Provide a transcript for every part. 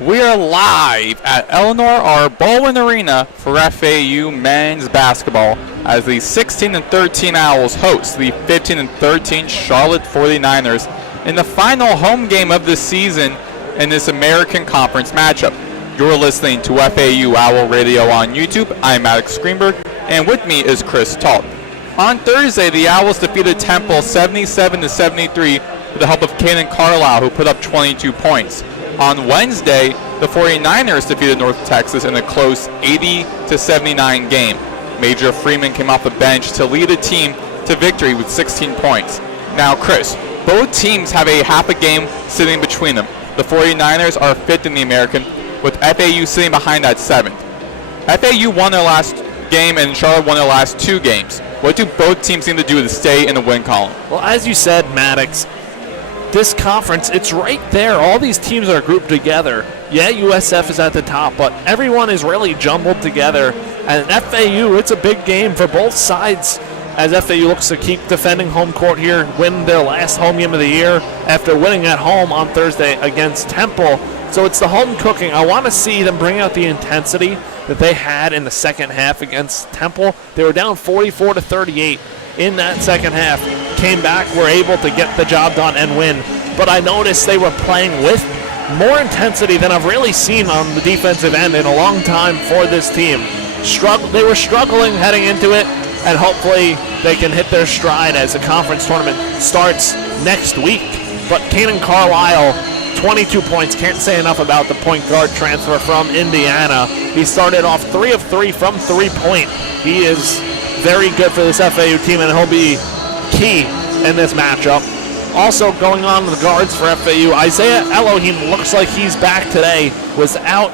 We are live at Eleanor R Baldwin Arena for FAU men's basketball as the 16-13 Owls host the 15-13 Charlotte 49ers in the final home game of the season in this American Conference matchup. You're listening to FAU Owl Radio on YouTube. I'm Maddox Greenberg, and with me is Chris Talt. On Thursday, the Owls defeated Temple 77-73 with the help of Kaden Carlisle, who put up 22 points. On Wednesday, the 49ers defeated North Texas in a close 80-79 game. Major Freeman came off the bench to lead the team to victory with 16 points. Now, Chris, both teams have a half a game sitting between them. The 49ers are fifth in the American, with FAU sitting behind at seventh. FAU won their last game and Charlotte won their last two games. What do both teams need to do to stay in the win column? Well, as you said, Maddox, this conference, it's right there. All these teams are grouped together. Yeah, USF is at the top, but everyone is really jumbled together. And FAU, it's a big game for both sides as FAU looks to keep defending home court here, win their last home game of the year after winning at home on Thursday against Temple. So it's the home cooking. I want to see them bring out the intensity that they had in the second half against Temple. They were down 44-38 in that second half. Came back, were able to get the job done and win. But I noticed they were playing with more intensity than I've really seen on the defensive end in a long time for this team. They were struggling heading into it, and hopefully they can hit their stride as the conference tournament starts next week. But Kaden Carlisle, 22 points. Can't say enough about the point guard transfer from Indiana. He started off 3 of 3 from three-point. He is very good for this FAU team, and he'll be key in this matchup. Also going on with the guards for FAU, Isaiah Elohim looks like he's back today. Was out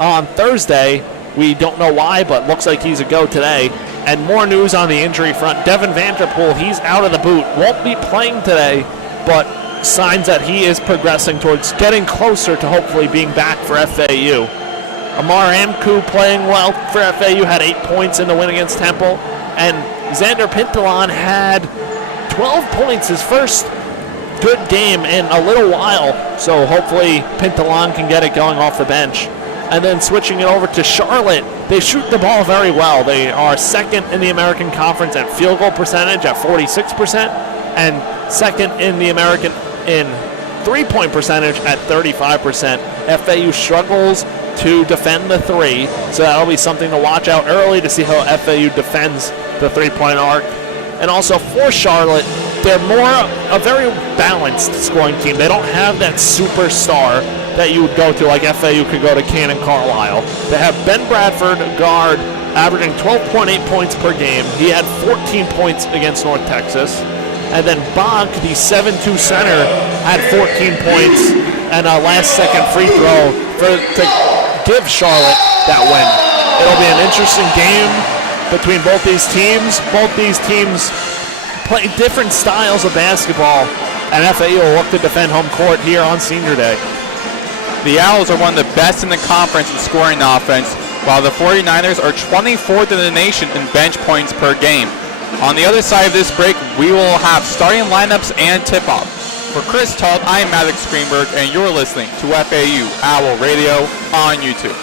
on Thursday. We don't know why, but looks like he's a go today. And more news on the injury front. Devin Vanderpool, he's out of the boot. Won't be playing today, but signs that he is progressing towards getting closer to hopefully being back for FAU. Amar Amku playing well for FAU, had 8 points in the win against Temple. And Xander Pintalon had 12 points, his first good game in a little while. So hopefully Pintalon can get it going off the bench. And then switching it over to Charlotte, they shoot the ball very well. They are second in the American Conference at field goal percentage at 46%, and second in the American in three-point percentage at 35%. FAU struggles to defend the three, so that'll be something to watch out early to see how FAU defends the three-point arc. And also for Charlotte, they're a very balanced scoring team. They don't have that superstar that you would go to, like FAU could go to Kaden Carlisle. They have Ben Bradford, guard, averaging 12.8 points per game. He had 14 points against North Texas. And then Bonk, the 7'2 center, had 14 points and a last-second free throw to give Charlotte that win. It'll be an interesting game between both these teams. Both these teams play different styles of basketball, and FAU will look to defend home court here on Senior Day. The Owls are one of the best in the conference in scoring offense, while the 49ers are 24th in the nation in bench points per game. On the other side of this break, we will have starting lineups and tip-off. For Chris Talt, I'm Maddox Greenberg, and you're listening to FAU Owl Radio on YouTube.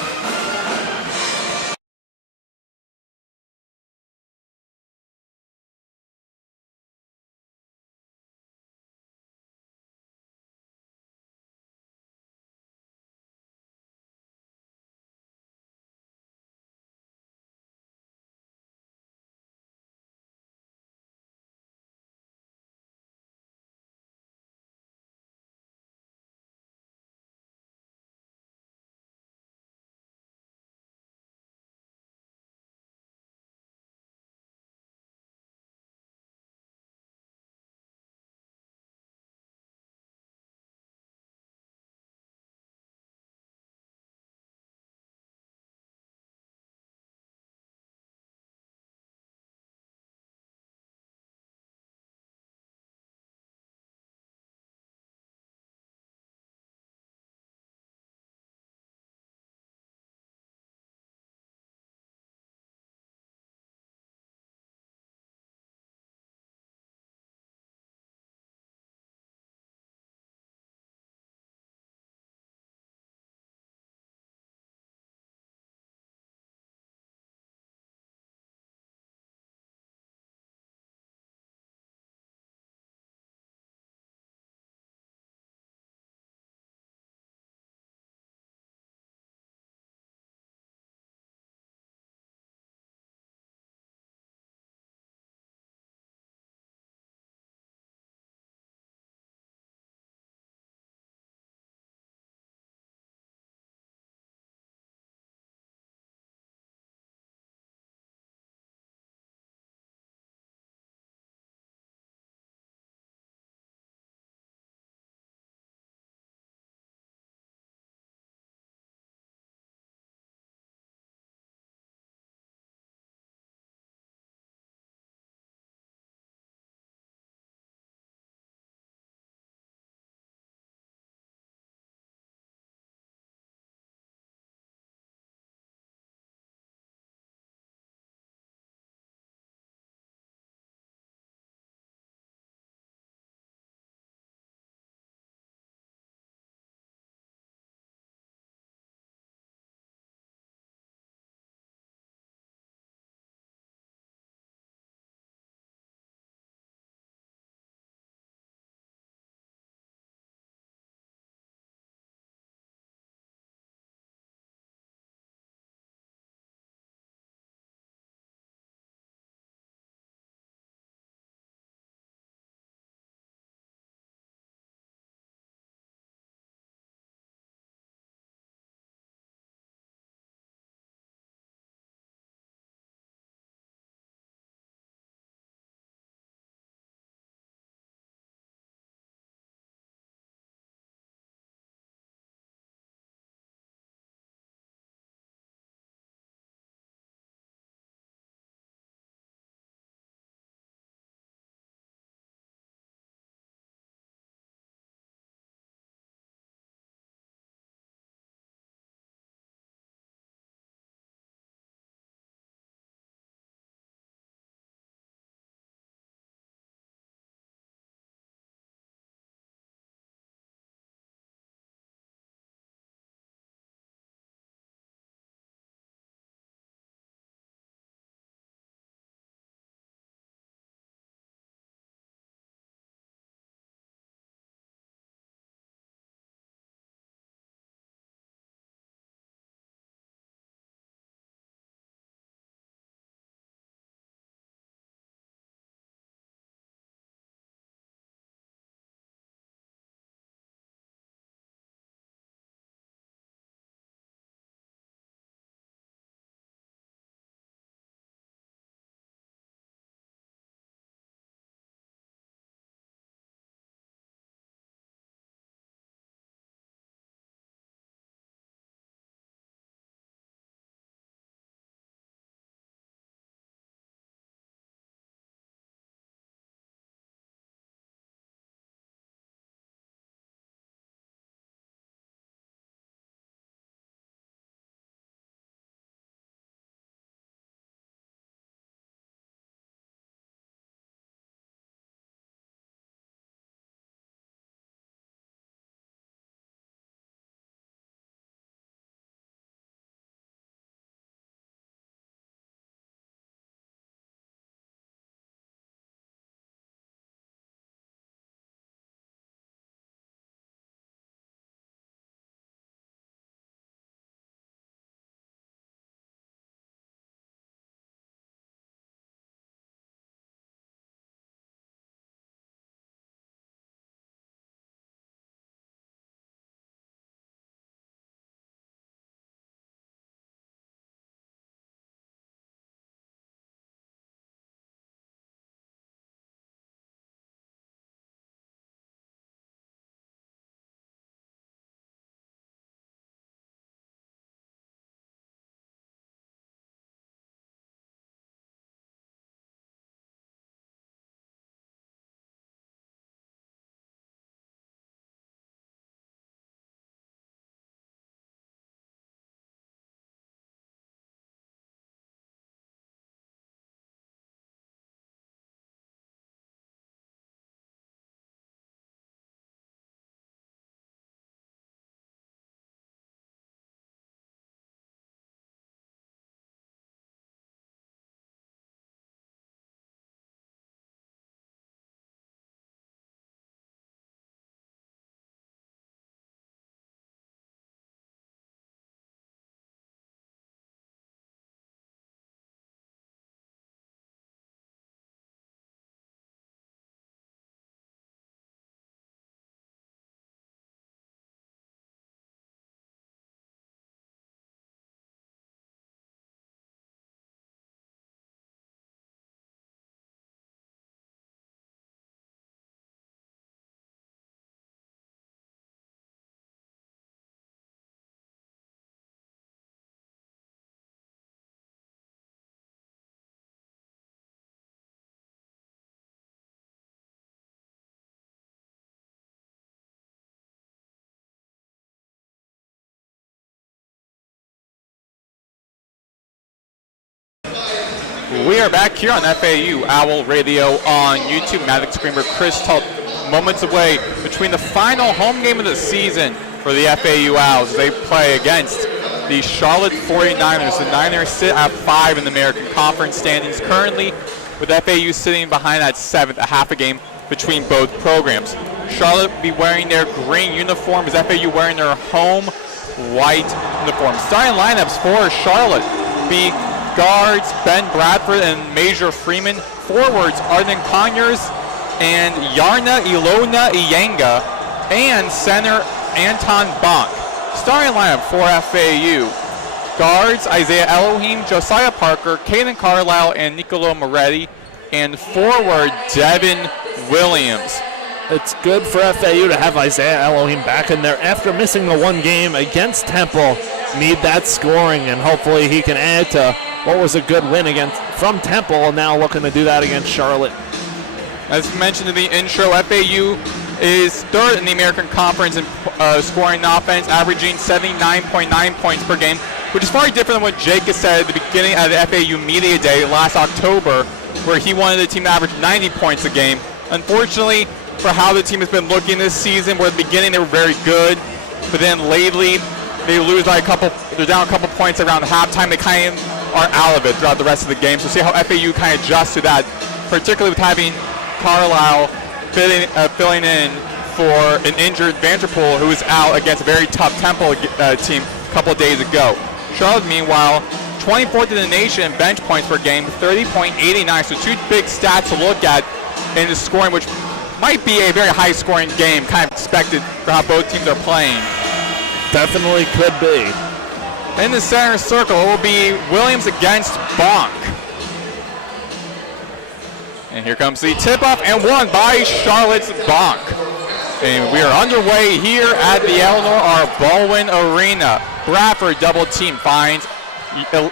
we are back here on FAU Owl Radio on YouTube. Maddox, Greenberg, Talt, moments away between the final home game of the season for the FAU Owls. They play against the Charlotte 49ers. The Niners sit at 5 in the American Conference standings currently, with FAU sitting behind at 7th, a half a game between both programs. Charlotte will be wearing their green uniform, as FAU wearing their home white uniform. Starting lineups for Charlotte be guards Ben Bradford and Major Freeman. Forwards Arden Conyers and Yarna Ilona Iyenga. And center Anton Bonk. Starting lineup for FAU. Guards Isaiah Elohim, Josiah Parker, Caden Carlisle, and Nicolo Moretti. And forward Devin Williams. It's good for FAU to have Isaiah Elohim back in there after missing the one game against Temple. Need that scoring, and hopefully he can add to what was a good win from Temple, and now looking to do that against Charlotte. As mentioned in the intro, FAU is third in the American Conference in scoring offense, averaging 79.9 points per game, which is far different than what Jake has said at the beginning of the FAU Media Day last October, where he wanted the team to average 90 points a game. Unfortunately, for how the team has been looking this season, where at the beginning they were very good, but then lately they lose by they're down a couple points around halftime. They kind of are out of it throughout the rest of the game. So see how FAU kind of adjusts to that, particularly with having Carlisle filling in for an injured Vanderpool, who was out against a very tough Temple team a couple of days ago. Charlotte, meanwhile, 24th in the nation in bench points per game, 30.89. So two big stats to look at in the scoring, which might be a very high-scoring game, kind of expected for how both teams are playing. Definitely could be. In the center circle, it will be Williams against Bonk. And here comes the tip-off, and won by Charlotte's Bonk. And we are underway here at the Eleanor R Baldwin Arena. Bradford double team finds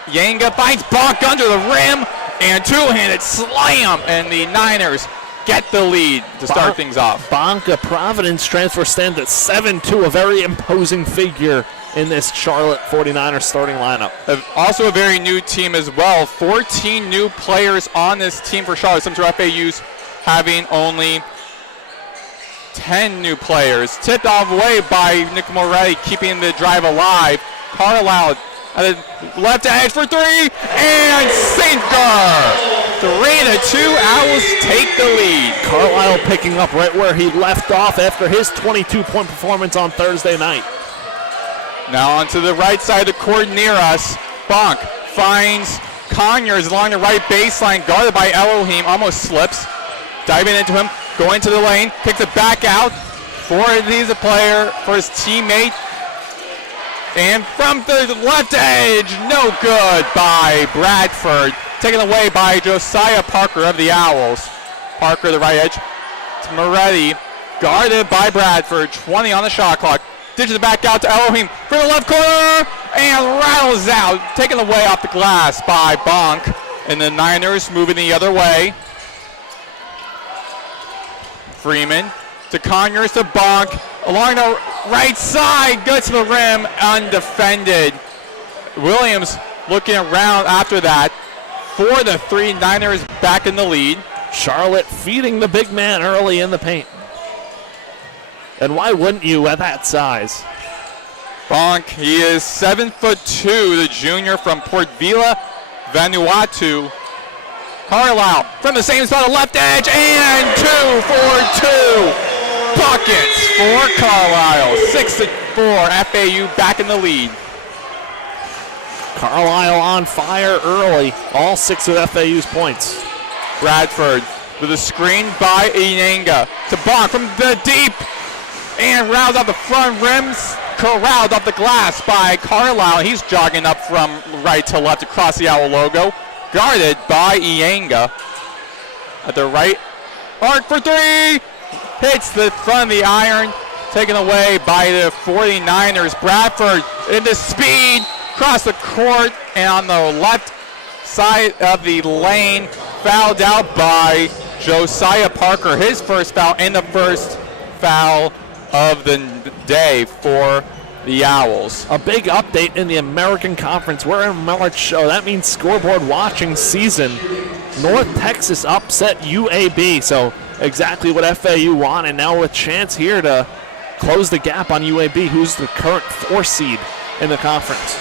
Yanga, finds Bonk under the rim, and two-handed slam, and the Niners get the lead to start things off. Bonk, a Providence transfer, stands at 7'2", a very imposing figure in this Charlotte 49ers starting lineup. Also a very new team as well. 14 new players on this team for Charlotte. Some FAU's having only 10 new players. Tipped off away by Nick Moretti, keeping the drive alive. Carlisle at the left edge for three, and sinker! 3-2, Owls take the lead. Carlisle picking up right where he left off after his 22-point performance on Thursday night. Now onto the right side of the court near us. Bonk finds Conyers along the right baseline, guarded by Elohim, almost slips. Diving into him, going to the lane, kicks it back out. He's a player for his teammate. And from the left edge, no good by Bradford. Taken away by Josiah Parker of the Owls. Parker, the right edge, to Moretti, guarded by Bradford. 20 on the shot clock. Ditches it back out to Elohim for the left corner, and rattles out. Taken away off the glass by Bonk. And the Niners moving the other way. Freeman to Conyers to Bonk. Along the right side, good to the rim, undefended. Williams looking around after that. For the three, Niners back in the lead. Charlotte feeding the big man early in the paint. And why wouldn't you at that size? Bonk, he is 7'2", the junior from Port Vila, Vanuatu. Carlisle from the same spot, left edge, and 2 for 2. Buckets for Carlisle. 6-4, FAU back in the lead. Carlisle on fire early. All 6 of FAU's points. Bradford with a screen by Iyenga to Bonk from the deep, and rounds off the front rims, corralled off the glass by Carlisle. He's jogging up from right to left across the Owl logo, guarded by Iyenga. At the right arc for three, hits the front of the iron, taken away by the 49ers. Bradford into speed, across the court, and on the left side of the lane, fouled out by Josiah Parker. His first foul and the first foul of the day for the Owls. A big update in the American Conference. We're in March, so that means scoreboard watching season. North Texas upset UAB, so exactly what FAU wanted. Now with a chance here to close the gap on UAB, who's the current 4 seed in the conference.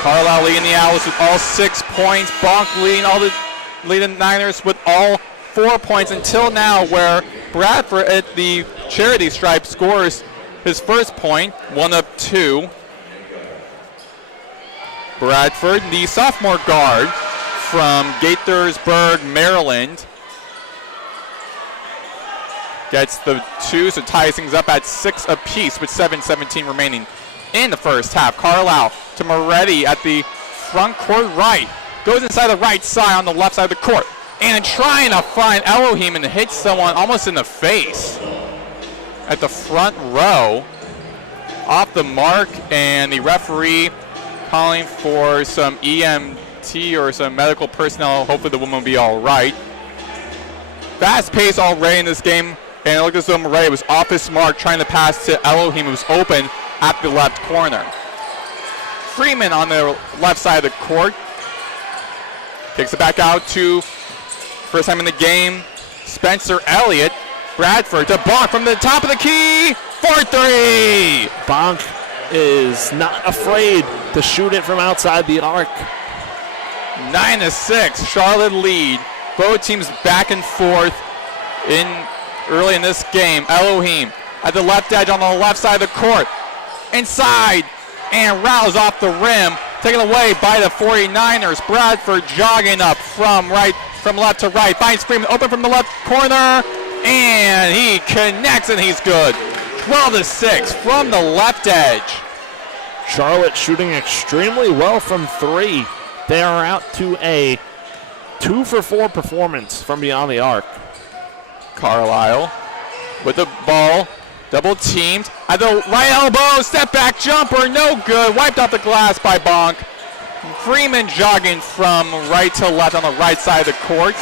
Carlisle leading the Owls with all 6 points. Bonk leading the Niners with all 4 points until now, where Bradford at the charity stripe scores his first point, 1 of 2. Bradford, the sophomore guard from Gaithersburg, Maryland, gets the 2, so ties things up at 6 apiece with 7:17 remaining in the first half. Carlisle to Moretti at the front court right. Goes inside the right side on the left side of the court. And trying to find Elohim and hit someone almost in the face at the front row. Off the mark, and the referee calling for some EMT or some medical personnel. Hopefully the woman will be all right. Fast pace already in this game, and it looked as though Moretti was off his mark trying to pass to Elohim, who was open at the left corner. Freeman on the left side of the court. Kicks it back out to, first time in the game, Spencer Elliott. Bradford to Bonk from the top of the key for 3. Bonk is not afraid to shoot it from outside the arc. 9-6, Charlotte lead. Both teams back and forth early in this game. Elohim at the left edge on the left side of the court. Inside, and Rouse off the rim. Taken away by the 49ers. Bradford jogging up from left to right. Finds Freeman open from the left corner. And he connects, and he's good. 12-6 from the left edge. Charlotte shooting extremely well from 3. They are out to a 2 for 4 performance from beyond the arc. Carlisle with the ball, double teamed at the right elbow, step back jumper, no good. Wiped off the glass by Bonk. Freeman jogging from right to left on the right side of the court.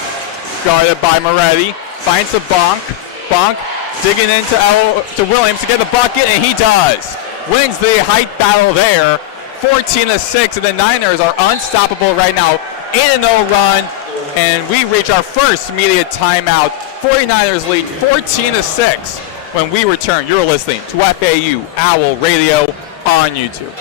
Guarded by Moretti. Finds the Bonk. Bonk digging into Williams to get the bucket, and he does. Wins the height battle there. 14-6, and the Niners are unstoppable right now. 8-0 run, and we reach our first immediate timeout. 49ers lead 14-6. When we return, you're listening to FAU Owl Radio on YouTube.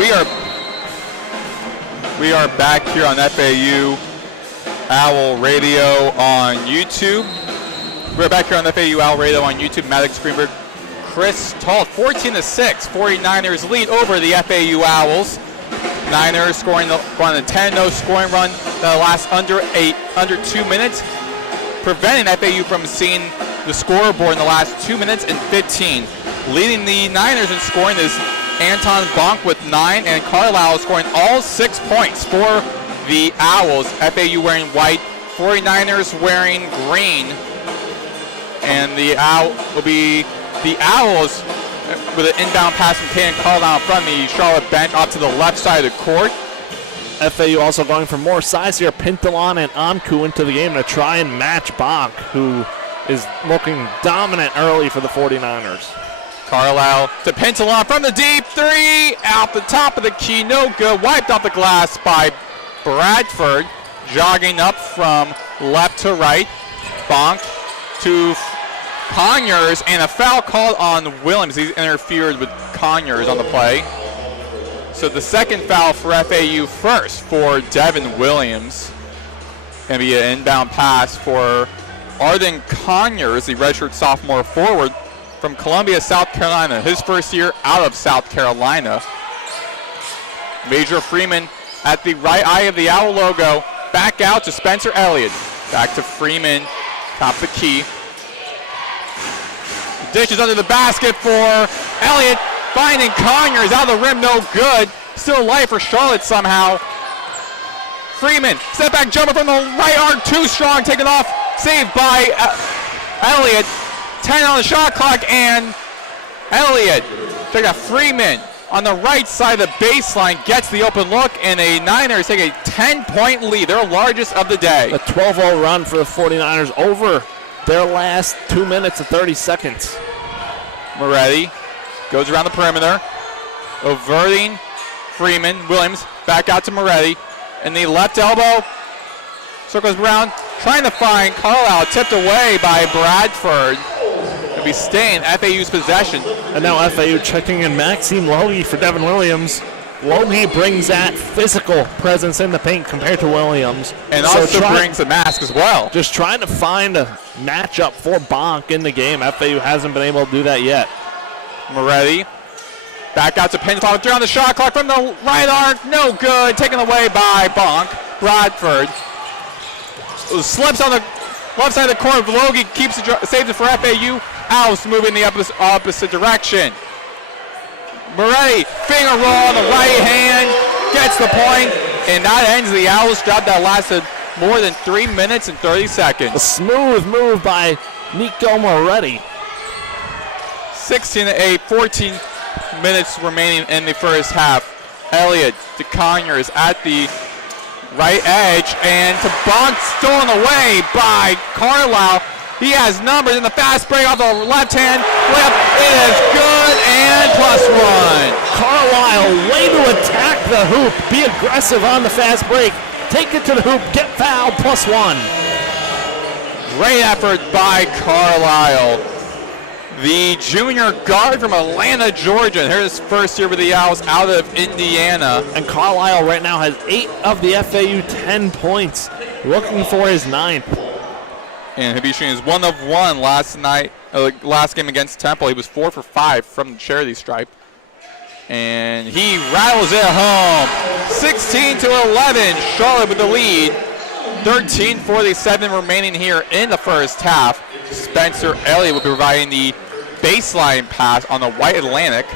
we are back here on FAU Owl Radio on YouTube. We're back here on FAU Owl Radio on YouTube. Maddox, Greenberg, Chris Talt, 14-6. 49ers lead over the FAU Owls. Niners scoring on a 10-0 scoring run that lasts under 2 minutes, preventing FAU from seeing the scoreboard in the last 2 minutes and 15. Leading the Niners in scoring is Anton Bonk with 9, and Carlisle scoring all 6 points for the Owls. FAU wearing white, 49ers wearing green, and the Owls with an inbound pass from Caden Carlisle from the Charlotte bench off to the left side of the court. FAU also going for more size here. Pintalon and Amku into the game to try and match Bonk, who is looking dominant early for the 49ers. Carlisle to Pintalon from the deep three, out the top of the key, no good. Wiped off the glass by Bradford, jogging up from left to right. Bonk to Conyers, and a foul called on Williams. He's interfered with Conyers on the play. So the second foul for FAU, first for Devin Williams. Going to be an inbound pass for Arden Conyers, the redshirt sophomore forward from Columbia, South Carolina. His first year out of South Carolina. Major Freeman at the right eye of the Owl logo. Back out to Spencer Elliott. Back to Freeman, top of the key. Dishes under the basket for Elliott, finding Conyers out of the rim, no good. Still alive for Charlotte somehow. Freeman, step back jumper from the right arc, too strong, taken off, saved by Elliott. 10 on the shot clock, and Elliott, check out Freeman on the right side of the baseline, gets the open look, and the Niners take a 10-point lead, their largest of the day. A 12-0 run for the 49ers over their last 2 minutes and 30 seconds. Moretti goes around the perimeter, averting Freeman. Williams back out to Moretti, and the left elbow circles around, trying to find Carlisle, tipped away by Bradford. It'll be staying FAU's possession. And now FAU checking in Maxime Logie for Devin Williams. Logie brings that physical presence in the paint compared to Williams. And also brings a mask as well. Just trying to find a matchup for Bonk in the game. FAU hasn't been able to do that yet. Moretti back out to Pintalon, 3 on the shot clock from the right arc, no good, taken away by Bonk. Bradford slips on the left side of the court. Logie keeps it, saves it for FAU. Owls moving the opposite direction. Moretti, finger roll on the right hand, gets the point, and that ends the Owls' drive that lasted more than 3 minutes and 30 seconds. A smooth move by Nico Moretti. 16-8, 14 minutes remaining in the first half. Elliott to Conyers at the right edge, and to Bonk, stolen away by Carlisle. He has numbers in the fast break off the left hand. It is good, and +1. Carlisle, way to attack the hoop. Be aggressive on the fast break. Take it to the hoop, get fouled, +1. Great effort by Carlisle. The junior guard from Atlanta, Georgia. Here's his first year with the Owls out of Indiana. And Carlisle right now has 8 of the FAU 10 points. Looking for his 9th. And he'll be shooting his 1 of 1 last game against Temple. He was 4 for 5 from the charity stripe. And he rattles it home. 16-11, Charlotte with the lead. 13:47 remaining here in the first half. Spencer Elliott will be providing the baseline pass on the White Atlantic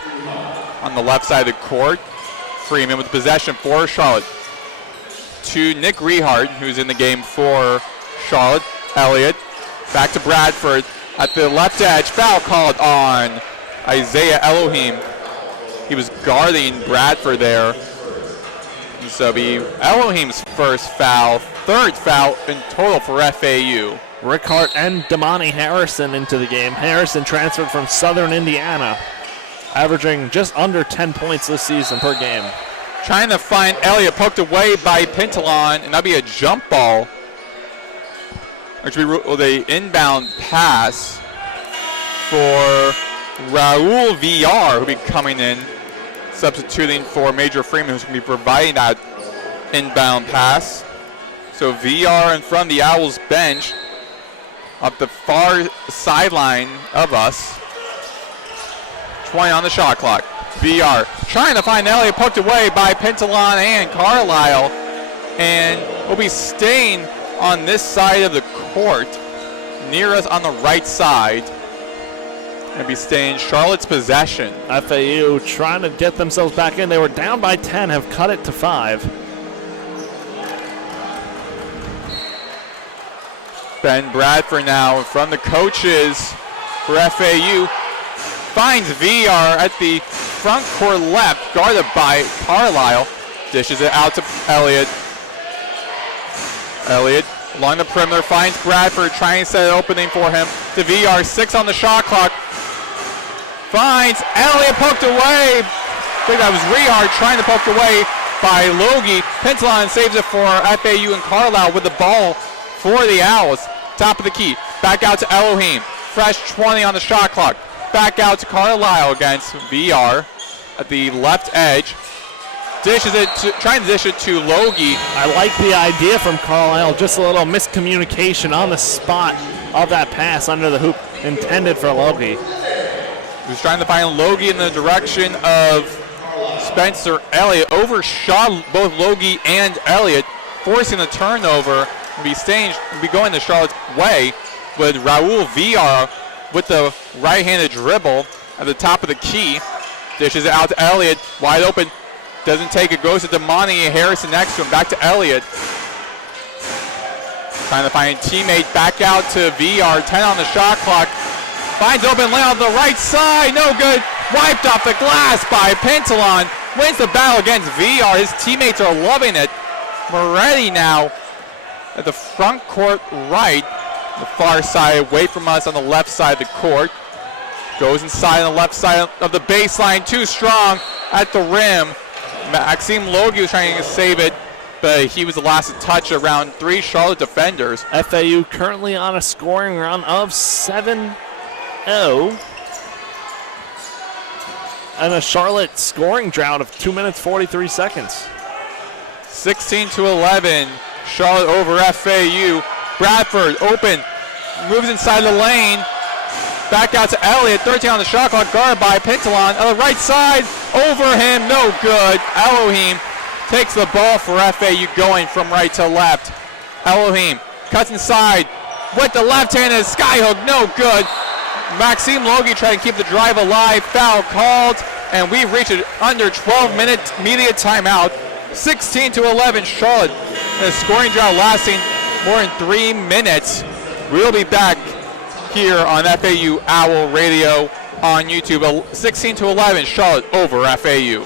on the left side of the court. Freeman with possession for Charlotte. To Nick Rehart, who's in the game for Charlotte. Elliott back to Bradford at the left edge. Foul called on Isaiah Elohim. He was guarding Bradford there. And so be Elohim's first foul, 3rd foul in total for FAU. Rickhart and Damani Harrison into the game. Harrison transferred from Southern Indiana, averaging just under 10 points this season per game. Trying to find Elliott, poked away by Pintalon, and that'll be a jump ball. Which will be the inbound pass for Raul VR, who'll be coming in substituting for Major Freeman, who's going to be providing that inbound pass. So VR in front of the Owls bench up the far sideline of us. 20 on the shot clock. VR trying to find Elliott, poked away by Pentalon and Carlisle, and will be staying on this side of the court, near us on the right side. Going to be staying Charlotte's possession. FAU trying to get themselves back in. They were down by 10, have cut it to 5. Ben Bradford now from the coaches for FAU. Finds VR at the front court left, guarded by Carlisle. Dishes it out to Elliott. Elliott along the perimeter finds Bradford, trying to set an opening for him. To VR, 6 on the shot clock. Finds Elliott, poked away. I think that was Rehard trying to poke away by Logie. Pentalon saves it for FAU, and Carlisle with the ball for the Owls. Top of the key. Back out to Elohim. Fresh 20 on the shot clock. Back out to Carlisle against VR at the left edge. Trying to dish it to Logie. I like the idea from Carlisle. Just a little miscommunication on the spot of that pass under the hoop intended for Logie. He was trying to find Logie in the direction of Spencer Elliott. Overshot both Logie and Elliott, forcing the turnover. Be going the Charlotte's way with Raul VR with the right-handed dribble at the top of the key. Dishes it out to Elliott, wide open. Doesn't take it, goes to Damani Harrison next to him. Back to Elliott. Trying to find a teammate, back out to VR. 10 on the shot clock. Finds open lane on the right side, no good. Wiped off the glass by Pentalon. Wins the battle against VR. His teammates are loving it. Moretti now at the front court right, the far side away from us on the left side of the court. Goes inside on the left side of the baseline, too strong at the rim. Maxime Logie was trying to save it, but he was the last to touch around 3 Charlotte defenders. FAU currently on a scoring run of 7-0. And a Charlotte scoring drought of 2 minutes 43 seconds. 16-11, Charlotte over FAU. Bradford open, moves inside the lane. Back out to Elliott, 13 on the shot clock, guarded by Pentalon. On the right side, over him, no good. Elohim takes the ball for FAU, going from right to left. Elohim cuts inside with the left-handed skyhook, no good. Maxime Logie trying to keep the drive alive, foul called, and we've reached an under 12-minute media timeout. 16-11, Charlotte, a scoring drought lasting more than 3 minutes. We'll be back here on FAU Owl Radio on YouTube. 16-11, Charlotte over FAU.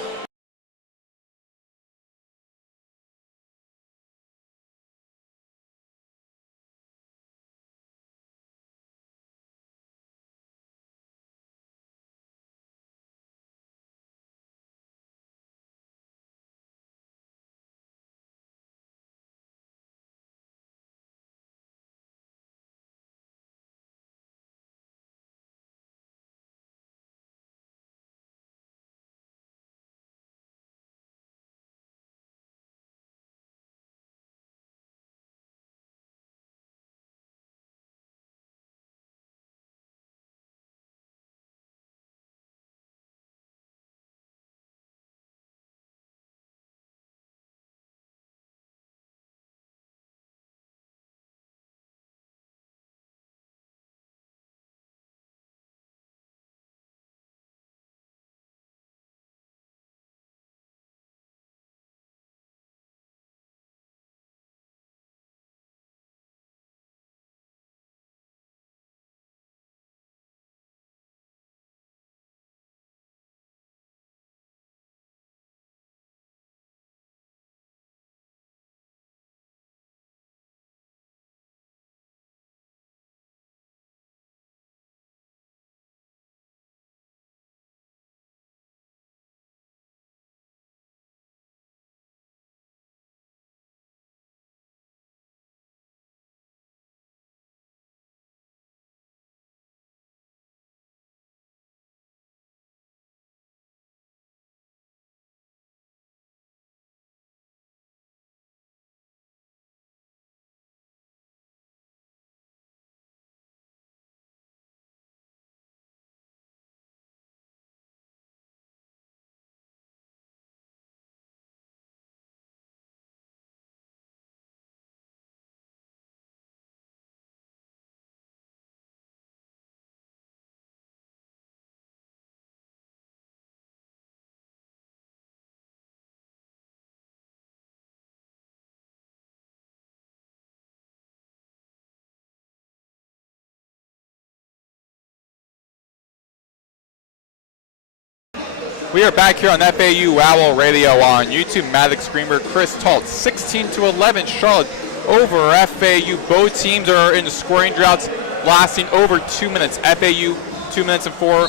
We are back here on FAU Owl Radio on YouTube. Maddox, Greenberg, Chris Talt, 16-11 Charlotte over FAU. Both teams are in the scoring droughts lasting over 2 minutes. FAU 2 minutes and 4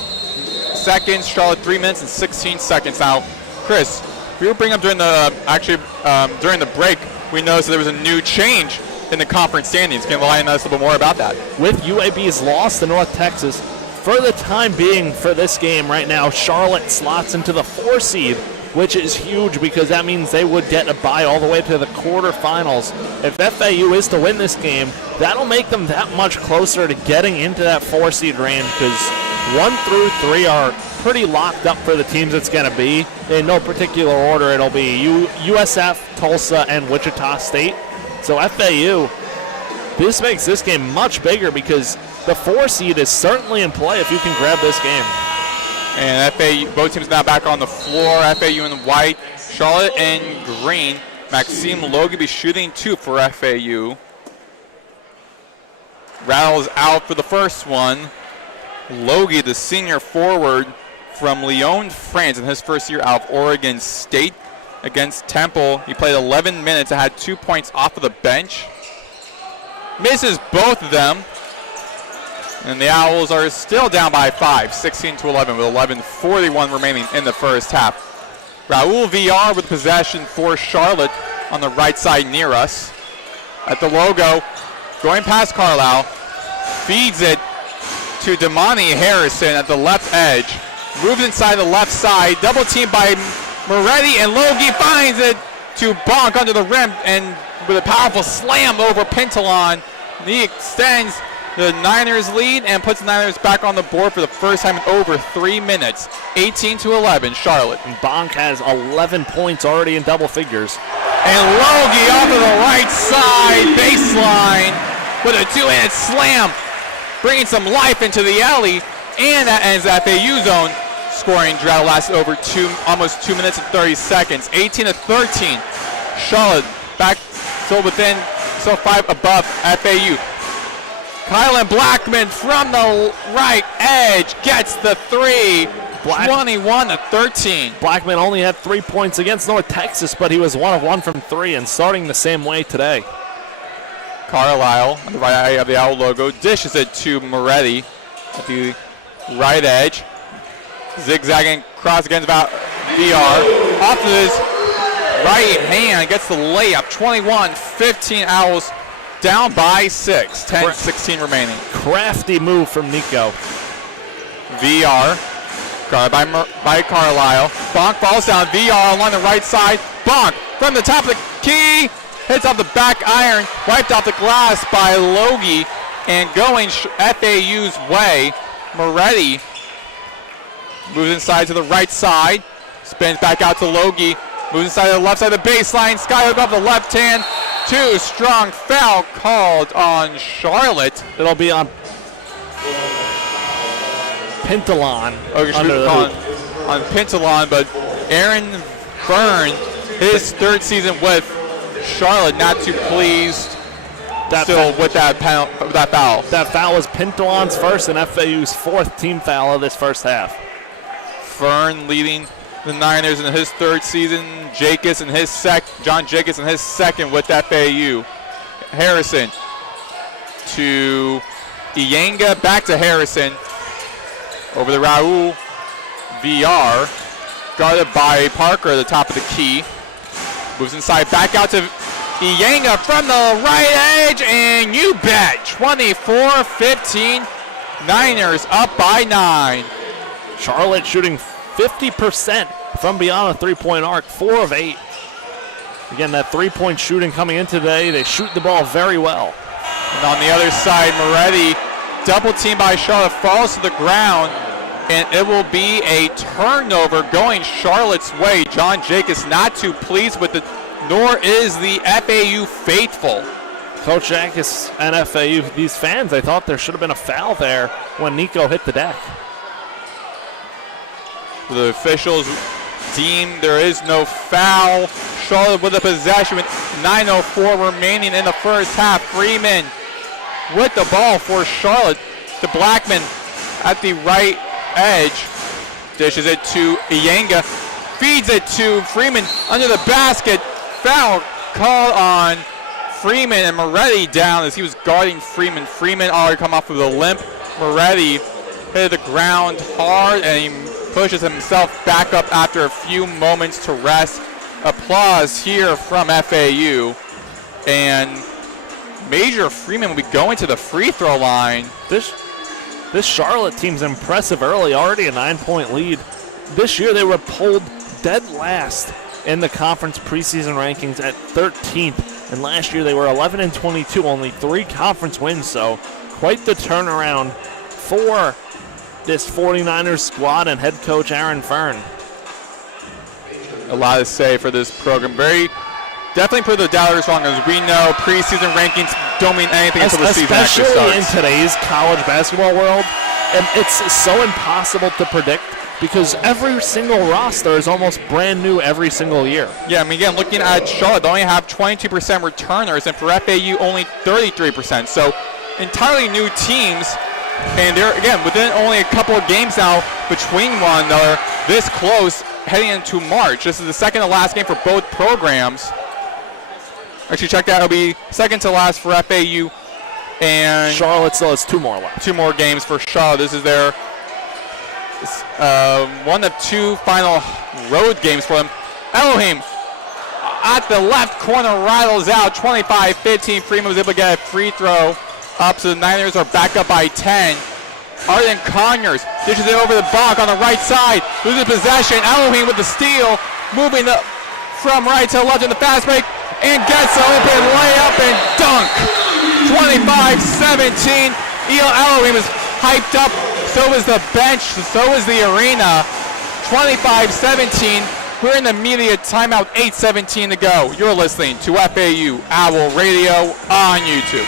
seconds. Charlotte 3 minutes and 16 seconds. Now, Chris, we were bringing up during the during the break, we noticed that there was a new change in the conference standings. Can you enlighten us a little bit more about that? With UAB's loss to North Texas, for the time being for this game right now, Charlotte slots into the 4 seed, which is huge because that means they would get a bye all the way to the quarterfinals. If FAU is to win this game, that'll make them that much closer to getting into that 4 seed range because 1 through 3 are pretty locked up for the teams it's going to be. In no particular order, it'll be USF, Tulsa, and Wichita State. So FAU, this makes this game much bigger because the 4 seed is certainly in play if you can grab this game. And FAU, both teams now back on the floor. FAU in white, Charlotte in green. Maxime Logie be shooting 2 for FAU. Rattles out for the first one. Logie, the senior forward from Lyon, France, in his first year out of Oregon State against Temple. He played 11 minutes and had 2 points off of the bench. Misses both of them. And the Owls are still down by 5, 16-11, with 11:41 remaining in the first half. Raul VR with possession for Charlotte on the right side near us. At the logo, going past Carlisle, feeds it to Damani Harrison at the left edge. Moves inside the left side, double teamed by Moretti, and Logie finds it to Bonk under the rim, and with a powerful slam over Pintalon, he extends the Niners lead and puts the Niners back on the board for the first time in over 3 minutes. 18-11, Charlotte. And Bonk has 11 points already in double figures. And Logie off of the right side baseline with a 2-handed slam, bringing some life into the alley, and that ends FAU zone. Scoring drought lasted over almost 2 minutes and 30 seconds. 18-13, Charlotte back so 5 above FAU. Kylan Blackman from the right edge gets the 3, 21-13. Blackman only had 3 points against North Texas, but he was 1 of 1 from 3 and starting the same way today. Carlisle on the right eye of the Owl logo dishes it to Moretti at the right edge. Zigzagging cross against about VR. Off of his right hand, gets the layup. 21-15 Owls. Down by 6, 10-16 remaining. Crafty move from Nico. VR, guarded by Carlisle. Bonk falls down. VR along the right side. Bonk from the top of the key. Hits off the back iron. Wiped off the glass by Logie. And going FAU's way, Moretti moves inside to the right side. Spins back out to Logie. Moves inside to the left side of the baseline. Skyhook off the left hand. 2 strong foul called on Charlotte. It'll be on Pintalon. Okay, on Pintalon, but Aaron Byrne, his 3rd season with Charlotte, not too pleased with that foul. That foul was Pintalon's first and FAU's 4th team foul of this first half. Fern leading the Niners in his 3rd season. John Jacobs in his 2nd with FAU. Harrison to Iyenga, back to Harrison. Over the Raul. VR, guarded by Parker at the top of the key. Moves inside, back out to Iyenga from the right edge, and you bet, 24-15, Niners up by 9. Charlotte shooting 50% from beyond the 3-point arc, 4 of 8. Again, that 3-point shooting coming in today, they shoot the ball very well. And on the other side, Moretti, double team by Charlotte, falls to the ground, and it will be a turnover going Charlotte's way. John Jacobs not too pleased with it, nor is the FAU faithful. Coach Jacobs and FAU, these fans, they thought there should have been a foul there when Nico hit the deck. The officials deem there is no foul. Charlotte with the possession with 9:04 remaining in the first half. Freeman with the ball for Charlotte to Blackman at the right edge. Dishes it to Iyenga. Feeds it to Freeman under the basket. Foul called on Freeman, and Moretti down as he was guarding Freeman. Freeman already come off with a limp. Moretti hit the ground hard, and he pushes himself back up after a few moments to rest. Applause here from FAU. And Major Freeman will be going to the free throw line. This Charlotte team's impressive early, already a 9-point lead. This year they were pulled dead last in the conference preseason rankings at 13th. And last year they were 11-22, only 3 conference wins. So quite the turnaround for this 49ers squad and head coach Aaron Fern. A lot to say for this program. Definitely put the doubters wrong. As we know, preseason rankings don't mean anything until the season actually starts. Especially in today's college basketball world, and it's so impossible to predict because every single roster is almost brand new every single year. Yeah, I mean, again, looking at Charlotte, they only have 22% returners, and for FAU, only 33%. So entirely new teams, and they're, again, within only a couple of games now between one another, this close heading into March. This is the second to last game for both programs. Actually, check that. It'll be second to last for FAU. And Charlotte still has 2 more left. 2 more games for Charlotte. This is their one of 2 final road games for them. Elohim at the left corner rattles out 25-15. Freeman was able to get a free throw up, so the Niners are back up by 10. Arden Conyers dishes it over the block on the right side. Loses possession. Elohim with the steal. Moving up from right to left in the fast break. And gets an open layup and dunk. 25-17. Elohim is hyped up. So is the bench. So is the arena. 25-17. We're in the media timeout. 8:17 to go. You're listening to FAU Owl Radio on YouTube.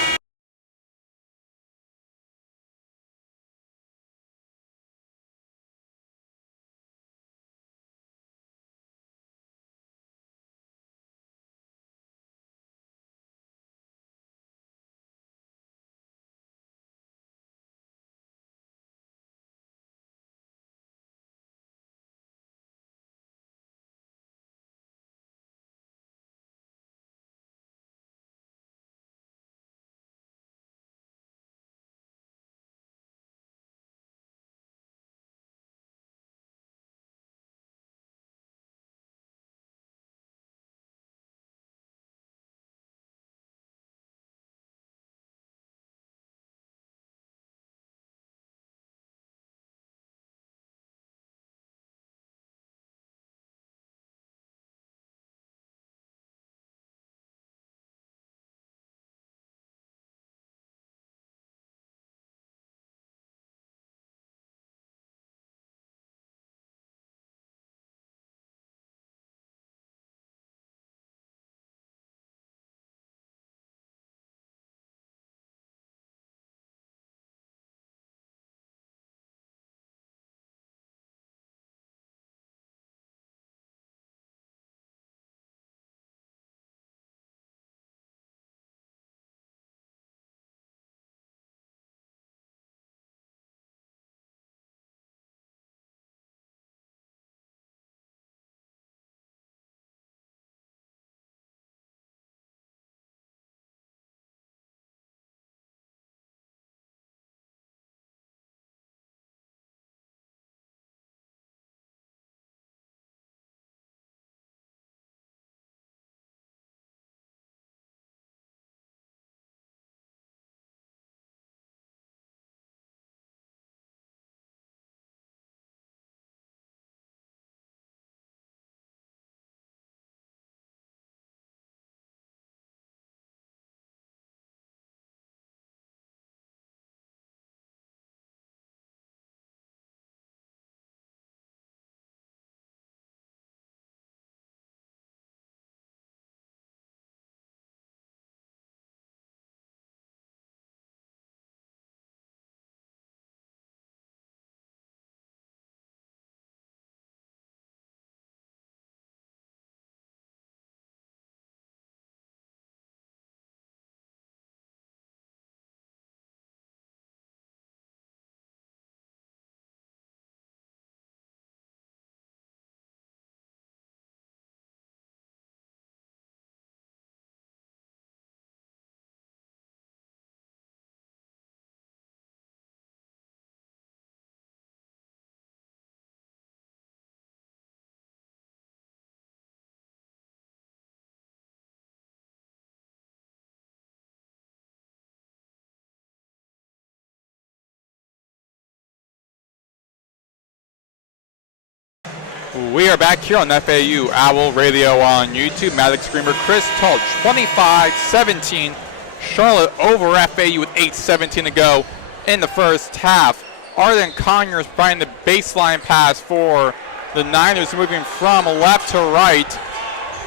We are back here on FAU Owl Radio on YouTube. Maddox, Greenberg, Chris, Talt, 25-17. Charlotte over FAU with 8:17 to go in the first half. Arden Conyers finding the baseline pass for the Niners, moving from left to right.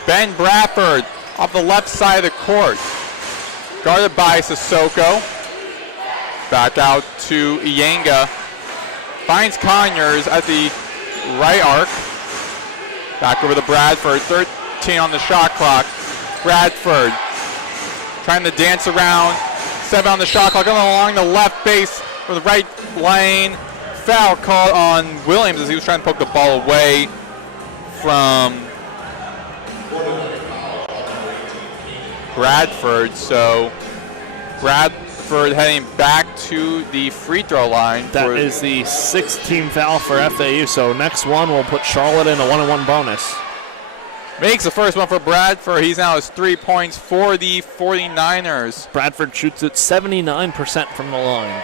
Ben Bradford off the left side of the court, guarded by Sissoko. Back out to Iyenga. Finds Conyers at the right arc. Back over to Bradford, 13 on the shot clock. Bradford trying to dance around, 7 on the shot clock, going along the left base for the right lane. Foul called on Williams as he was trying to poke the ball away from Bradford. So Bradford heading back to the free throw line. That is the 6th-team foul for FAU. So next one will put Charlotte in a 1-on-1 bonus. Makes the first one for Bradford. He's now has 3 points for the 49ers. Bradford shoots at 79% from the line.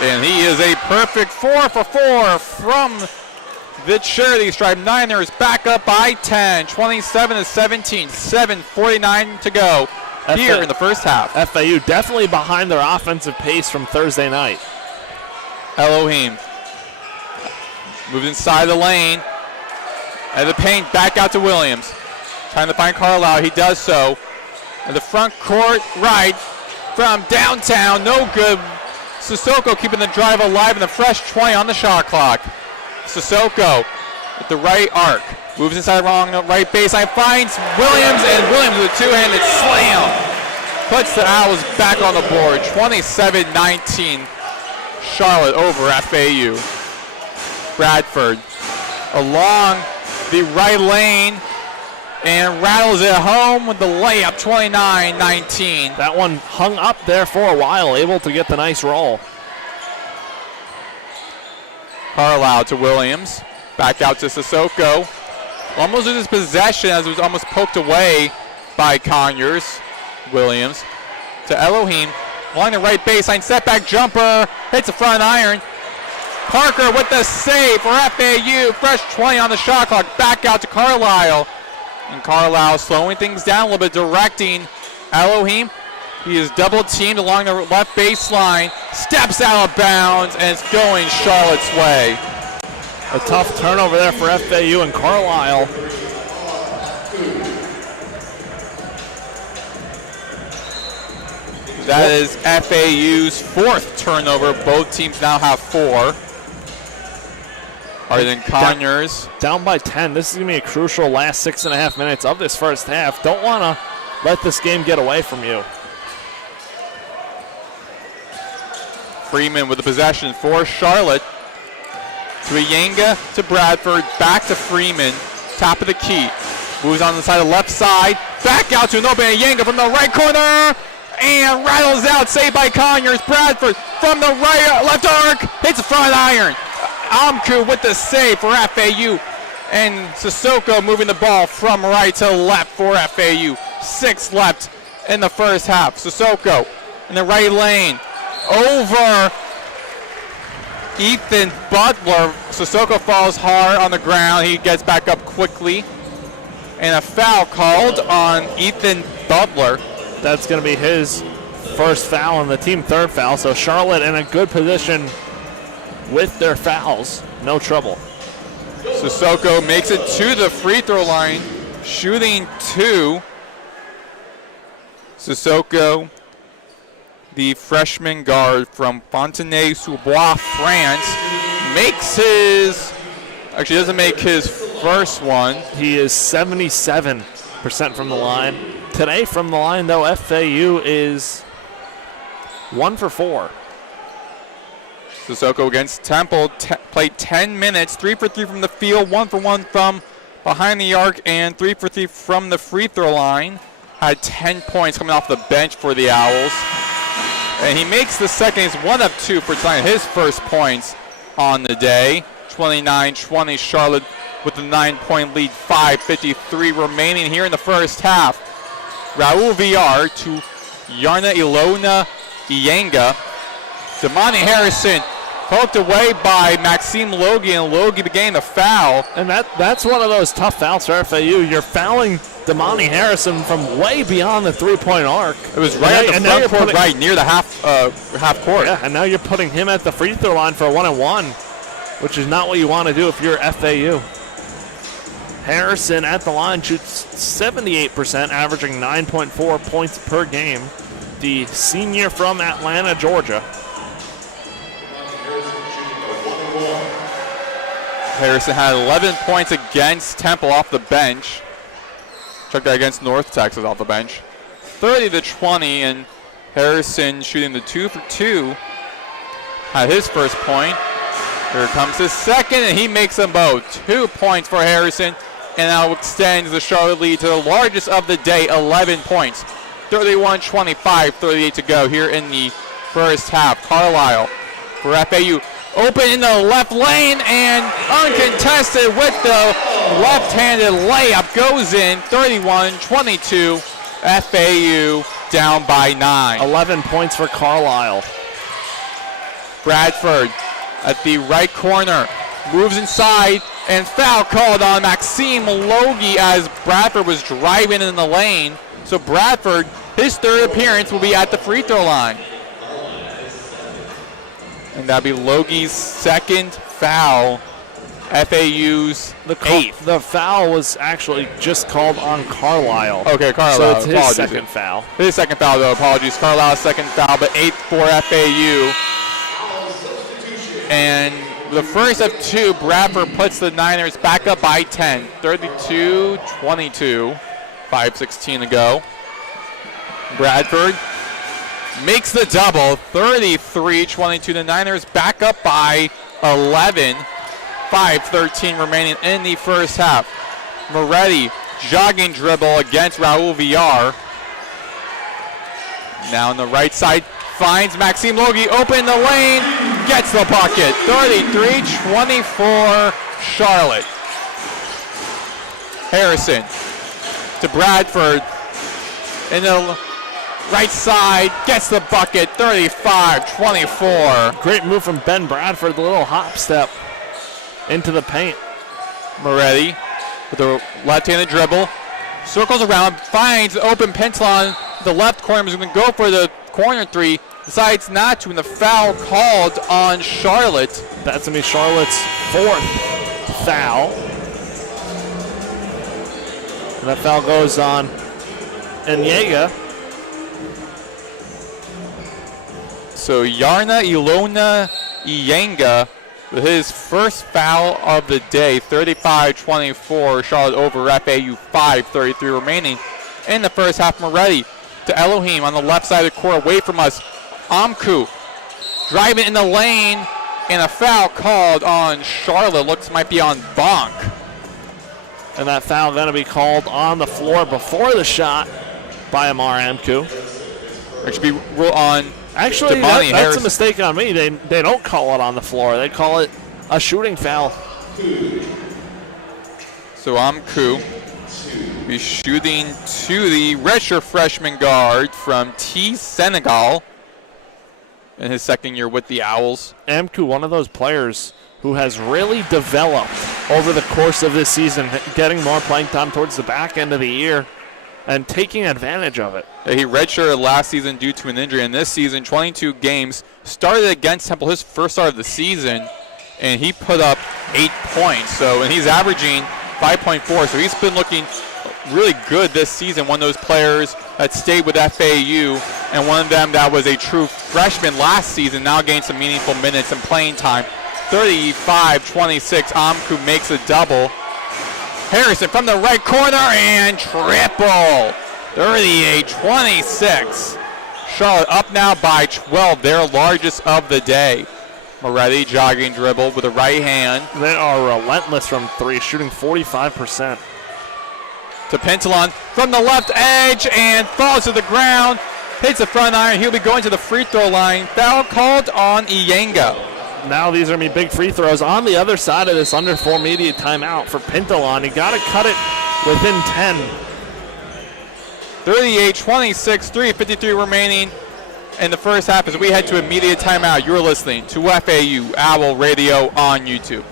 And he is a perfect 4 for 4 from the charity stripe. Niners back up by 10, 27-17, 7:49 to go here in the first half. FAU definitely behind their offensive pace from Thursday night. Elohim moves inside the lane. And the paint back out to Williams. Trying to find Carlisle. He does so. And the front court right from downtown. No good. Sissoko keeping the drive alive and the fresh 20 on the shot clock. Sissoko at the right arc. Moves inside wrong right baseline. Finds Williams, and Williams with a two-handed slam. Puts the Owls back on the board. 27-19. Charlotte over FAU. Bradford along the right lane and rattles it home with the layup, 29-19. That one hung up there for a while, able to get the nice roll. Carlisle to Williams. Back out to Sissoko. Almost loses possession as it was almost poked away by Conyers. Williams to Elohim. Along the right baseline, setback jumper. Hits the front iron. Parker with the save for FAU. Fresh 20 on the shot clock. Back out to Carlisle. And Carlisle slowing things down a little bit, directing Elohim. He is double teamed along the left baseline. Steps out of bounds, and it's going Charlotte's way. A tough turnover there for FAU and Carlisle. That is FAU's 4th turnover. Both teams now have 4. Arden Conyers. Down by 10. This is going to be a crucial last 6.5 minutes of this first half. Don't want to let this game get away from you. Freeman with the possession for Charlotte. To Iyenga, to Bradford, back to Freeman. Top of the key. Moves on the side of the left side. Back out to Nobe Iyenga from the right corner. And rattles out, saved by Conyers. Bradford from the right left arc. Hits the front iron. Amku with the save for FAU. And Sissoko moving the ball from right to left for FAU. 6 left in the first half. Sissoko in the right lane. Over Ethan Butler. Sissoko falls hard on the ground. He gets back up quickly. And a foul called on Ethan Butler. That's going to be his first foul and the team 3rd foul. So Charlotte in a good position with their fouls. No trouble. Sissoko makes it to the free throw line, shooting 2. Sissoko, the freshman guard from Fontenay-sous-Bois, France, makes his, actually doesn't make his first one. He is 77% from the line. Today from the line, though, FAU is 1 for 4. Sissoko against Temple, played 10 minutes, 3 for 3 from the field, 1 for 1 from behind the arc, and 3 for 3 from the free throw line. Had 10 points coming off the bench for the Owls. And he makes the second. He's 1 of 2 for tonight, his first points on the day. 29-20, Charlotte with a 9-point lead, 5:53 remaining here in the first half. Raul VR to Yarna Ilona Iyenga. Damani Harrison poked away by Maxime Logie, and Logie began to foul. And that's one of those tough fouls for FAU. You're fouling Damani Harrison from way beyond the three-point arc. It was right at the front court, right near the half court. Yeah, and now you're putting him at the free throw line for a 1-and-1, which is not what you want to do if you're FAU. Harrison at the line shoots 78%, averaging 9.4 points per game. The senior from Atlanta, Georgia. Harrison had 11 points against Temple off the bench. Check that against North Texas off the bench. 30-20, and Harrison shooting the 2 for 2. Had his first point. Here comes his second, and he makes them both. 2 points for Harrison, and now extends the Charlotte lead to the largest of the day, 11 points. 31-25, 38 to go here in the first half. Carlisle for FAU. Open in the left lane and uncontested with the left-handed layup. Goes in, 31-22. FAU down by 9. 11 points for Carlisle. Bradford at the right corner. Moves inside, and foul called on Maxime Logie as Bradford was driving in the lane. So Bradford, his third appearance, will be at the free throw line. And that'll be Logie's second foul. FAU's eighth. The foul was actually just called on Carlisle. Okay, Carlisle. So it's his apologies. second foul. His second foul, though. Apologies. Carlisle's second foul, but eighth for FAU. And the first of two, Bradford puts the Niners back up by 10. 32-22. 5:16 to go. Bradford makes the double, 33-22. The Niners back up by 11. 5:13 remaining in the first half. Moretti, jogging dribble against Raul Villar. Now on the right side, finds Maxime Logie, open in the lane, gets the bucket. 33-24 Charlotte. Harrison to Bradford in the right side, gets the bucket, 35-24. Great move from Ben Bradford, the little hop step into the paint. Moretti with the left-handed dribble, circles around, finds open Pentalon. The left corner is going to go for the corner three, decides not to, and the foul called on Charlotte. That's going to be Charlotte's fourth foul. And that foul goes on Enyega. So Yarna Ilona Iyenga with his first foul of the day, 35-24, Charlotte over FAU, 5:33 remaining in the first half. Moretti to Elohim on the left side of the court, away from us. Amku driving in the lane, and a foul called on Charlotte. Looks might be on Bonk. And that foul going to be called on the floor before the shot by Amar Amku. It should be on. Actually, that's a mistake on me. They don't call it on the floor. They call it a shooting foul. So Amku be shooting to the redshirt freshman guard from T. Senegal in his second year with the Owls. Amku, one of those players who has really developed over the course of this season, getting more playing time towards the back end of the year and taking advantage of it. He redshirted last season due to an injury, and this season, 22 games, started against Temple, his first start of the season, and he put up 8 points. And he's averaging 5.4, so he's been looking really good this season. One of those players that stayed with FAU, and one of them that was a true freshman last season, now gained some meaningful minutes and playing time. 35-26, Amku makes a double. Harrison from the right corner and triple. 38-26. Charlotte up now by 12, their largest of the day. Moretti jogging dribble with the right hand. They are relentless from three, shooting 45%. To Pentalon from the left edge and falls to the ground. Hits the front iron. He'll be going to the free throw line. Foul called on Iyenga. Now these are going to be big free throws on the other side of this under 4 immediate timeout for Pentalon. He got to cut it within 10. 38-26, 3:53 remaining in the first half as we head to immediate timeout. You're listening to FAU Owl Radio on YouTube.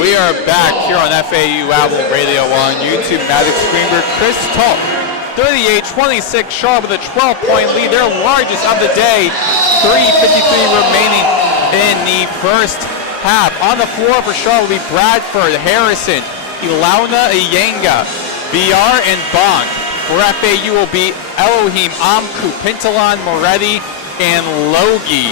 We are back here on FAU Owl Radio on YouTube. Maddox, Greenberg, Talt, 38-26, Charlotte with a 12-point lead, their largest of the day. 3:53 remaining in the first half. On the floor for Charlotte will be Bradford, Harrison, Ilauna Iyenga, VR, and Bonk. For FAU will be Elohim, Amku, Pintalan, Moretti, and Logie.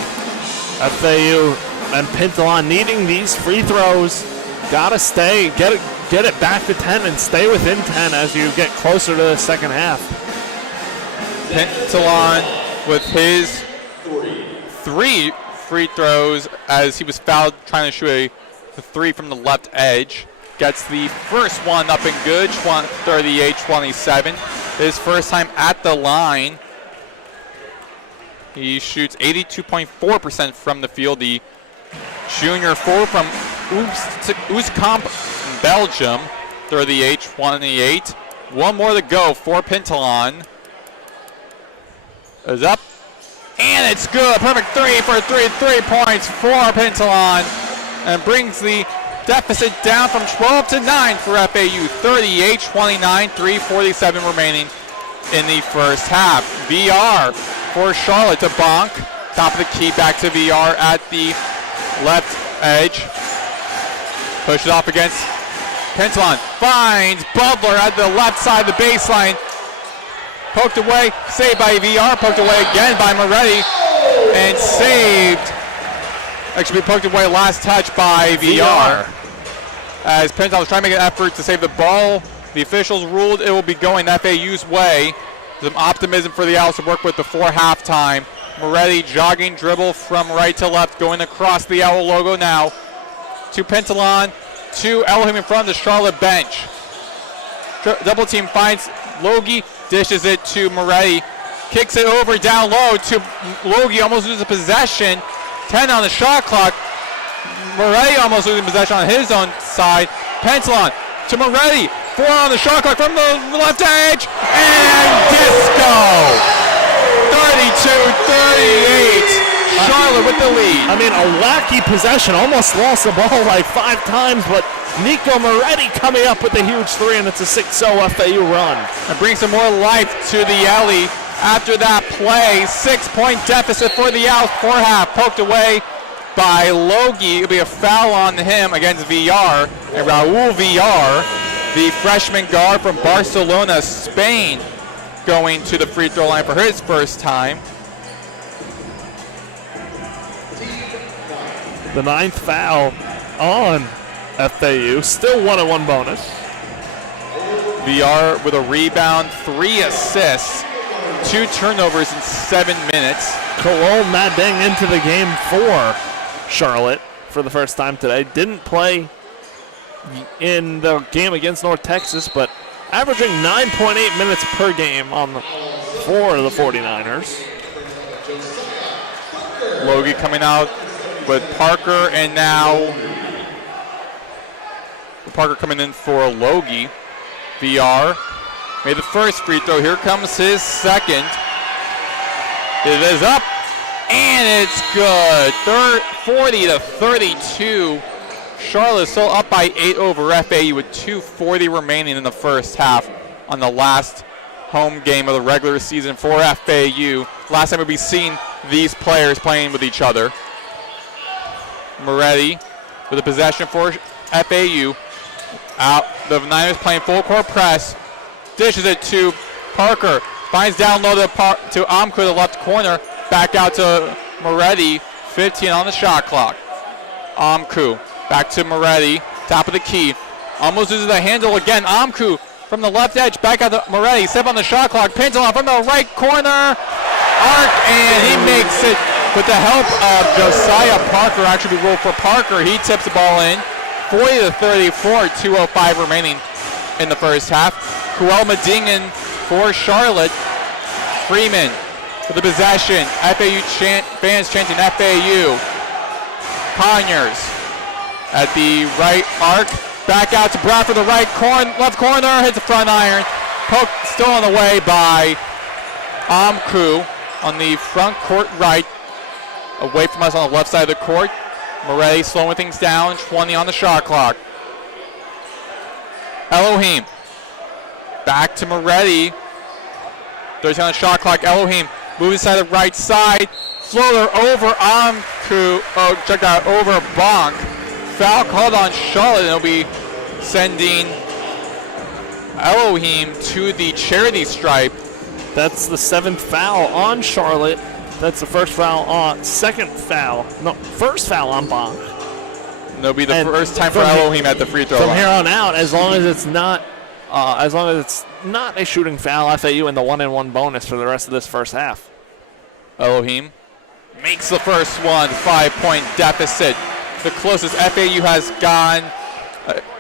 FAU and Pintalan needing these free throws. Gotta stay, get it back to 10 and stay within 10 as you get closer to the second half. Pintalan with his 3 free throws as he was fouled trying to shoot a 3 from the left edge. Gets the first one up and good, 38-27. His first time at the line. He shoots 82.4% from the field. The junior forward from Oostkamp, Belgium, 38-28. One more to go for Pintalan. Is up, and it's good. Perfect 3 for 3 points for Pintalan, and brings the deficit down from 12 to 9 for FAU. 38-29, 3:47 remaining in the first half. VR for Charlotte to Bonk. Top of the key, back to VR at the left edge. Push it off against Pintalan. Finds Butler at the left side of the baseline. Poked away, saved by VR. Poked away again by Moretti. And saved. Actually poked away last touch by VR. As Pintalan was trying to make an effort to save the ball. The officials ruled it will be going FAU's way. Some optimism for the Owls to work with before halftime. Moretti jogging dribble from right to left, going across the Owl logo now. To Pintalan, to Elohim in front of the Charlotte bench. Double team finds Logie, dishes it to Moretti. Kicks it over down low to Logie, almost loses possession. 10 on the shot clock. Moretti almost losing possession on his own side. Pintalan to Moretti. 4 on the shot clock from the left edge. And disco. 32-38. Charlotte with the lead. I mean, a wacky possession. Almost lost the ball like 5 times, but Nico Moretti coming up with a huge 3, and it's a 6-0 FAU run. And brings some more life to the alley. After that play, 6-point deficit for the Owls. 4 half poked away by Logie. It'll be a foul on him against VR. And Raul VR, the freshman guard from Barcelona, Spain, going to the free throw line for his first time. The 9th foul on FAU. Still 1-on-1 bonus. VR with a rebound, 3 assists, 2 turnovers in 7 minutes. Cole Maddox into the game for Charlotte for the first time today. Didn't play in the game against North Texas, but averaging 9.8 minutes per game for the 49ers. Logie coming out with Parker, and now Parker coming in for Logie. VR made the first free throw. Here comes his second. It is up, and it's good. 40-32. Charlotte still up by 8 over FAU with 2:40 remaining in the first half on the last home game of the regular season for FAU. Last time we've seen these players playing with each other. Moretti with a possession for FAU. Out, the Niners playing full court press. Dishes it to Parker. Finds down low to Amku, the left corner. Back out to Moretti. 15 on the shot clock. Amku back to Moretti. Top of the key. Almost loses the handle again. Amku from the left edge. Back out to Moretti. Step on the shot clock. Pins on from the right corner. Arc, and he makes it with the help of Josiah Parker. Actually ruled for Parker. He tips the ball in. 40-34, 2:05 remaining in the first half. Kuel Madingen for Charlotte. Freeman for the possession. FAU fans chanting FAU. Conyers at the right arc. Back out to Bradford, the right corner, left corner, hits the front iron. Poke still on the way by Amku on the front court right. Away from us on the left side of the court. Moretti slowing things down, 20 on the shot clock. Elohim back to Moretti. 30 on the shot clock. Elohim moving to the right side. Floater over Amku. Oh, check that, over Bonk. Foul called on Charlotte, and it'll be sending Elohim to the charity stripe. That's the 7th foul on Charlotte. That's the first foul on, first foul on Bonk. And it'll be the first time for Elohim at the free throw line. From here on out, as long as it's not a shooting foul, FAU in the 1-and-1 bonus for the rest of this first half. Elohim makes the first one, 5-point deficit. The closest FAU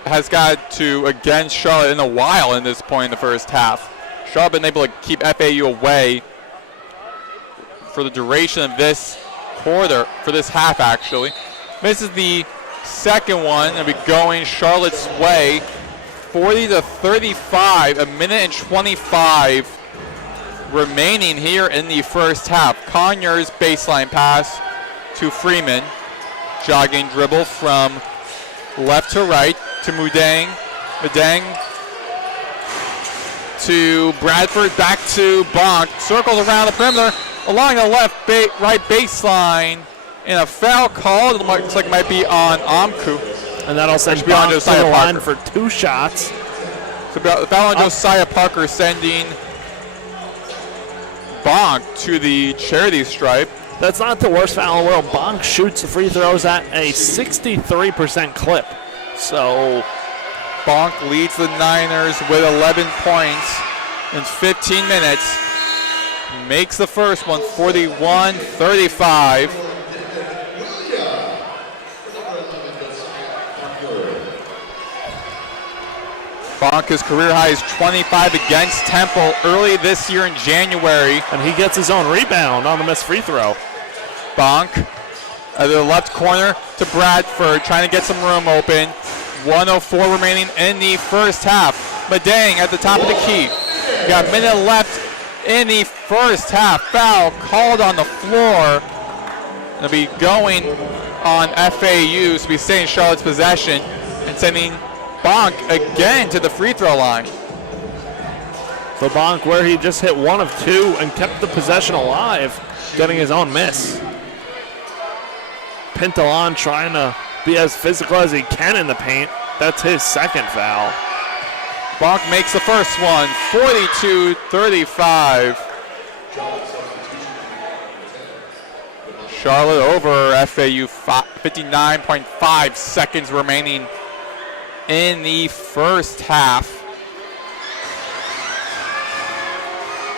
has got to against Charlotte in a while in this point in the first half. Charlotte been able to keep FAU away for the duration of this quarter, for this half actually. Misses the second one, and be going Charlotte's way. 40-35, a minute and 25 remaining here in the first half. Conyers baseline pass to Freeman. Jogging dribble from left to right to Mudang. Mudang to Bradford, back to Bonk. Circles around the perimeter, along the right baseline, and a foul called. It looks like it might be on Amku. And that'll send Bonk to the line for 2 shots. So the foul on Josiah Parker, sending Bonk to the charity stripe. That's not the worst foul in the world. Bonk shoots the free throws at a 63% clip. So Bonk leads the Niners with 11 points in 15 minutes. Makes the first one, 41-35. Bonk, his career high is 25 against Temple early this year in January. And he gets his own rebound on the missed free throw. Bonk at the left corner to Bradford, trying to get some room open. 1:04 remaining in the first half. Madang at the top of the key. Got a minute left in the first half. Foul called on the floor. It'll be going on FAU, so be staying in Charlotte's possession and sending Bonk again to the free throw line. So Bonk, where he just hit 1 of 2 and kept the possession alive, getting his own miss. Pintalon trying to be as physical as he can in the paint. That's his second foul. Bonk makes the first one, 42-35. Charlotte over FAU, 59.5 seconds remaining in the first half.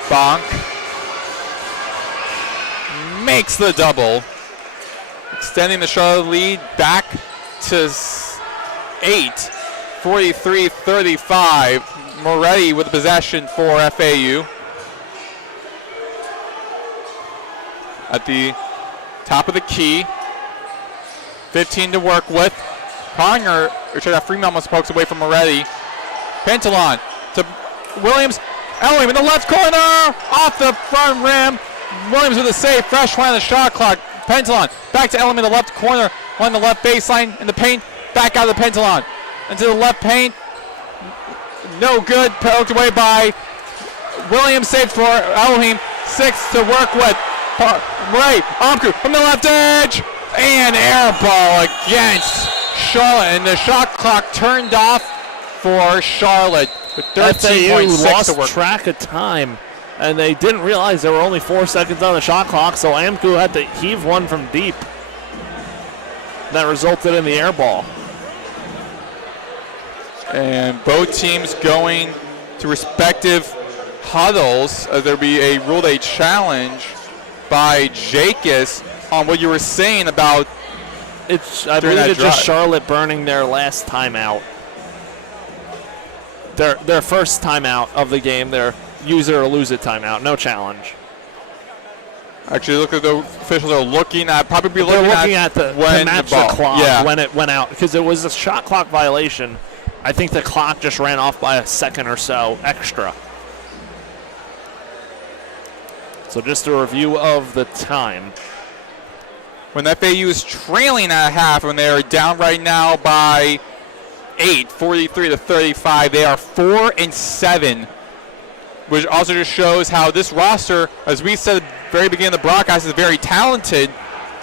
Bonk makes the double, extending the Charlotte lead back to 8, 43-35. Moretti with the possession for FAU. At the top of the key, 15 to work with. Conger, Freeman almost pokes away from Moretti. Pintalon to Williams. Elohim in the left corner, off the front rim. Williams with a save, fresh one on the shot clock. Pintalon back to Elohim in the left corner, on the left baseline in the paint. Back out of the Pintalon into the left paint. No good, poked away by Williams. Saved for Elohim. 6 to work with. Right, Omku from the left edge, and air ball against Charlotte, and the shot clock turned off for Charlotte with 13.6 to work. Lost track of time, and they didn't realize there were only 4 seconds on the shot clock, so Amku had to heave one from deep. That resulted in the air ball. And both teams going to respective huddles. There'll be a Rule Day challenge by Jacobs on what you were saying about. I believe it's just Charlotte burning their last timeout. Their first timeout of the game, their user or lose it timeout, no challenge. Actually, look at the officials are looking at to match the clock when it went out, because it was a shot clock violation. I think the clock just ran off by a second or so extra. So just a review of the time. When FAU is trailing at half, when they are down right now by 8, 43-35, they are 4-7, which also just shows how this roster, as we said at the very beginning of the broadcast, is very talented.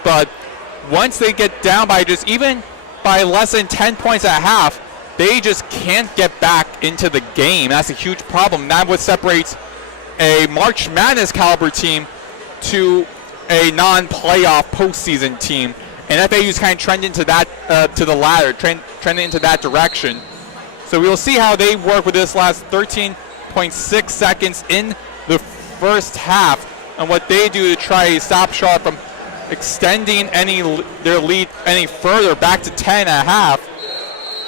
But once they get down by even by less than 10 points at half, they just can't get back into the game. That's a huge problem. That's what separates a March Madness caliber team to a non-playoff postseason team, and FAU's kind of trending to that to the latter, trending into that direction. So we'll see how they work with this last 13.6 seconds in the first half, and what they do to try to stop Charlotte from extending their lead any further back to 10 at half.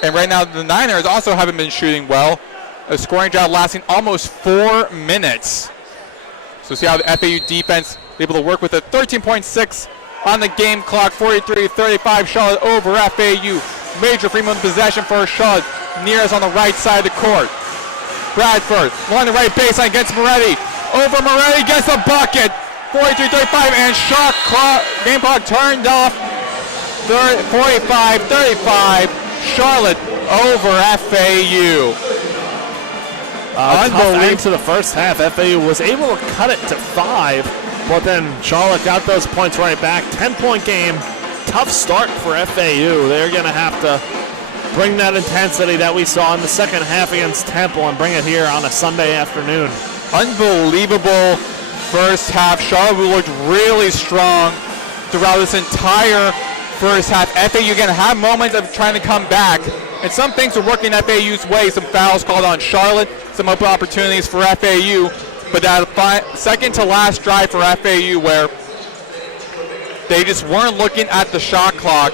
And right now the Niners also haven't been shooting well. A scoring drought lasting almost 4 minutes. So see how the FAU defense is able to work with it. 13.6 on the game clock, 43-35, Charlotte over FAU. Major Freeman possession for Charlotte. Nearest on the right side of the court. Bradford along the right baseline against Moretti. Over Moretti, gets the bucket. 43-35, and shot clock, game clock turned off. 45-35, Charlotte over FAU. Tough end to the first half. FAU was able to cut it to 5, but then Charlotte got those points right back. 10-point game. Tough start for FAU. They're going to have to bring that intensity that we saw in the second half against Temple and bring it here on a Sunday afternoon. Unbelievable first half. Charlotte looked really strong throughout this entire first half. FAU going to have moments of trying to come back, and some things are working FAU's way. Some fouls called on Charlotte, some open opportunities for FAU, but that second to last drive for FAU where they just weren't looking at the shot clock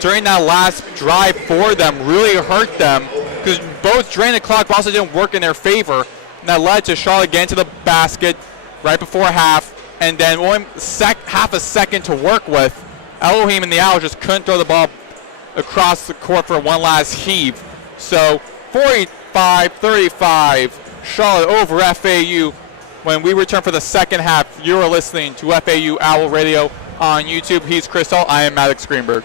during that last drive for them really hurt them, because both drained the clock but also didn't work in their favor, and that led to Charlotte getting to the basket right before half, and then only half a second to work with. Elohim and the Owls just couldn't throw the ball across the court for one last heave. So 45-35, Charlotte over FAU. When we return for the second half, you are listening to FAU Owl Radio on YouTube. He's Chris Talt. I am Maddox Greenberg.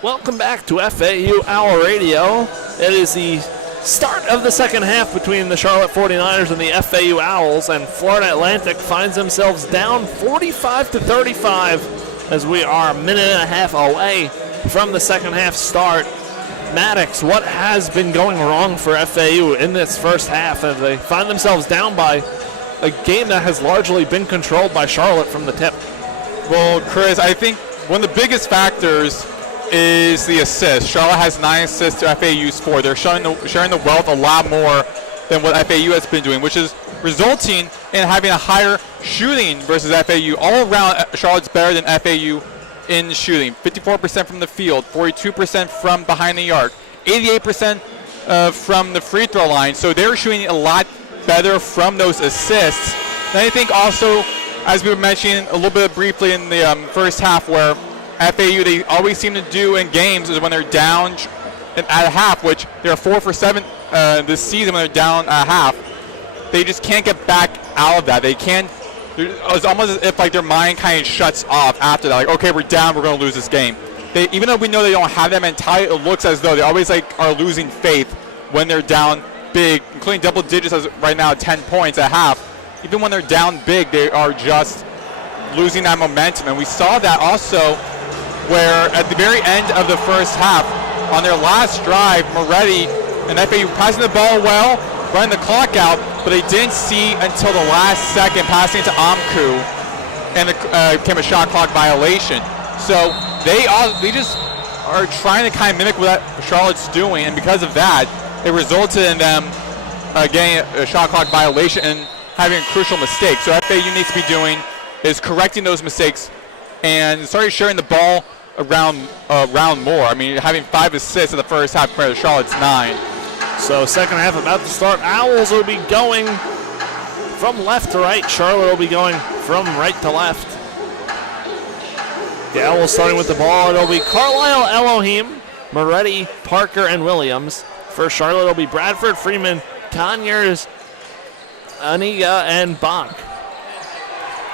Welcome back to FAU Owl Radio. It is the start of the second half between the Charlotte 49ers and the FAU Owls, and Florida Atlantic finds themselves down 45-35 as we are a minute and a half away from the second half start. Maddox, what has been going wrong for FAU in this first half as they find themselves down by a game that has largely been controlled by Charlotte from the tip? Well, Chris, I think one of the biggest factors is the assists. Charlotte has 9 assists to FAU's 4. They're sharing the wealth a lot more than what FAU has been doing, which is resulting in having a higher shooting versus FAU. All around, Charlotte's better than FAU in shooting. 54% from the field, 42% from behind the arc, 88% from the free throw line. So they're shooting a lot better from those assists. And I think also, as we were mentioning a little bit briefly in the first half, where FAU, they always seem to do in games is when they're down at a half, which they're 4 for 7 this season when they're down at a half. They just can't get back out of that. They can't. It's almost as if like their mind kind of shuts off after that. Like, okay, we're down, we're going to lose this game. Even though we know they don't have that mentality, it looks as though they always like are losing faith when they're down big, including double digits as right now, 10 points at half. Even when they're down big, they are just losing that momentum. And we saw that also where at the very end of the first half, on their last drive, Moretti and FAU passing the ball well, running the clock out, but they didn't see until the last second passing to Amku, and it became a shot clock violation. So they just are trying to kind of mimic what Charlotte's doing, and because of that, it resulted in them getting a shot clock violation and having a crucial mistake. So FAU needs to be doing is correcting those mistakes and starting sharing the ball around more. I mean, having 5 assists in the first half compared to Charlotte's 9. So second half about to start. Owls will be going from left to right. Charlotte will be going from right to left. The Owls starting with the ball. It'll be Carlisle, Elohim, Moretti, Parker, and Williams. For Charlotte, it'll be Bradford, Freeman, Conyers, Aniga, and Bonk.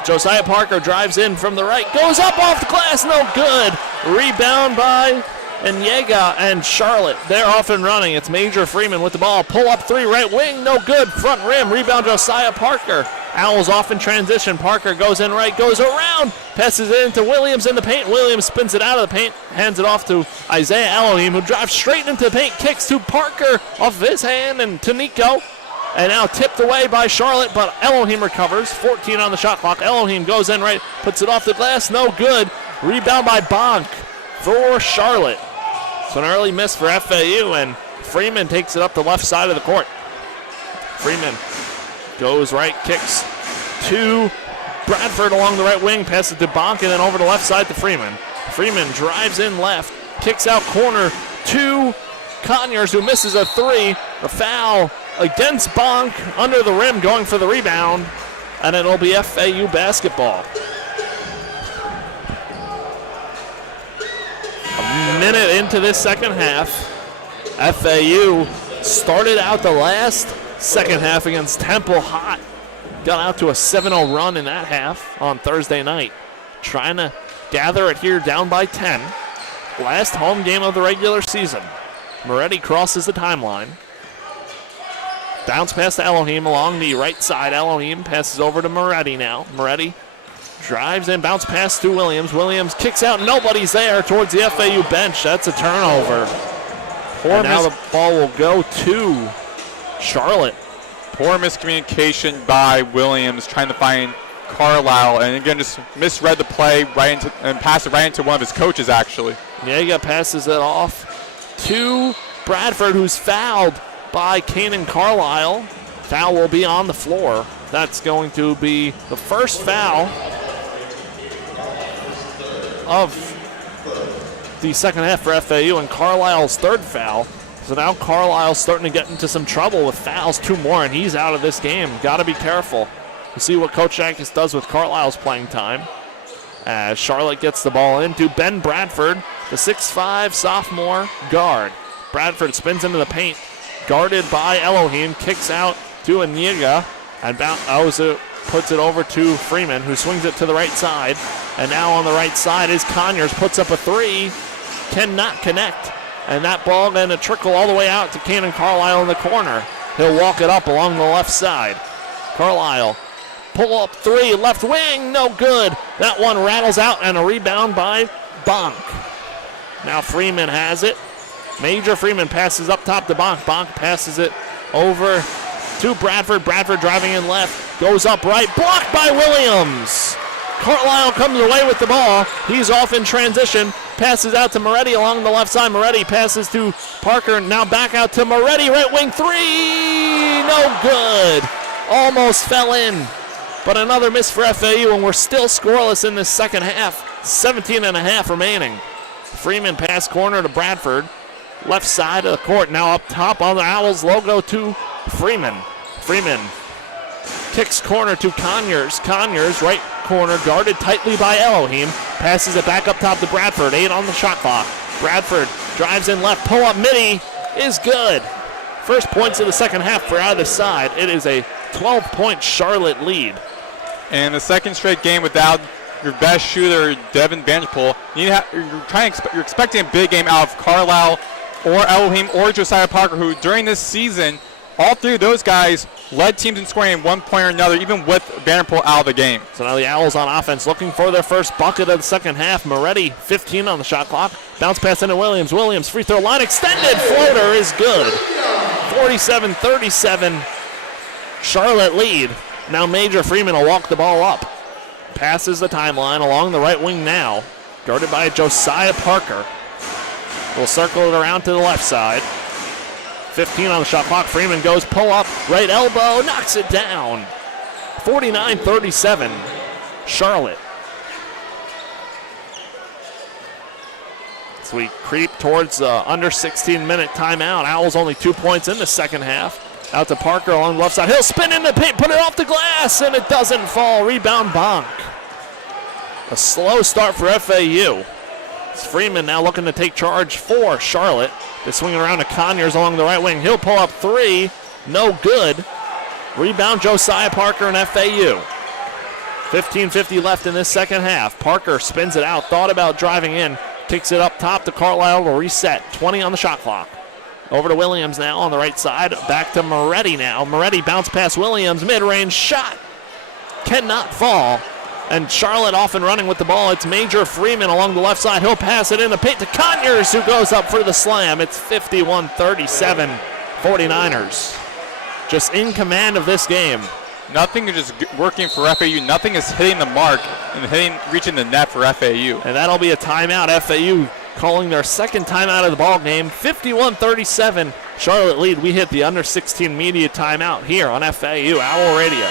Josiah Parker drives in from the right, goes up off the glass, no good. Rebound by Aniga and Charlotte. They're off and running. It's Major Freeman with the ball. Pull up 3, right wing, no good. Front rim, rebound Josiah Parker. Owls off in transition. Parker goes in right, goes around, passes it into Williams in the paint. Williams spins it out of the paint, hands it off to Isaiah Elohim, who drives straight into the paint, kicks to Parker off his hand and to Nico. And now tipped away by Charlotte, but Elohim recovers. 14 on the shot clock. Elohim goes in right, puts it off the glass, no good. Rebound by Bonk for Charlotte. So an early miss for FAU, and Freeman takes it up the left side of the court. Freeman goes right, kicks to Bradford along the right wing, passes to Bonk, and then over the left side to Freeman. Freeman drives in left, kicks out corner to Conyers, who misses a 3. A foul against Bonk under the rim, going for the rebound, and it'll be FAU basketball. A minute into this second half, FAU started out the last second half against Temple hot. Got out to a 7-0 run in that half on Thursday night. Trying to gather it here down by 10. Last home game of the regular season. Moretti crosses the timeline. Bounce pass to Elohim along the right side. Elohim passes over to Moretti now. Moretti drives in, bounce pass to Williams. Williams kicks out, nobody's there towards the FAU bench. That's a turnover. And now the ball will go to Charlotte. Poor miscommunication by Williams trying to find Carlisle, and again just misread the play and passed it right into one of his coaches actually. Niega passes it off to Bradford, who's fouled by Kanan Carlisle. Foul will be on the floor. That's going to be the first foul of the second half for FAU, and Carlisle's third foul. So now Carlisle's starting to get into some trouble with fouls, 2 more, and he's out of this game. Got to be careful. We'll see what Coach Jankis does with Carlisle's playing time. As Charlotte gets the ball into Ben Bradford, the 6'5 sophomore guard. Bradford spins into the paint, guarded by Elohim, kicks out to Aniga, and puts it over to Freeman, who swings it to the right side. And now on the right side is Conyers, puts up a 3, cannot connect. And that ball going to trickle all the way out to Cannon Carlisle in the corner. He'll walk it up along the left side. Carlisle, pull up three, left wing, no good. That one rattles out and a rebound by Bonk. Now Freeman has it. Major Freeman passes up top to Bonk. Bonk passes it over to Bradford. Bradford driving in left, goes up right, blocked by Williams. Carlisle comes away with the ball. He's off in transition. Passes out to Moretti along the left side. Moretti passes to Parker. Now back out to Moretti. Right wing three. No good. Almost fell in. But another miss for FAU, and we're still scoreless in this second half. 17 and a half remaining. Freeman pass corner to Bradford. Left side of the court. Now up top on the Owls logo to Freeman. Freeman kicks corner to Conyers. Conyers, right corner, guarded tightly by Elohim. Passes it back up top to Bradford. 8 on the shot clock. Bradford drives in left. Pull up midi is good. First points of the second half for either side. It is a 12-point Charlotte lead. And the second straight game without your best shooter, Devin Vanderpool. You're expecting a big game out of Carlisle or Elohim or Josiah Parker, who during this season, all three of those guys led teams in scoring at one point or another, even with Vanderpool out of the game. So now the Owls on offense looking for their first bucket of the second half. Moretti, 15 on the shot clock. Bounce pass into Williams. Williams, free throw line extended. Floater is good. 47-37. Charlotte lead. Now Major Freeman will walk the ball up. Passes the timeline along the right wing now. Guarded by Josiah Parker. We'll circle it around to the left side. 15 on the shot clock. Freeman goes pull up, right elbow, knocks it down. 49-37, Charlotte. So we creep towards the under 16-minute timeout. Owls only 2 points in the second half. Out to Parker along the left side. He'll spin in the paint, put it off the glass, and it doesn't fall. Rebound Bonk. A slow start for FAU. It's Freeman now looking to take charge for Charlotte. They're swinging around to Conyers along the right wing. He'll pull up three. No good. Rebound Josiah Parker and FAU. 15:50 left in this second half. Parker spins it out. Thought about driving in. Kicks it up top to Carlisle to reset. 20 on the shot clock. Over to Williams now on the right side. Back to Moretti now. Moretti bounce past Williams. Mid-range shot. Cannot fall. And Charlotte off and running with the ball. It's Major Freeman along the left side. He'll pass it in the paint to Conyers, who goes up for the slam. It's 51-37, 49ers. Just in command of this game. Nothing is just working for FAU. Nothing is hitting the mark and reaching the net for FAU. And that'll be a timeout. FAU calling their second timeout of the ball game. 51-37, Charlotte lead. We hit the under 16 media timeout here on FAU Owl Radio.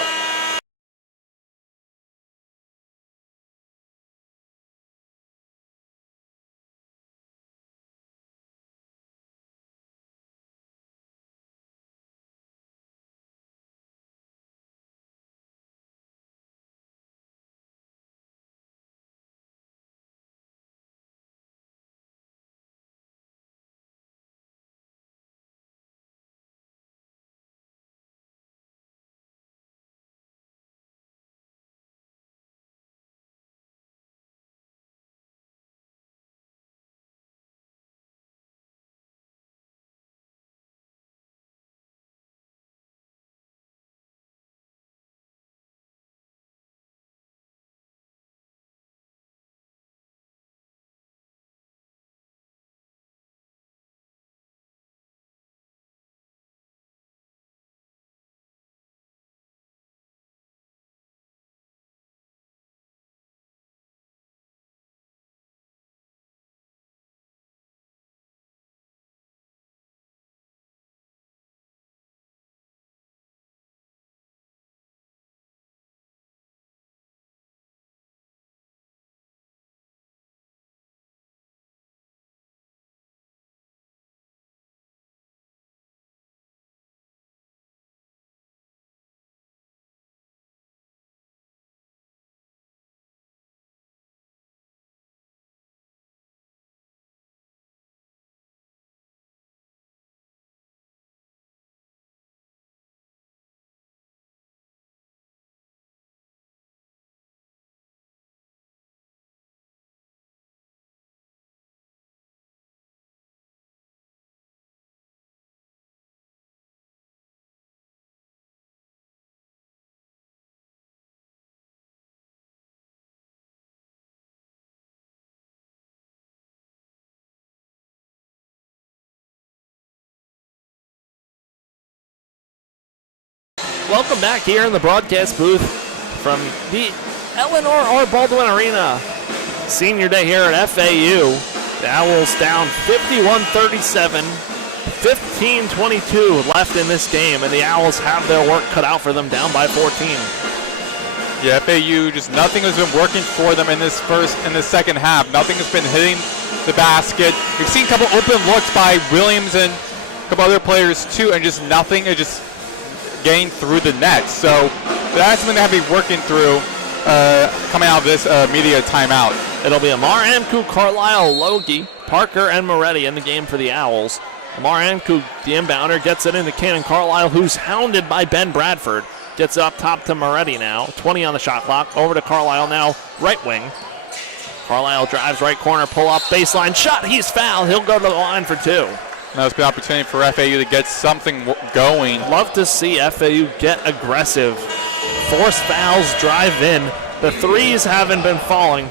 welcome back here in the broadcast booth from the Eleanor R Baldwin Arena. Senior day here at FAU. The Owls down 51-37, 15-22 left in this game, and the Owls have their work cut out for them, down by 14. Yeah, FAU, just nothing has been working for them in the second half. Nothing has been hitting the basket. We've seen a couple open looks by Williams and a couple other players too, and just nothing is just getting through the net. So that's something they have to be working through coming out of this media timeout. It'll be Amar Amku, Carlisle, Logie, Parker, and Moretti in the game for the Owls. Amar Amku, the inbounder, gets it into Cannon Carlisle, who's hounded by Ben Bradford. Gets up top to Moretti now. 20 on the shot clock. Over to Carlisle now, right wing. Carlisle drives right corner, pull up, baseline shot. He's fouled. He'll go to the line for two. Now it's been an opportunity for FAU to get something going. Love to see FAU get aggressive. Force fouls, drive in. The threes haven't been falling.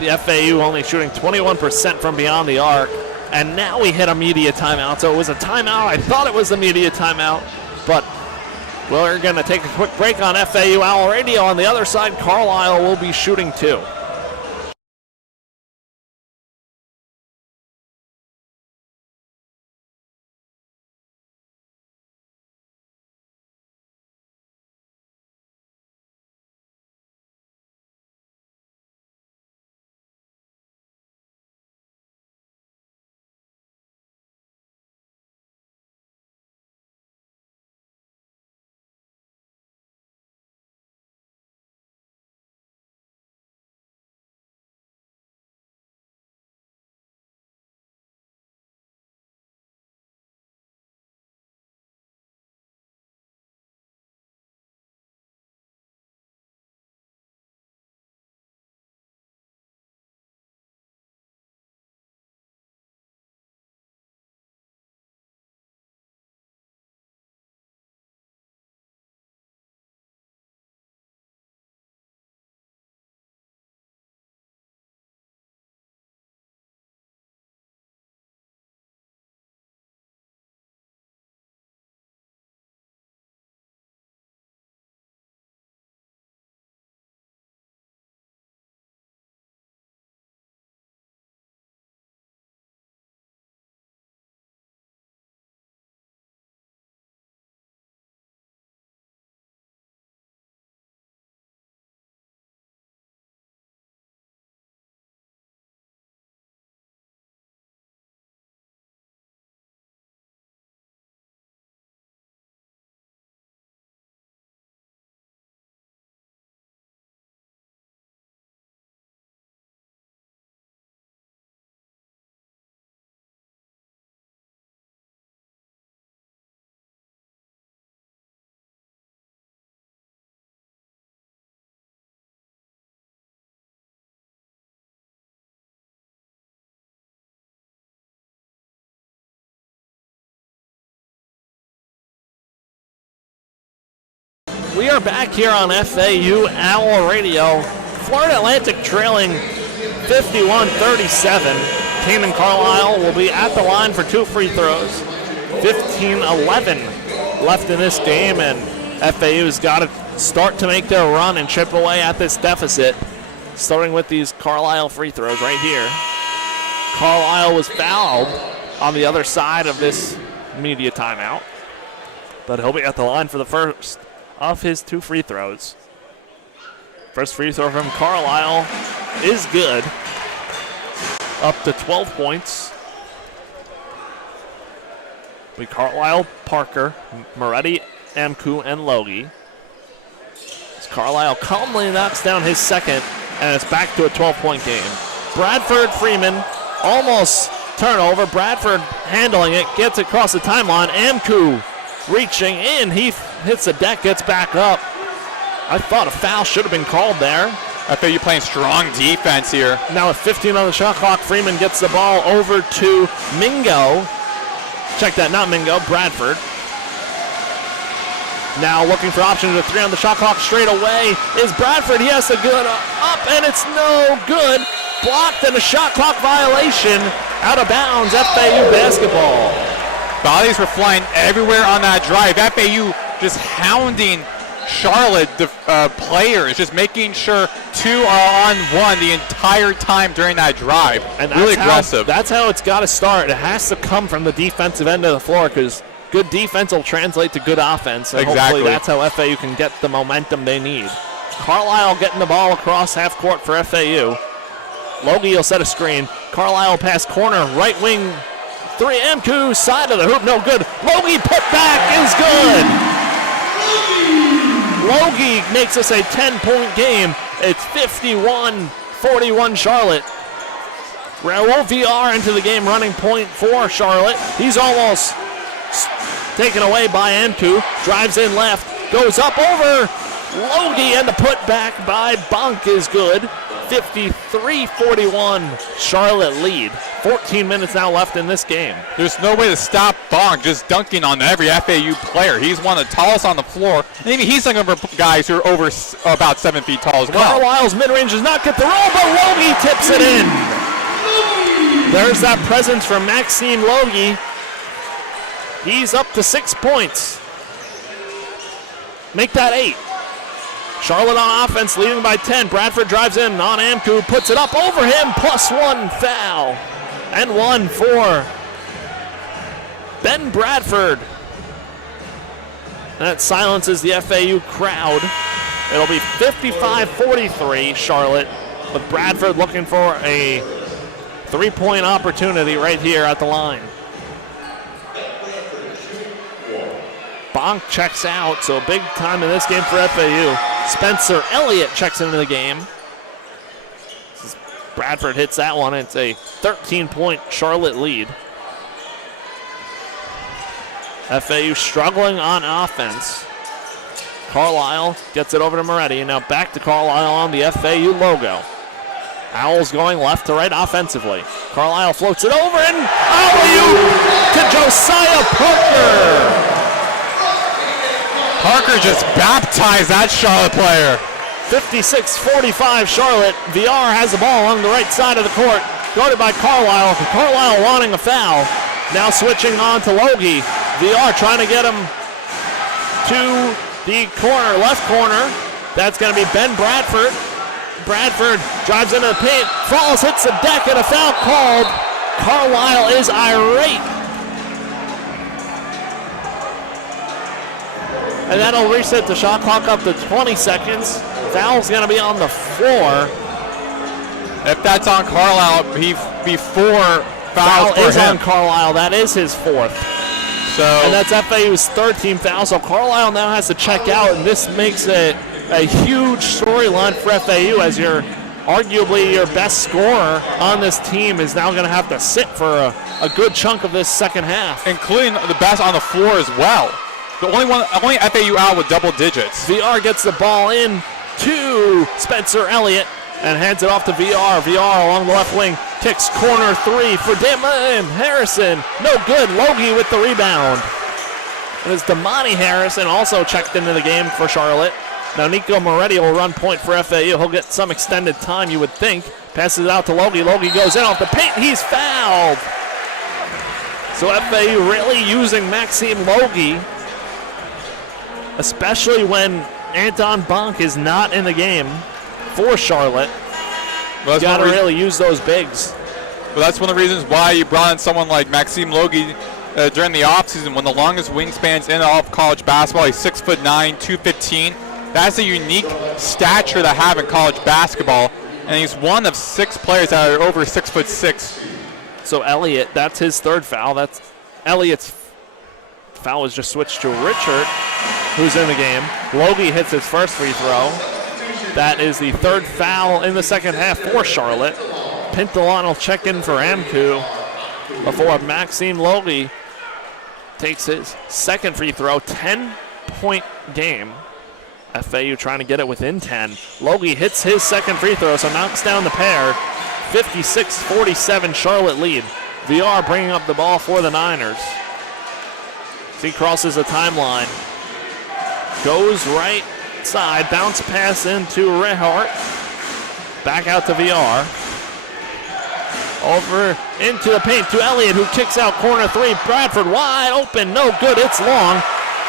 The FAU only shooting 21% from beyond the arc. And now we hit a media timeout. So it was a timeout. I thought it was a media timeout, but we're going to take a quick break on FAU Owl Radio. On the other side, Carlisle will be shooting two. We are back here on FAU Owl Radio. Florida Atlantic trailing 51-37. Cannon Carlisle will be at the line for two free throws. 15-11 left in this game, and FAU's got to start to make their run and chip away at this deficit, starting with these Carlisle free throws right here. Carlisle was fouled on the other side of this media timeout, but he'll be at the line for the first of his two free throws. First free throw from Carlisle is good. Up to 12 points. We Carlisle, Parker, Moretti, Amku, and Logie. As Carlisle calmly knocks down his second, and it's back to a 12-point game. Bradford Freeman, almost turnover. Bradford handling it, gets across the timeline. Amku reaching in, he hits the deck, gets back up. I thought a foul should have been called there. I feel you playing strong defense here. Now with 15 on the shot clock, Freeman gets the ball over to Mingo. Check that, not Mingo, Bradford. Now looking for options with 3 on the shot clock. Straight away is Bradford. He has to go up, and it's no good. Blocked, and a shot clock violation. Out of bounds, FAU basketball. Bodies were flying everywhere on that drive. FAU just hounding Charlotte players just making sure 2 are on 1 the entire time during that drive. And really aggressive. That's how it's got to start. It has to come from the defensive end of the floor because good defense will translate to good offense. And exactly. Hopefully that's how FAU can get the momentum they need. Carlisle getting the ball across half court for FAU. Logie will set a screen. Carlisle pass corner, right wing 3. Amku, side of the hoop, no good. Logie put back is good. Logie makes this a 10-point game. It's 51-41 Charlotte. Raul VR into the game, running point for Charlotte. He's almost taken away by Amku. Drives in left, goes up over Logie, and the putback by Bonk is good. 53-41 Charlotte lead. 14 minutes now left in this game. There's no way to stop Bonk just dunking on every FAU player. He's one of the tallest on the floor. And even he's looking for guys who are over about 7 feet tall as well. Carlisle's mid-range does not get the roll, but Logie tips it in. There's that presence from Maxime Logie. He's up to 6 points. Make that 8. Charlotte on offense, leading by 10. Bradford drives in on Amku, puts it up over him, +1 foul. And 1 for Ben Bradford. That silences the FAU crowd. It'll be 55-43 Charlotte, with Bradford looking for a 3-point opportunity right here at the line. Bonk checks out, so big time in this game for FAU. Spencer Elliott checks into the game. Bradford hits that one. It's a 13-point Charlotte lead. FAU struggling on offense. Carlisle gets it over to Moretti, and now back to Carlisle on the FAU logo. Owls going left to right offensively. Carlisle floats it over, and alley-oop to Josiah Parker. Parker just baptized that Charlotte player. 56-45 Charlotte. VR has the ball along the right side of the court. Guarded by Carlisle. Carlisle wanting a foul. Now switching on to Logie. VR trying to get him to the corner, left corner. That's going to be Ben Bradford. Bradford drives into the paint, falls, hits the deck, and a foul called. Carlisle is irate. And that'll reset the shot clock up to 20 seconds. Foul's going to be on the floor. If that's on Carlisle, before Foul for is him. on Carlisle. That is his 4th. And that's FAU's 3rd team foul. So Carlisle now has to check out, and this makes it a huge storyline for FAU as arguably your best scorer on this team is now going to have to sit for a good chunk of this second half. Including the best on the floor as well. The only FAU out with double digits. VR gets the ball in to Spencer Elliott and hands it off to VR. VR along the left wing kicks corner 3 for Damon Harrison. No good. Logie with the rebound. And it's Damani Harrison also checked into the game for Charlotte. Now Nico Moretti will run point for FAU. He'll get some extended time, you would think. Passes it out to Logie. Logie goes in off the paint. He's fouled. So FAU really using Maxime Logie, especially when Anton Bonk is not in the game for Charlotte. You got to really use those bigs. Well, that's one of the reasons why you brought in someone like Maxime Logie during the offseason, when the longest wingspans in all of college basketball. He's 6'9", 215. That's a unique stature to have in college basketball, and he's one of 6 players that are over 6'6". So Elliott, that's his 3rd foul. That's Elliott's foul was just switched to Richard, who's in the game. Logie hits his first free throw. That is the 3rd foul in the second half for Charlotte. Pintalon will check in for Amku before Maxime Logie takes his 2nd free throw. 10-point game. FAU trying to get it within 10. Logie hits his 2nd free throw, so knocks down the pair. 56-47 Charlotte lead. VR bringing up the ball for the Niners. He crosses the timeline. Goes right side. Bounce pass into Rehart. Back out to VR. Over into the paint to Elliott, who kicks out corner 3. Bradford wide open. No good. It's long.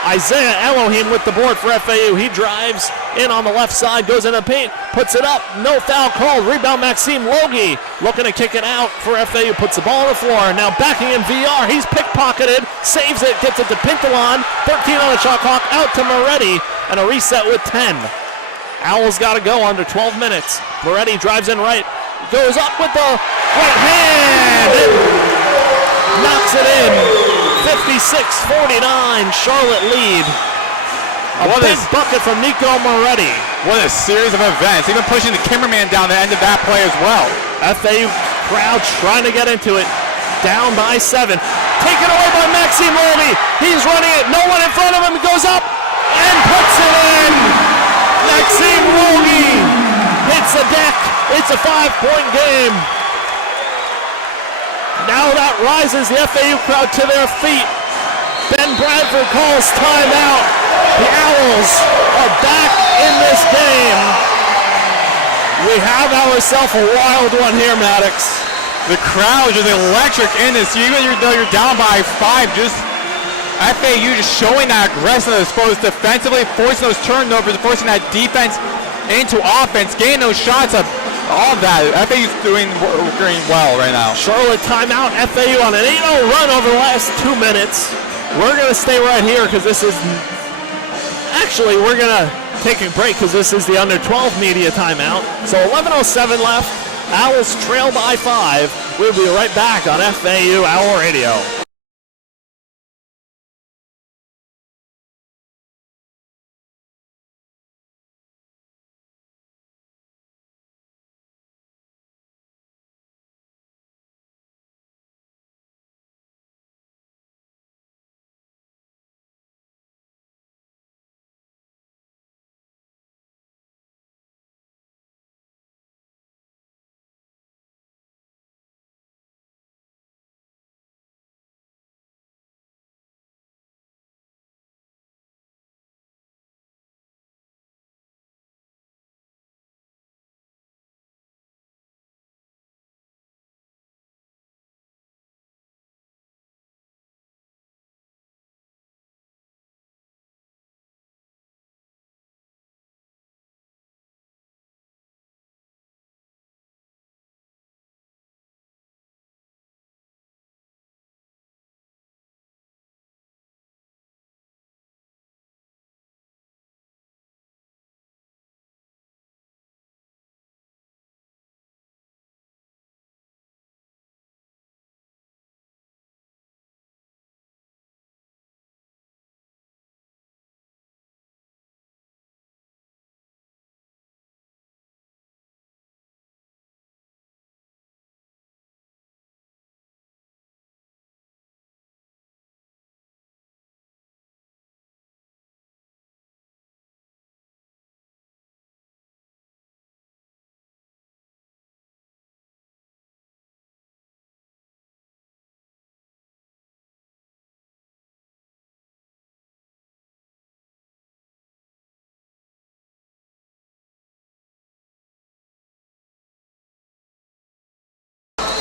Isaiah Elohim with the board for FAU. He drives in on the left side, goes in the paint, puts it up. No foul called. Rebound Maxime Logie looking to kick it out for FAU. Puts the ball on the floor. Now backing in VR. He's pickpocketed. Saves it. Gets it to Pintalan. 13 on the shot clock. Out to Moretti. And a reset with 10. Owls got to go under 12 minutes. Moretti drives in right. Goes up with the right hand. It knocks it in. 56-49. Charlotte lead. A big bucket from Nico Moretti. What a series of events. Even pushing the cameraman down the end of that play as well. FAU crowd trying to get into it. Down by 7. Taken away by Maxime Logie. He's running it. No one in front of him. He goes up and puts it in. Maxime Logie hits the deck. It's a 5-point game. Now that rises the FAU crowd to their feet. Ben Bradford calls timeout. The Owls are back in this game. We have ourselves a wild one here, Maddox. The crowd is electric in this. Even though you're down by 5, just FAU just showing that aggressiveness, both defensively, forcing those turnovers, forcing that defense into offense, getting those shots up. All of that. FAU's doing well right now. Charlotte timeout. FAU on an 8-0 run over the last 2 minutes. We're going to stay right here because this is... Actually, we're going to take a break because this is the under 12 media timeout. So 11:07 left. Owls trail by 5. We'll be right back on FAU Owl Radio.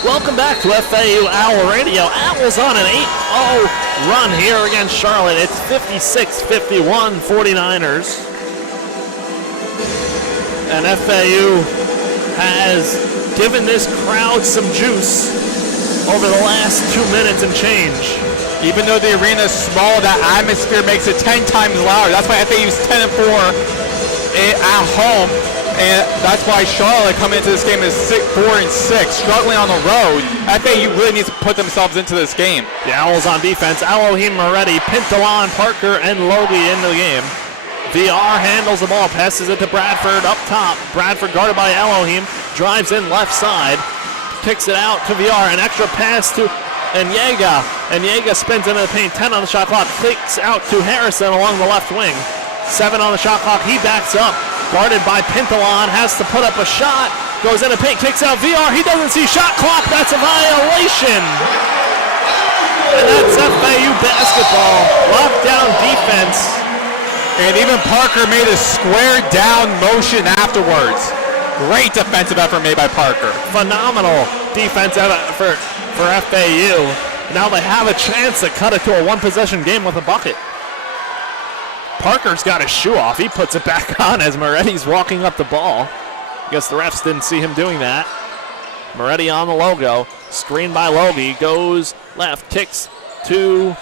Welcome back to FAU Owl Radio. Owls on an 8-0 run here against Charlotte. It's 56-51 49ers. And FAU has given this crowd some juice over the last 2 minutes and change. Even though the arena is small, that atmosphere makes it 10 times louder. That's why FAU's 10-4 at home. And that's why Charlotte coming into this game is 4-6, struggling on the road. FAU really needs to put themselves into this game. The Owls on defense. Elohim Moretti, Pintalan, Parker, and Logie into the game. VR handles the ball, passes it to Bradford up top. Bradford guarded by Elohim, drives in left side, kicks it out to VR. An extra pass to Enyega. Enyega spins into the paint, 10 on the shot clock, kicks out to Harrison along the left wing. 7 on the shot clock, he backs up. Guarded by Pintalan, has to put up a shot, goes in the paint, kicks out VR, he doesn't see shot clock, that's a violation. And that's FAU basketball, lockdown defense. And even Parker made a square down motion afterwards. Great defensive effort made by Parker. Phenomenal defense effort for FAU. Now they have a chance to cut it to a one-possession game with a bucket. Parker's got his shoe off. He puts it back on as Moretti's walking up the ball. I guess the refs didn't see him doing that. Moretti on the logo. Screen by Logie. Goes left. Kicks to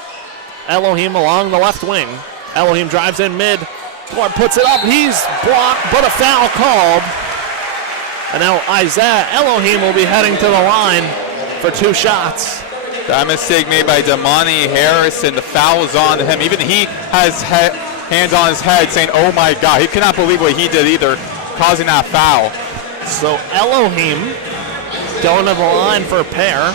Elohim along the left wing. Elohim drives in mid. Puts it up. He's blocked, but a foul called. And now Isaiah Elohim will be heading to the line for 2 shots. That mistake made by Damani Harrison. The foul was on him. Even he has hands on his head saying, oh my God. He cannot believe what he did either, causing that foul. So Elohim going to the line for a pair.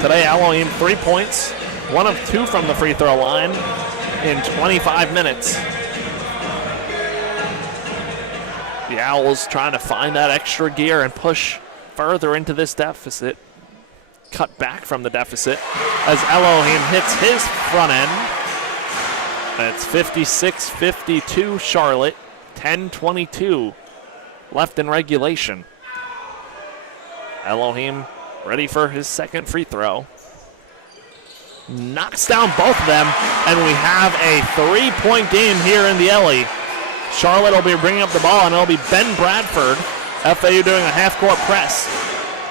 Today Elohim 3 points, 1 of 2 from the free throw line in 25 minutes. The Owls trying to find that extra gear and push further into this deficit. Cut back from the deficit as Elohim hits his front end. It's 56-52 Charlotte, 10-22 left in regulation. Elohim ready for his second free throw. Knocks down both of them, and we have a 3-point game here in the Ellie. Charlotte will be bringing up the ball, and it'll be Ben Bradford. FAU doing a half-court press.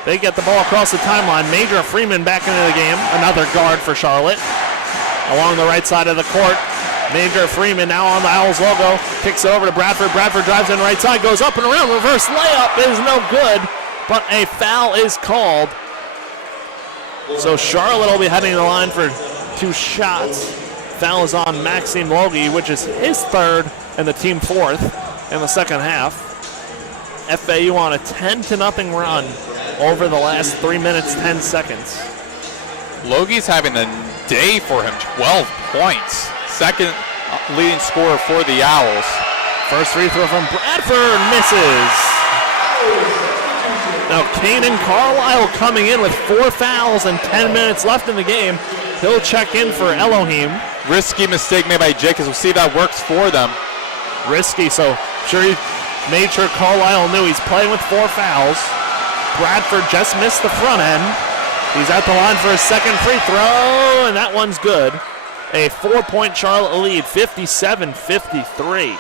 They get the ball across the timeline. Major Freeman back into the game. Another guard for Charlotte. Along the right side of the court, Major Freeman now on the Owls logo. Kicks it over to Bradford. Bradford drives in right side, goes up and around. Reverse layup is no good, but a foul is called. So Charlotte will be heading to the line for 2 shots. Foul is on Maxime Logie, which is his 3rd and the team 4th in the second half. FAU on a 10-0 run over the last 3 minutes, 10 seconds. Logie's having a day for him, 12 points. Second leading scorer for the Owls. First free throw from Bradford, misses. Now Kanan Carlisle coming in with 4 fouls and 10 minutes left in the game. He'll check in for Elohim. Risky mistake made by Jake, as we'll see if that works for them. Risky, so sure he made sure Carlisle knew he's playing with 4 fouls. Bradford just missed the front end. He's at the line for his second free throw, and that one's good. A 4-point Charlotte lead, 57-53.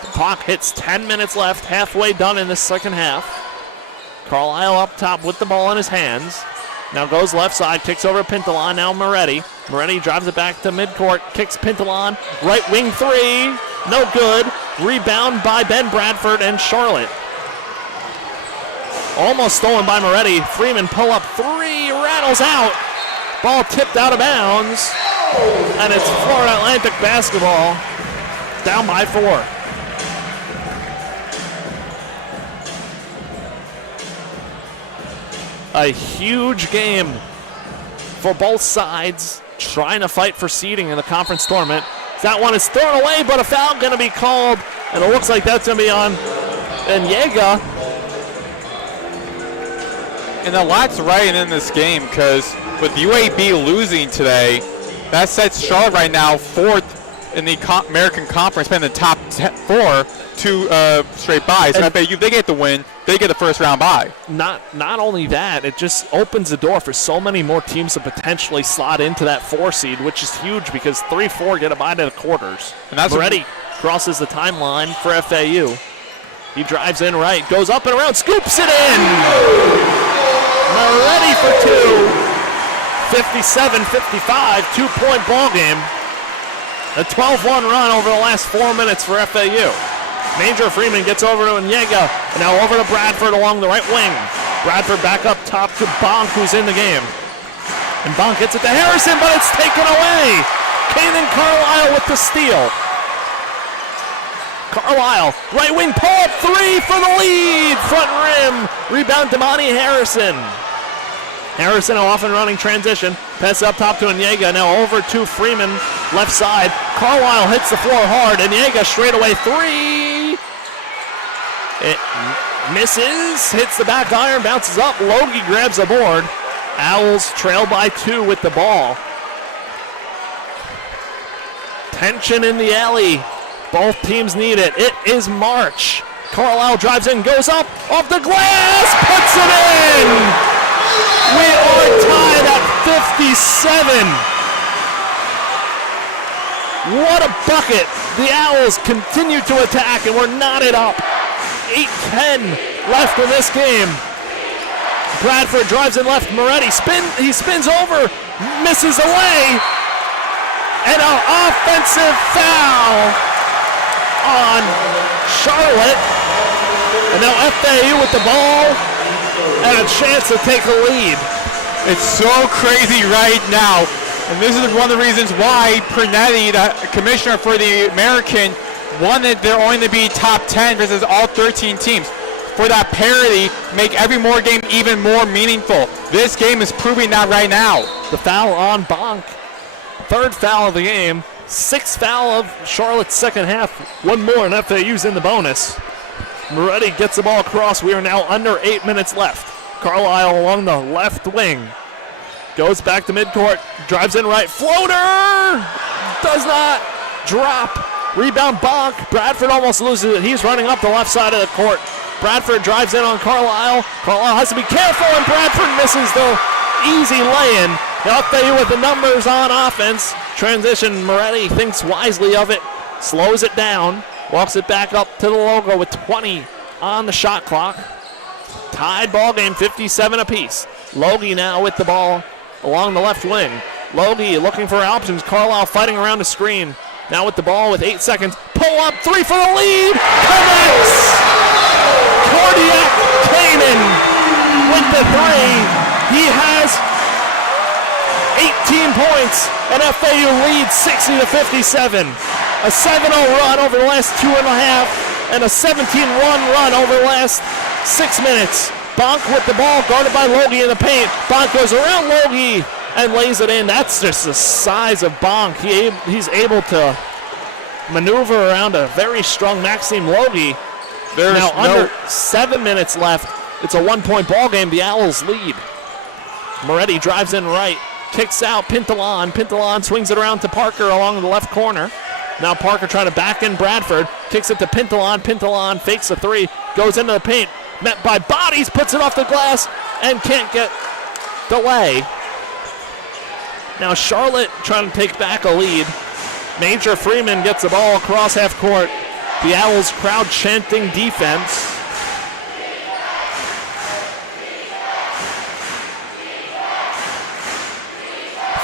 The clock hits 10 minutes left, halfway done in the second half. Carlisle up top with the ball in his hands. Now goes left side, kicks over to Pintalon, now Moretti. Moretti drives it back to midcourt, kicks Pintalon, right wing 3, no good. Rebound by Ben Bradford and Charlotte. Almost stolen by Moretti. Freeman pull up 3, rattles out. Ball tipped out of bounds. And it's Florida Atlantic basketball, down by 4. A huge game for both sides, trying to fight for seeding in the conference tournament. That one is thrown away, but a foul going to be called, and it looks like that's going to be on Onyega. And a lot's right in this game, because with UAB losing today, that sets Charlotte right now 4th in the American Conference, playing the top 4, 2 straight buys. So FAU, they get the win, they get the first round bye. Not only that, it just opens the door for so many more teams to potentially slot into that 4 seed, which is huge because 3-4 get a bye to the quarters. And that's Moretti crosses the timeline for FAU. He drives in right, goes up and around, scoops it in. Moretti for 2. 57-55, 2-point ball game. A 12-1 run over the last 4 minutes for FAU. Major Freeman gets over to Onyega, and now over to Bradford along the right wing. Bradford back up top to Bonk, who's in the game. And Bonk gets it to Harrison, but it's taken away. Kanan Carlisle with the steal. Carlisle, right wing pull-up 3 for the lead. Front rim, rebound Damani Harrison. Harrison off and running transition. Pass up top to Onyega. Now over to Freeman, left side. Carlisle hits the floor hard. Onyega straight away 3. It misses. Hits the back iron. Bounces up. Logie grabs the board. Owls trail by 2 with the ball. Tension in the alley. Both teams need it. It is March. Carlisle drives in, goes up, off the glass, puts it in! We are tied at 57. What a bucket. The Owls continue to attack, and we're knotted up. 8:10 left in this game. Bradford drives in left. Moretti he spins over, misses away, and an offensive foul on Charlotte. And now FAU with the ball and a chance to take a lead. It's so crazy right now. And this is one of the reasons why Pernetti, the commissioner for the American, wanted there only to be top 10 versus all 13 teams. For that parity, make every more game even more meaningful. This game is proving that right now. The foul on Bonk. Third foul of the game. Sixth foul of Charlotte's second half. One more and FAU's in the bonus. Moretti gets the ball across. We are now under 8 minutes left. Carlisle along the left wing. Goes back to midcourt. Drives in right. Floater! Does not drop. Rebound Bonk. Bradford almost loses it. He's running up the left side of the court. Bradford drives in on Carlisle. Carlisle has to be careful, and Bradford misses the easy lay-in. Now FAU with the numbers on offense. Transition, Moretti thinks wisely of it. Slows it down. Walks it back up to the logo with 20 on the shot clock. Tied ball game, 57 apiece. Logie now with the ball along the left wing. Logie looking for options. Carlisle fighting around the screen. Now with the ball with 8 seconds. Pull up, three for the lead. Connects. Cardiac Kanan with the three. He has 18 points, and FAU leads 60-57. A 7-0 run over the last 2.5, and a 17-run over the last 6 minutes. Bonk with the ball, guarded by Logie in the paint. Bonk goes around Logie and lays it in. That's just the size of Bonk. He's able to maneuver around a very strong Maxime Logie. There's now under 7 minutes left. It's a 1-point ball game. The Owls lead. Moretti drives in right. Kicks out Pintalon. Pintalon swings it around to Parker along the left corner. Now Parker trying to back in Bradford. Kicks it to Pintalon. Pintalon fakes a three. Goes into the paint. Met by bodies. Puts it off the glass and can't get the lay. Now Charlotte trying to take back a lead. Major Freeman gets the ball across half court. The Owls crowd chanting defense.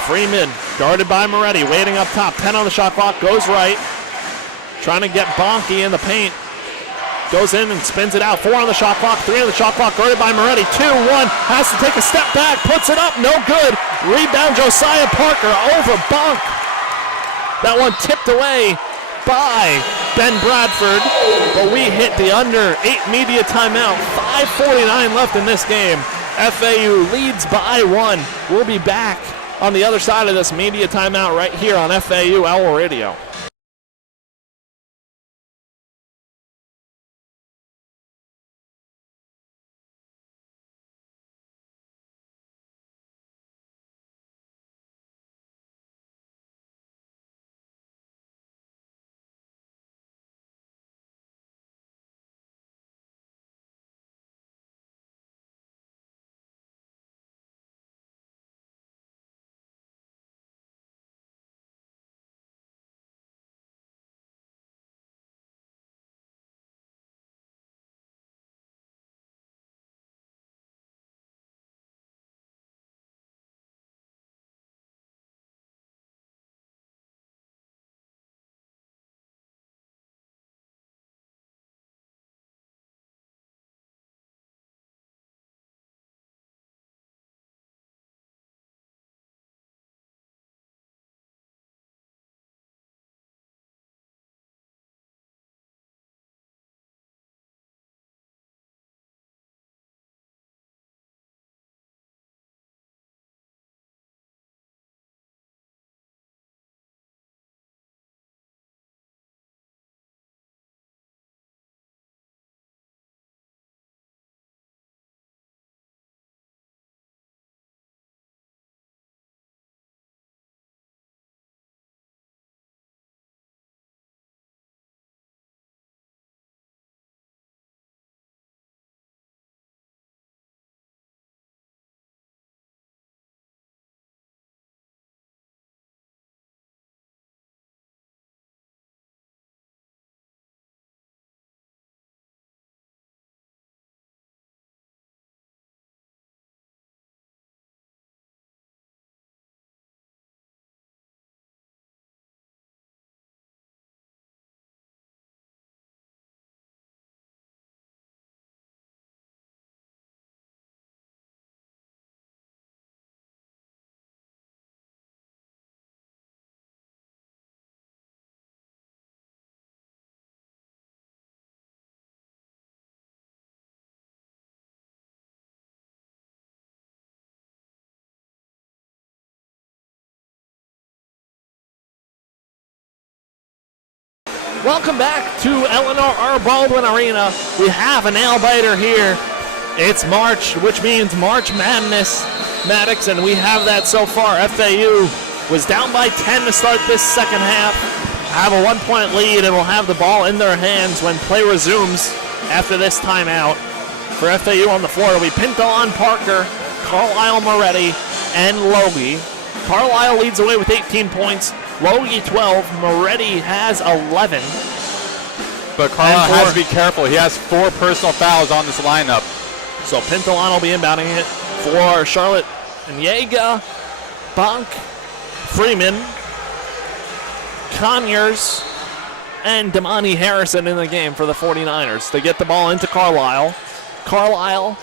Freeman guarded by Moretti, waiting up top. 10 on the shot clock, goes right. Trying to get Bonky in the paint. Goes in and spins it out. 4 on the shot clock, 3 on the shot clock, guarded by Moretti. 2-1, has to take a step back, puts it up, no good. Rebound Josiah Parker over Bonk. That one tipped away by Ben Bradford, but we hit the under 8 media timeout. 5:49 left in this game. FAU leads by 1. We'll be back on the other side of this media timeout right here on FAU Owl Radio. Welcome back to Eleanor R Baldwin Arena. We have a nail-biter here. It's March, which means March Madness, Maddox, and we have that so far. FAU was down by 10 to start this second half. Have a 1-point lead and will have the ball in their hands when play resumes after this timeout. For FAU on the floor, it'll be Pintalon, Parker, Carlisle, Moretti, and Logie. Carlisle leads the way with 18 points. Logie 12. Moretti has 11. But Carlisle has to be careful. He has 4 personal fouls on this lineup. So Pintalon will be inbounding it for Charlotte and Yeager, Bonk, Freeman, Conyers, and Damani Harrison in the game for the 49ers. They get the ball into Carlisle. Carlisle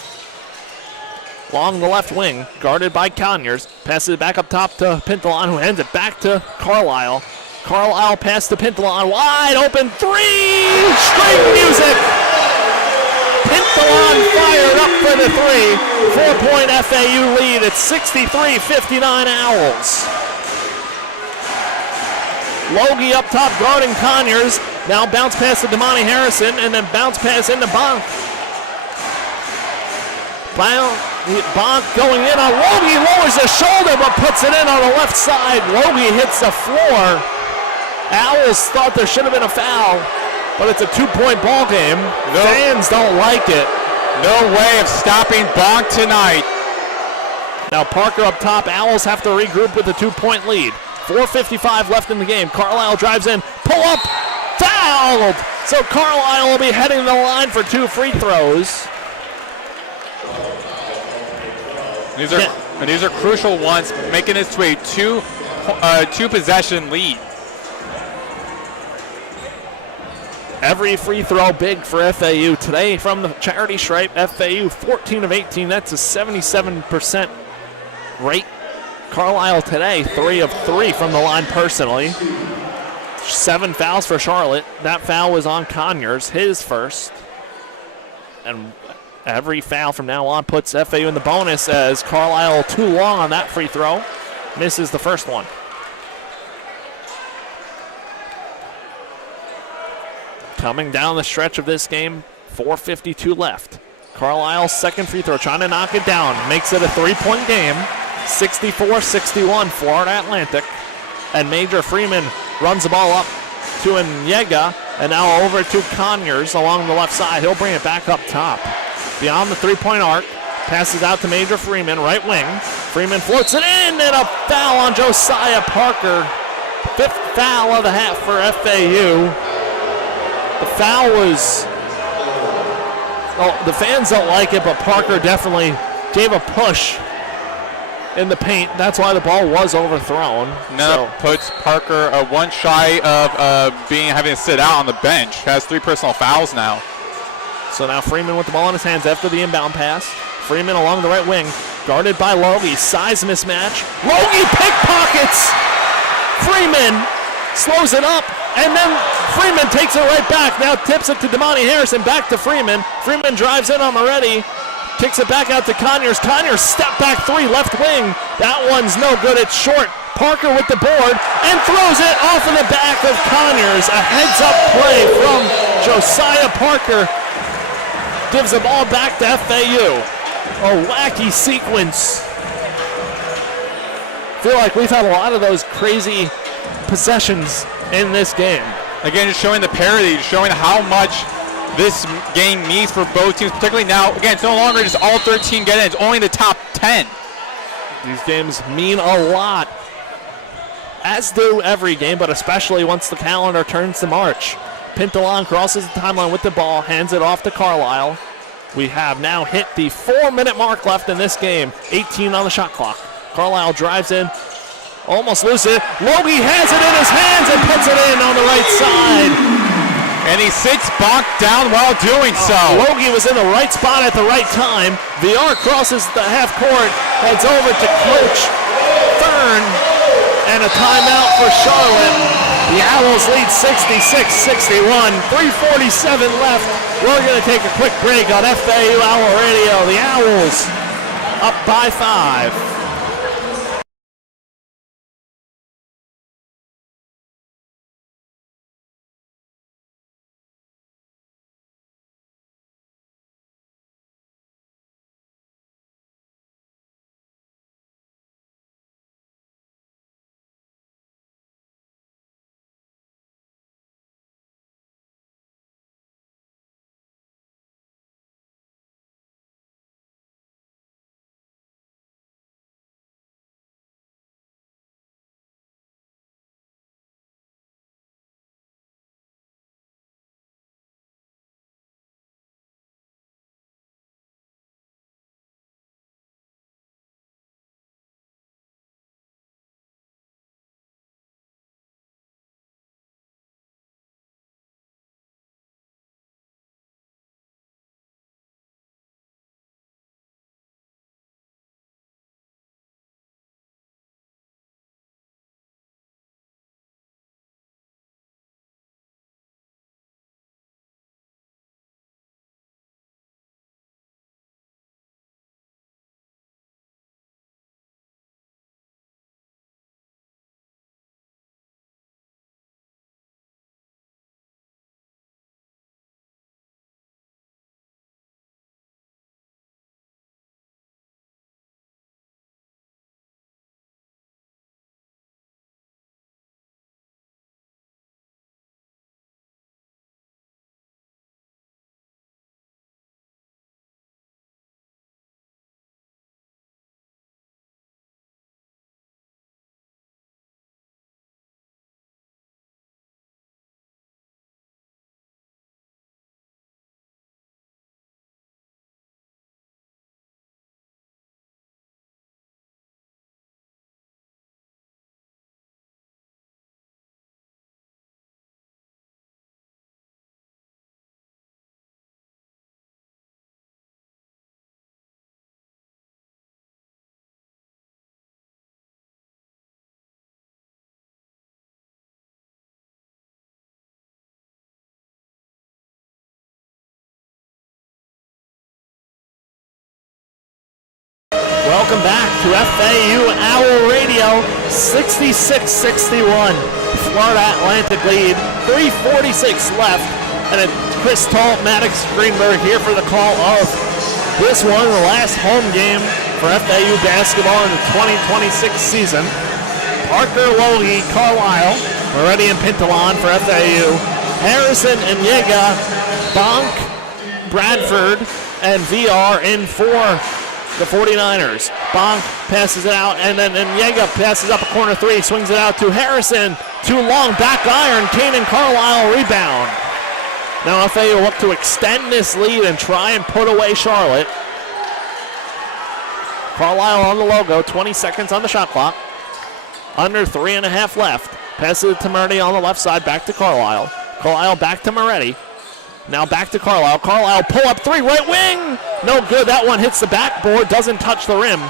along the left wing, guarded by Conyers. Passes it back up top to Pintalon, who hands it back to Carlisle. Carlisle pass to Pintalon, wide open three! String music! Pintalon fired up for the three. 4-point FAU lead at 63-59 Owls. Logie up top guarding Conyers. Now bounce pass to Damani Harrison and then bounce pass into Bonk. Bonk going in on Logie, lowers the shoulder but puts it in on the left side. Logie hits the floor. Owls thought there should have been a foul, but it's a 2-point ball game. Fans don't like it. No way of stopping Bonk tonight. Now Parker up top. Owls have to regroup with a 2-point lead. 4:55 left in the game. Carlisle drives in. Pull up. Fouled. So Carlisle will be heading to the line for 2 free throws. These are crucial ones, making it to a 2-possession lead. Every free throw big for FAU. Today from the charity stripe, FAU 14 of 18. That's a 77% rate. Carlisle today 3 of 3 from the line personally. 7 fouls for Charlotte. That foul was on Conyers, his first. And every foul from now on puts FAU in the bonus as Carlisle too long on that free throw. Misses the first one. Coming down the stretch of this game, 4:52 left. Carlisle's second free throw, trying to knock it down. Makes it a 3-point game. 64-61, Florida Atlantic. And Major Freeman runs the ball up to Nyega, and now over to Conyers along the left side. He'll bring it back up top. Beyond the 3-point arc, passes out to Major Freeman, right wing. Freeman floats it in, and a foul on Josiah Parker. 5th foul of the half for FAU. The foul was, the fans don't like it, but Parker definitely gave a push in the paint. That's why the ball was overthrown. Now puts Parker one shy of having to sit out on the bench. Has 3 personal fouls now. So now Freeman with the ball in his hands after the inbound pass. Freeman along the right wing, guarded by Logie. Size mismatch. Logie pickpockets. Freeman slows it up, and then Freeman takes it right back. Now tips it to Damani Harrison, back to Freeman. Freeman drives in on Moretti. Kicks it back out to Conyers. Conyers step back 3, left wing. That one's no good. It's short. Parker with the board and throws it off of the back of Conyers. A heads-up play from Josiah Parker. Gives the ball back to FAU. A wacky sequence. Feel like we've had a lot of those crazy possessions in this game. Again, just showing the parity, showing how much this game means for both teams, particularly now. Again, it's no longer just all 13 get in, it's only the top 10. These games mean a lot, as do every game, but especially once the calendar turns to March. Pintalon crosses the timeline with the ball, hands it off to Carlisle. We have now hit the 4-minute mark left in this game. 18 on the shot clock. Carlisle drives in, almost loses it. Logie has it in his hands and puts it in on the right side. And he sits Bonk down while doing so. Logie was in the right spot at the right time. VR crosses the half court, heads over to Coach Fern, and a timeout for Charlotte. The Owls lead 66-61, 3:47 left. We're going to take a quick break on FAU Owl Radio. The Owls up by 5. Welcome back to FAU Owl Radio, 66-61. Florida Atlantic lead, 3:46 left. And it's Chris Talt, Maddox, Greenberg here for the call of this one, the last home game for FAU basketball in the 2026 season. Parker, Logie, Carlisle, Moretti and Pintalon for FAU. Harrison and Yega, Bonk, Bradford, and VR in for the 49ers. Bonk passes it out, and then Yega passes up a corner three, swings it out to Harrison. Too long, back iron, Kane and Carlisle rebound. Now FAU will look to extend this lead and try and put away Charlotte. Carlisle on the logo, 20 seconds on the shot clock. Under 3.5 left. Passes it to Moretti on the left side, back to Carlisle. Carlisle back to Moretti. Now back to Carlisle. Carlisle pull up three, right wing. No good. That one hits the backboard, doesn't touch the rim.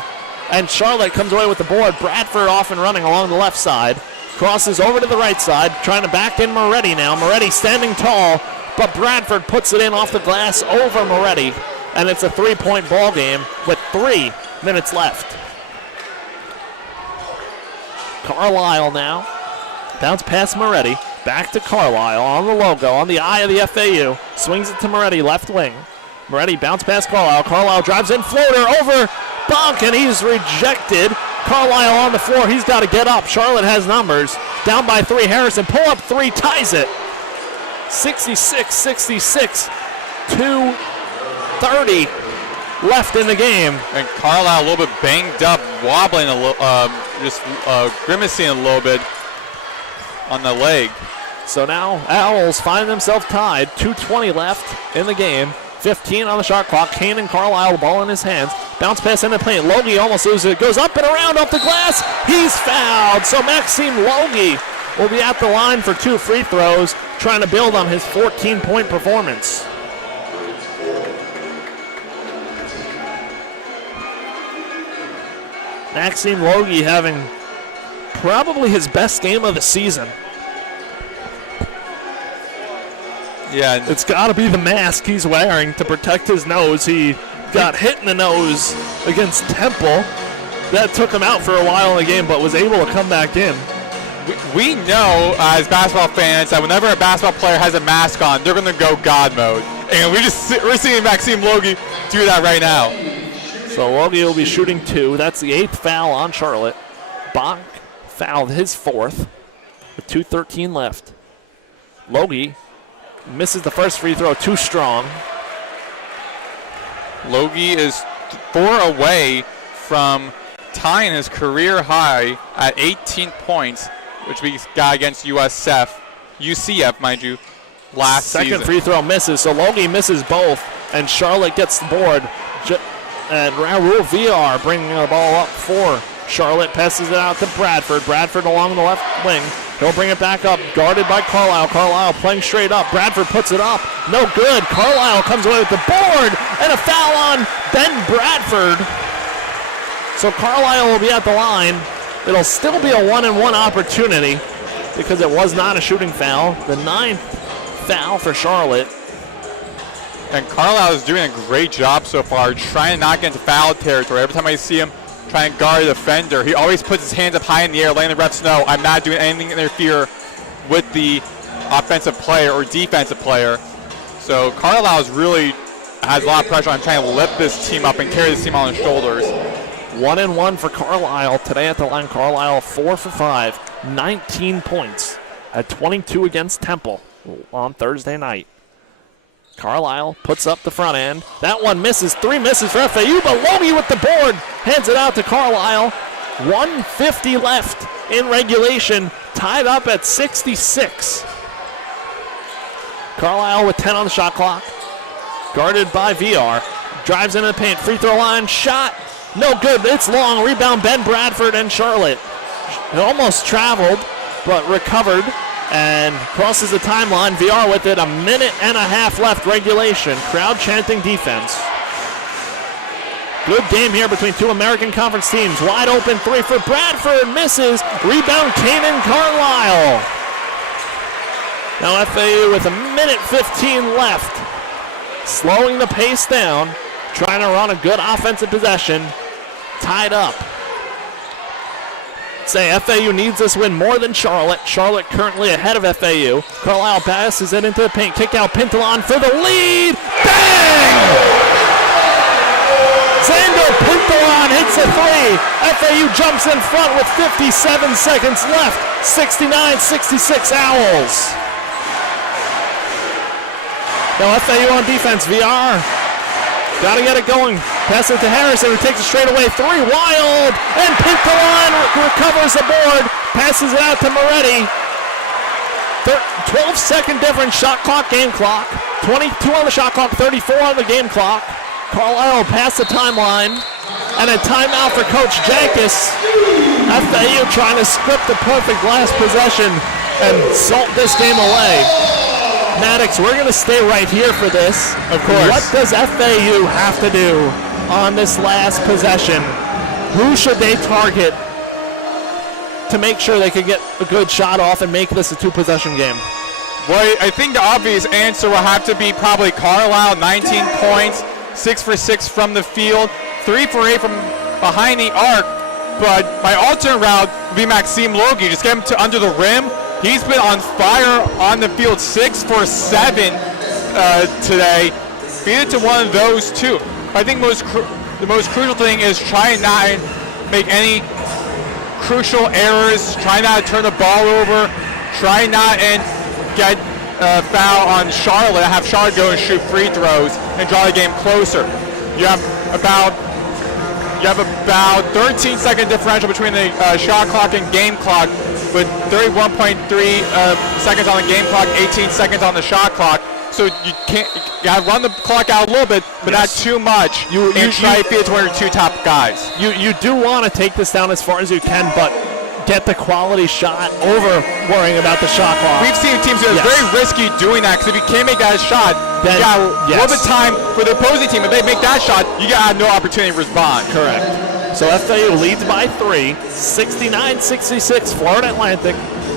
And Charlotte comes away with the board. Bradford off and running along the left side. Crosses over to the right side, trying to back in Moretti now. Moretti standing tall, but Bradford puts it in off the glass over Moretti. And it's a 3-point ball game with 3 minutes left. Carlisle now. Bounce past Moretti. Back to Carlisle on the logo, on the eye of the FAU. Swings it to Moretti, left wing. Moretti bounce past Carlisle. Carlisle drives in, floater over Bonk, and he's rejected. Carlisle on the floor. He's got to get up. Charlotte has numbers. Down by 3. Harrison pull up 3, ties it. 66-66. 2:30 left in the game. And Carlisle a little bit banged up, wobbling a little, just grimacing a little bit on the leg. So now Owls find themselves tied. 2:20 left in the game. 15 on the shot clock. Kane and Carlisle, the ball in his hands. Bounce pass in the paint. Logie almost loses it. Goes up and around off the glass. He's fouled. So Maxime Logie will be at the line for 2 free throws, trying to build on his 14-point performance. Maxime Logie having probably his best game of the season. Yeah, it's got to be the mask he's wearing to protect his nose. He got hit in the nose against Temple. That took him out for a while in the game, but was able to come back in. We know as basketball fans that whenever a basketball player has a mask on, they're going to go God mode. And we're seeing Maxime Logie do that right now. So Logie will be shooting 2. That's the 8th foul on Charlotte. Bonk fouled his 4th with 2:13 left. Logie misses the first free throw, too strong. Logie is 4 away from tying his career high at 18 points, which we got against UCF, mind you, last season. Second free throw misses, so Logie misses both, and Charlotte gets the board. And Raul VR bringing the ball up for Charlotte, passes it out to Bradford. Bradford along the left wing. He'll bring it back up, guarded by Carlisle. Carlisle playing straight up. Bradford puts it up. No good. Carlisle comes away with the board, and a foul on Ben Bradford. So Carlisle will be at the line. It'll still be a 1-and-1 opportunity because it was not a shooting foul. The 9th foul for Charlotte. And Carlisle is doing a great job so far, trying to not get into foul territory. Every time I see him trying to guard a defender, he always puts his hands up high in the air, letting the refs know I'm not doing anything to interfere with the offensive player or defensive player. So Carlisle really has a lot of pressure on trying to lift this team up and carry this team on his shoulders. 1-and-1 for Carlisle today at the line. Carlisle 4 for 5, 19 points at 22 against Temple on Thursday night. Carlisle puts up the front end. That one misses. 3 misses for FAU, but Logie with the board hands it out to Carlisle. 1:50 left in regulation, tied up at 66. Carlisle with 10 on the shot clock, guarded by VR. Drives into the paint, free throw line, shot. No good, it's long. Rebound Ben Bradford and Charlotte. It almost traveled, but recovered. And crosses the timeline. VR with it. 1.5 minutes left regulation. Crowd chanting defense. Good game here between 2 American Conference teams. Wide open 3 for Bradford. Misses. Rebound Kanan Carlisle. Now FAU with 1:15 left. Slowing the pace down. Trying to run a good offensive possession. tied up. Say FAU needs this win more than Charlotte. Charlotte currently ahead of FAU. Carlisle passes it into the paint. Kick out Pintalon for the lead. Bang! Xander Pintalon hits a three. FAU jumps in front with 57 seconds left. 69-66 Owls. Now FAU on defense. VR. Got to get it going. Pass it to Harrison, who takes it straight away. Three, wild, and Pintalon recovers the board. Passes it out to Moretti. 12-second difference, shot clock, game clock. 22 on the shot clock, 34 on the game clock. Carlisle past the timeline. And a timeout for Coach Jankus. FAU trying to script the perfect last possession and salt this game away. Maddox, we're going to stay right here for this. Of course. What does FAU have to do on this last possession? Who should they target to make sure they can get a good shot off and make this a two-possession game? Well, I think the obvious answer will have to be probably Carlisle, 19 points, 6 for 6 from the field, 3 for 8 from behind the arc. But my alternate route would be Maxime Logie. Just get him to under the rim. He's been on fire on the field, 6 for 7 today. Feed it to one of those two. I think the most crucial thing is trying not to make any crucial errors, trying not to turn the ball over, trying not and get a foul on Charlotte, have Charlotte go and shoot free throws and draw the game closer. You have about 13-second differential between the shot clock and game clock, with 31.3 seconds on the game clock, 18 seconds on the shot clock. So you gotta run the clock out a little bit, but not too much. You try to feed it to one of your two top guys. You do want to take this down as far as you can, but get the quality shot over worrying about the shot clock. We've seen teams that are very risky doing that, because if you can't make that shot, then you got a little bit of time for the opposing team. If they make that shot, you got no opportunity to respond. Correct. So FAU leads by 3, 69-66, Florida Atlantic.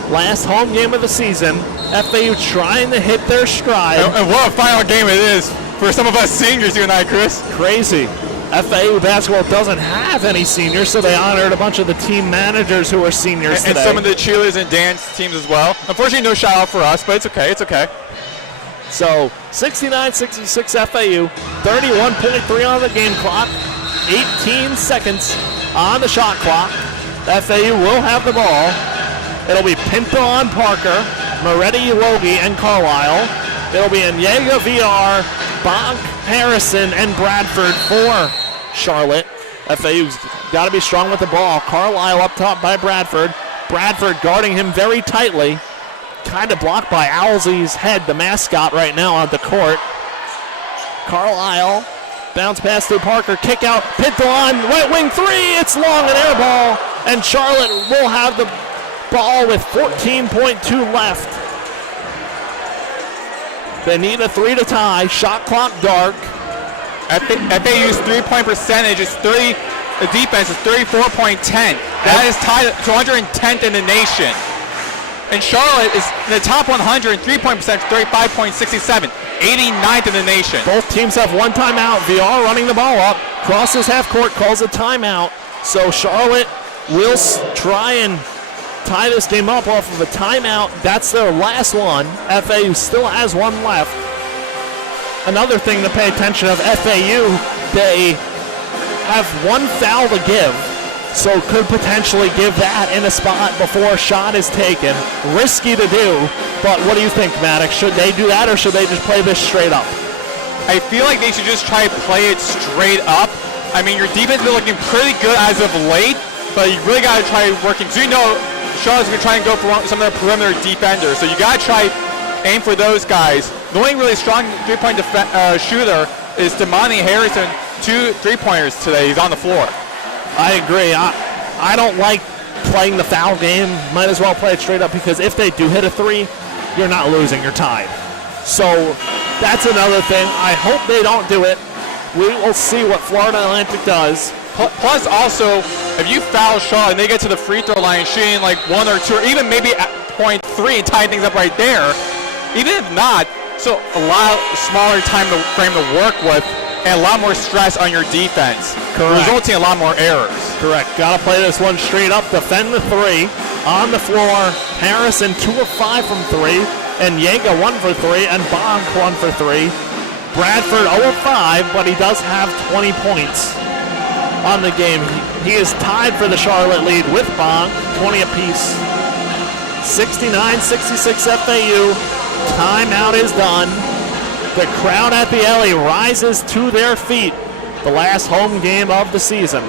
Last home game of the season. FAU trying to hit their stride. And what a final game it is for some of us seniors here tonight, Chris. Crazy. FAU basketball doesn't have any seniors, so they honored a bunch of the team managers who are seniors today. And some of the cheerleaders and dance teams as well. Unfortunately, no shout out for us, but it's okay. It's okay. So 69-66 FAU, 31.3 on the game clock, 18 seconds on the shot clock. FAU will have the ball. It'll be Pinto on Parker, Moretti, Logie, and Carlisle. It'll be Onyega, VR, Bonk, Harrison, and Bradford for Charlotte. FAU's got to be strong with the ball. Carlisle up top by Bradford. Bradford guarding him very tightly. Kind of blocked by Owlsey's head, the mascot right now on the court. Carlisle, bounce pass to Parker, kick out, Pinto on, right wing three, it's long, an air ball, and Charlotte will have the ball with 14.2 left. They need a 3 to tie, shot clock dark. FAU's three-point percentage is 30, the defense is 34.10. That is tied to 110th in the nation. And Charlotte is in the top 100 in three-point percentage, 35.67, 89th in the nation. Both teams have one timeout. VR running the ball up, crosses half court, calls a timeout. So Charlotte will try and tie this game up off of a timeout. That's their last one. FAU still has one left. Another thing to pay attention of FAU, they have one foul to give, so could potentially give that in a spot before a shot is taken. Risky to do, but what do you think, Maddox? Should they do that, or should they just play this straight up? I feel like they should just try to play it straight up. I mean, your defense has been looking pretty good as of late, but you really got to try working. So you know Charlotte's going to try and go for some of their perimeter defenders, so you got to try aim for those guys. The only really strong three-point shooter is Damani Harrison, 2 3-pointers today. He's on the floor. I agree. I don't like playing the foul game. Might as well play it straight up, because if they do hit a 3, you're not losing, you're tied. So that's another thing. I hope they don't do it. We will see what Florida Atlantic does. Plus also, if you foul Charlotte and they get to the free throw line shooting like 1 or 2, or even maybe at point 3 and tie things up right there, even if not, so a lot smaller time frame to work with, and a lot more stress on your defense, resulting in a lot more errors. Correct. Got to play this one straight up. Defend the three. On the floor, Harrison 2 of 5 from 3, and Yeager 1 for 3, and Bonk 1 for 3. Bradford 0 of 5, but he does have 20 points on the game. He is tied for the Charlotte lead with Bonk, 20 apiece. 69-66 FAU. Timeout is done. The crowd at the alley rises to their feet. The last home game of the season.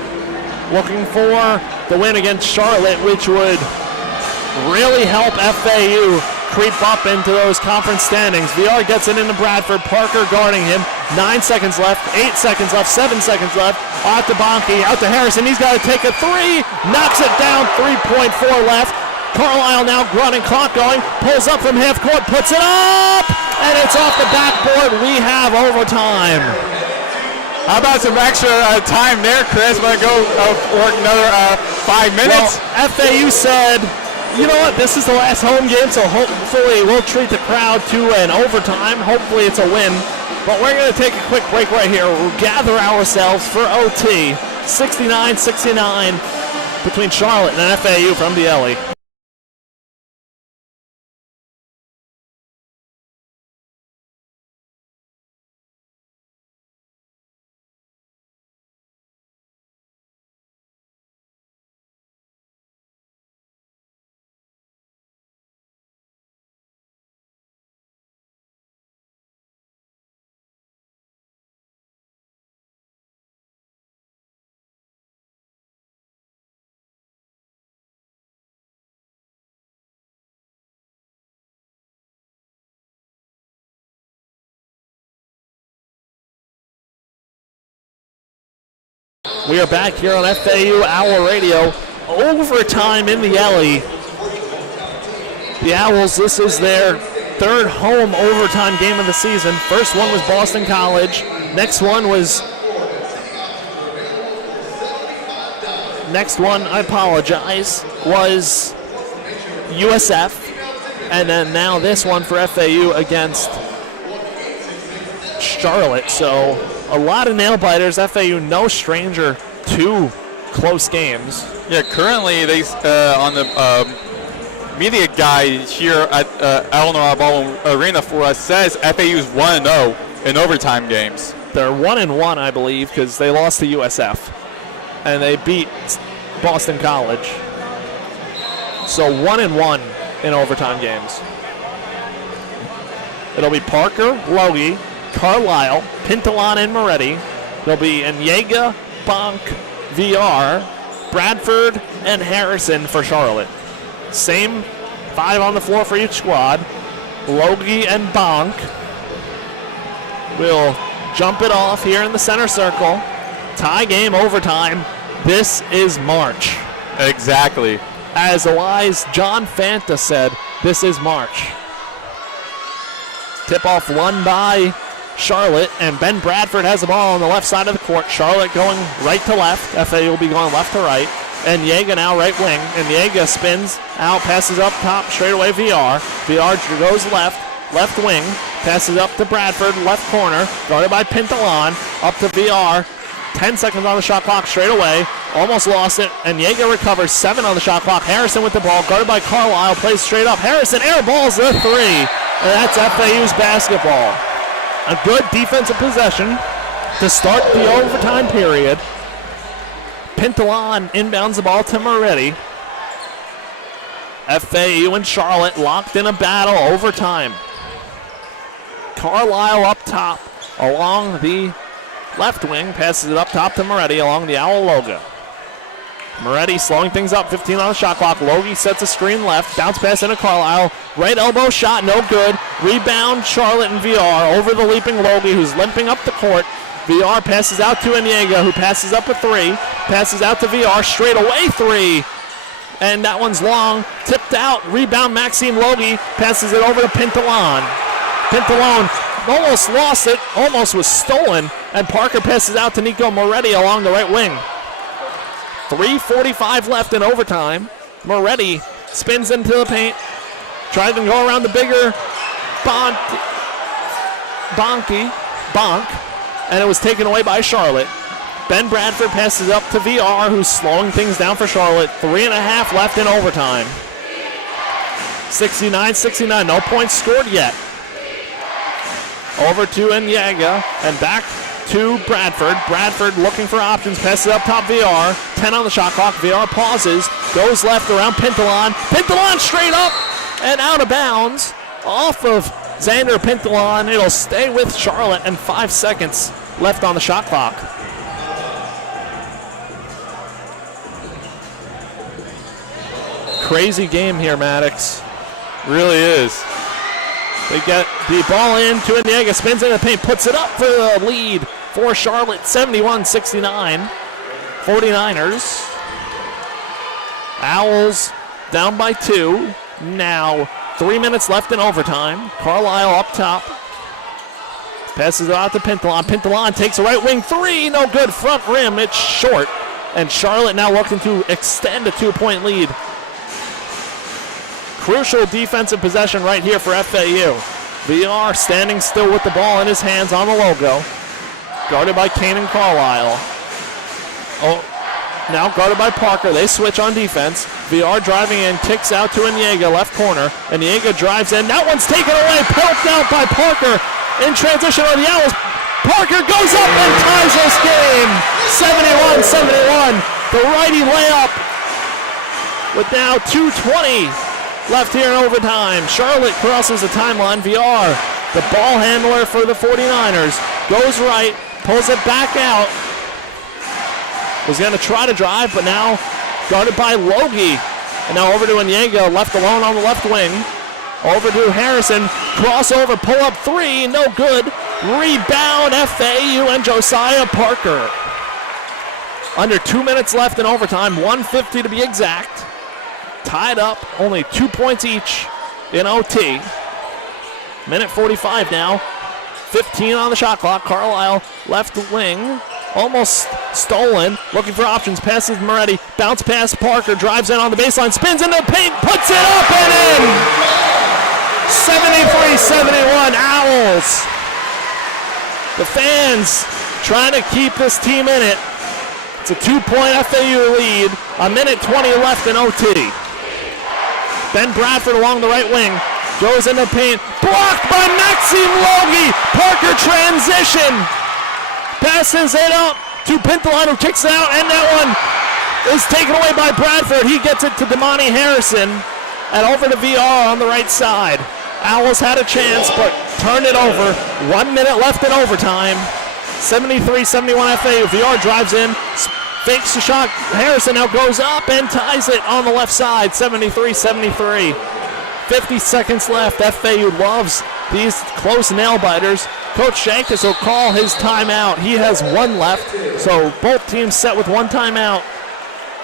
Looking for the win against Charlotte, which would really help FAU creep up into those conference standings. VR gets it into Bradford. Parker guarding him. 9 seconds left, 8 seconds left, 7 seconds left. Out to Bonke, out to Harrison. He's got to take a three. Knocks it down, 3.4 left. Carlisle now running, clock going. Pulls up from half court, puts it up, and it's off the backboard. We have overtime. How about some extra time there, Chris? Want to go work another 5 minutes? Well, FAU said, you know what, this is the last home game, so hopefully we'll treat the crowd to an overtime. Hopefully it's a win. But we're going to take a quick break right here. We'll gather ourselves for OT. 69-69 between Charlotte and FAU from the alley. We are back here on FAU Owl Radio. Overtime in the alley. The Owls, this is their third home overtime game of the season. First one was Boston College. Next one, I apologize, was USF. And then now this one for FAU against Charlotte. So a lot of nail biters. FAU no stranger to close games. Yeah, currently they on the media guide here at Eleanor R Baldwin Arena for us says FAU is 1-0 in overtime games. They're 1-1, I believe, because they lost to USF and they beat Boston College. So 1-1 in overtime games. It'll be Parker, Logie, Carlisle, Pintalon, and Moretti. There'll be Nyega, Bonk, VR, Bradford, and Harrison for Charlotte. Same 5 on the floor for each squad. Logie and Bonk will jump it off here in the center circle. Tie game, overtime. This is March. Exactly. As wise John Fanta said, this is March. Tip-off won by Charlotte, and Ben Bradford has the ball on the left side of the court. Charlotte going right to left. FAU will be going left to right. And Yeager now right wing. And Yeager spins out, passes up top, straight away VR. VR goes left wing, passes up to Bradford, left corner, guarded by Pintalon, up to VR. 10 seconds on the shot clock, straight away. Almost lost it, and Yeager recovers. 7 on the shot clock. Harrison with the ball, guarded by Carlisle, plays straight up. Harrison airballs the 3, and that's FAU's basketball. A good defensive possession to start the overtime period. Pintalon inbounds the ball to Moretti. FAU and Charlotte locked in a battle overtime. Carlisle up top along the left wing, passes it up top to Moretti along the Owl logo. Moretti slowing things up, 15 on the shot clock. Logie sets a screen left, bounce pass into Carlisle. Right elbow shot, no good. Rebound, Charlotte and VR over the leaping Logie, who's limping up the court. VR passes out to Nyega, who passes up a 3. Passes out to VR, straight away 3. And that one's long, tipped out. Rebound, Maxime Logie passes it over to Pintalon. Pintalon almost lost it, almost was stolen. And Parker passes out to Nico Moretti along the right wing. 3:45 left in overtime. Moretti spins into the paint, tries to go around the bigger Bonk. and it was taken away by Charlotte. Ben Bradford passes up to VR, who's slowing things down for Charlotte. 3.5 left in overtime. 69-69, no points scored yet. Over to Onyega, and back to Bradford. Bradford looking for options, passes up top VR. 10 on the shot clock. VR pauses, goes left around Pintalon. Pintalon straight up and out of bounds. Off of Xander Pintalon. It'll stay with Charlotte, and 5 seconds left on the shot clock. Crazy game here, Maddox. Really is. They get the ball in to Onyega, spins in the paint, puts it up for the lead for Charlotte, 71-69. 49ers. Owls down by 2. Now 3 minutes left in overtime. Carlisle up top. Passes it out to Pintalon. Pintalon takes a right wing 3. No good. Front rim. It's short. And Charlotte now looking to extend a 2-point lead. Crucial defensive possession right here for FAU. VR standing still with the ball in his hands on the logo. Guarded by Kanan Carlisle. Oh, now guarded by Parker. They switch on defense. VR driving in, kicks out to Onyega, left corner. Onyega drives in. That one's taken away. Poked out by Parker in transition on the Owls. Parker goes up and ties this game. 71-71. The righty layup with now 2:20 left here in overtime. Charlotte crosses the timeline. VR, the ball handler for the 49ers, goes right, pulls it back out. Was going to try to drive, but now guarded by Logie. And now over to Onyega, left alone on the left wing. Over to Harrison, crossover, pull up 3, no good. Rebound, FAU and Josiah Parker. Under 2 minutes left in overtime, 1:50 to be exact. Tied up, only 2 points each in OT. Minute 45 now. 15 on the shot clock. Carlisle left wing. Almost stolen. Looking for options. Passes Moretti. Bounce pass Parker. Drives in on the baseline. Spins into the paint. Puts it up and in. 73-71 Owls. The fans trying to keep this team in it. It's a 2-point FAU lead. A minute 20 left in OT. Ben Bradford along the right wing. Goes into paint. Blocked by Maxime Logie. Parker transition. Passes it up to Pintalon, who kicks it out. And that one is taken away by Bradford. He gets it to Damani Harrison. And over to VR on the right side. Owls had a chance, but turned it over. 1 minute left in overtime. 73-71 FAU. VR drives in. Fakes the shot. Harrison now goes up and ties it on the left side. 73-73. 50 seconds left. FAU loves these close nail biters. Coach Shankus will call his timeout. He has 1 left, so both teams set with 1 timeout.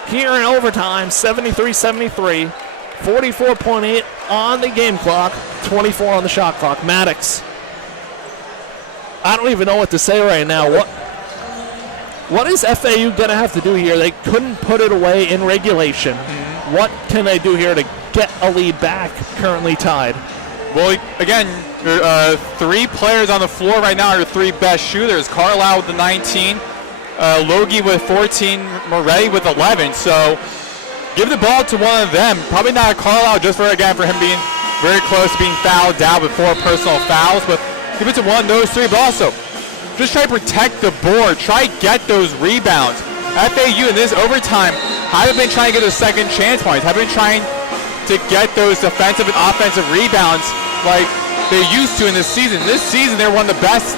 Here in overtime, 73-73. 44.8 on the game clock. 24 on the shot clock. Maddox. I don't even know what to say right now. What is FAU going to have to do here? They couldn't put it away in regulation. What can they do here to get a lead back, currently tied? Well, again, your 3 players on the floor right now are your 3 best shooters. Carlisle with the 19, Logie with 14, Moretti with 11. So give the ball to one of them. Probably not Carlisle just for him being very close to being fouled down with 4 personal fouls, but give it to one of those 3, but also just try to protect the board. Try to get those rebounds. FAU in this overtime haven't been trying to get those second chance points. Haven't been trying to get those defensive and offensive rebounds like they used to in this season. This season, they're one of the best,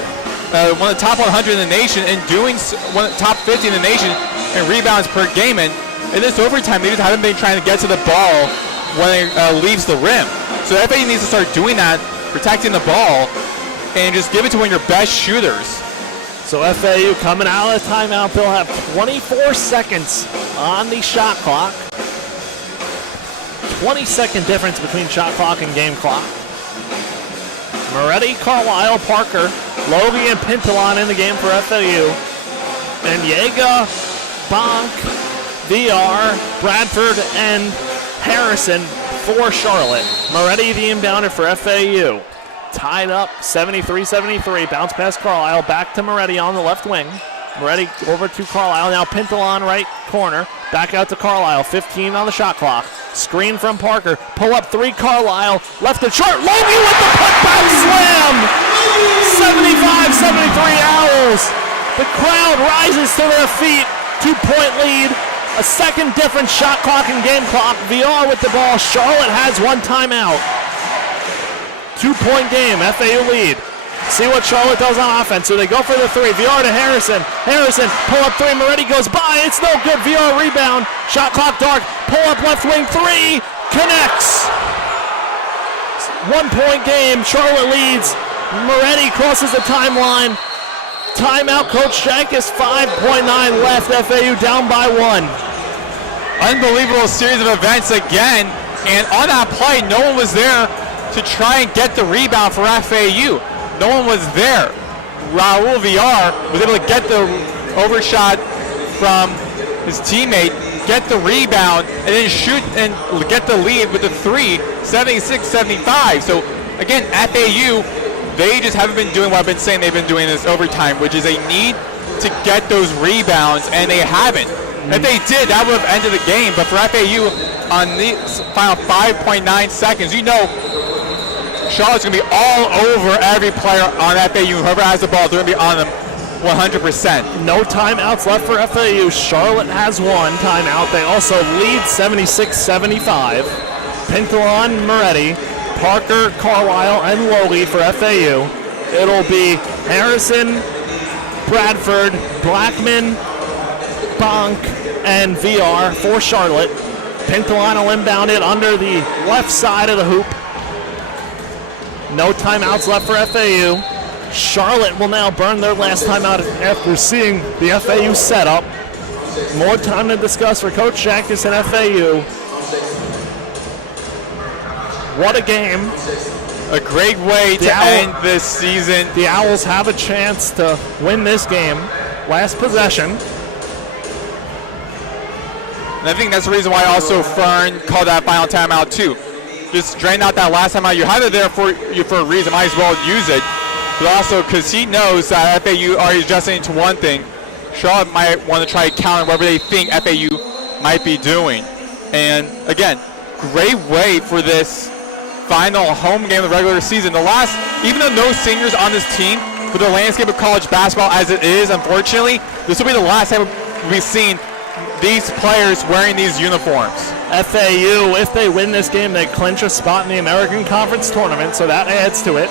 one of the top 100 in the nation, and doing one of the top 50 in the nation in rebounds per game. And in this overtime, they just haven't been trying to get to the ball when it leaves the rim. So FAU needs to start doing that, protecting the ball, and just give it to one of your best shooters. So FAU coming out of the timeout. They'll have 24 seconds on the shot clock. 20-second difference between shot clock and game clock. Moretti, Carlisle, Parker, Logie, and Pintalon in the game for FAU. And Onyega, Bonk, VR, Bradford, and Harrison for Charlotte. Moretti the inbounder for FAU. tied up 73-73. Bounce pass Carlisle. Back to Moretti on the left wing. Moretti over to Carlisle. Now Pintelon right corner. Back out to Carlisle. 15 on the shot clock. Screen from Parker. Pull up three Carlisle. Left it short. Logie with the putback slam. 75-73 Owls. The crowd rises to their feet. 2-point lead. A second different shot clock and game clock. VR with the ball. Charlotte has one timeout. 2-point game. FAU lead. See what Charlotte does on offense. So they go for the three. VR to Harrison. Harrison, pull up three. Moretti goes by. It's no good. VR rebound. Shot clock dark. Pull up left wing three. Connects. 1-point game. Charlotte leads. Moretti crosses the timeline. Timeout, Coach Jankus. 5.9 left. FAU down by 1. Unbelievable series of events again. And on that play, no one was there to try and get the rebound for FAU. No one was there. Raul VR was able to get the overshot from his teammate, get the rebound, and then shoot and get the lead with the three, 76-75. So again, FAU, they just haven't been doing what I've been saying they've been doing this overtime, which is they need to get those rebounds, and they haven't. If they did, that would have ended the game. But for FAU, on the final 5.9 seconds, you know Charlotte's going to be all over every player on FAU. Whoever has the ball, they're going to be on them 100%. No timeouts left for FAU. Charlotte has one timeout. They also lead 76-75. Pintelon, Moretti, Parker, Carlisle, and Logie for FAU. It'll be Harrison, Bradford, Blackman, Bonk, and VR for Charlotte. Pintelon will inbound it under the left side of the hoop. No timeouts left for FAU. Charlotte will now burn their last timeout after seeing the FAU setup. More time to discuss for Coach Jankus and FAU. What a game. A great way to end this season. The Owls have a chance to win this game. Last possession. And I think that's the reason why also Fern called that final timeout too. Just drain out that last timeout. You have it there for you for a reason. Might as well use it. But also because he knows that FAU are adjusting to one thing. Charlotte might want to try to counter whatever they think FAU might be doing. And again, great way for this final home game of the regular season. The last, even though no seniors on this team, for the landscape of college basketball as it is, unfortunately, this will be the last time we've seen these players wearing these uniforms. FAU, if they win this game, they clinch a spot in the American Conference Tournament, so that adds to it.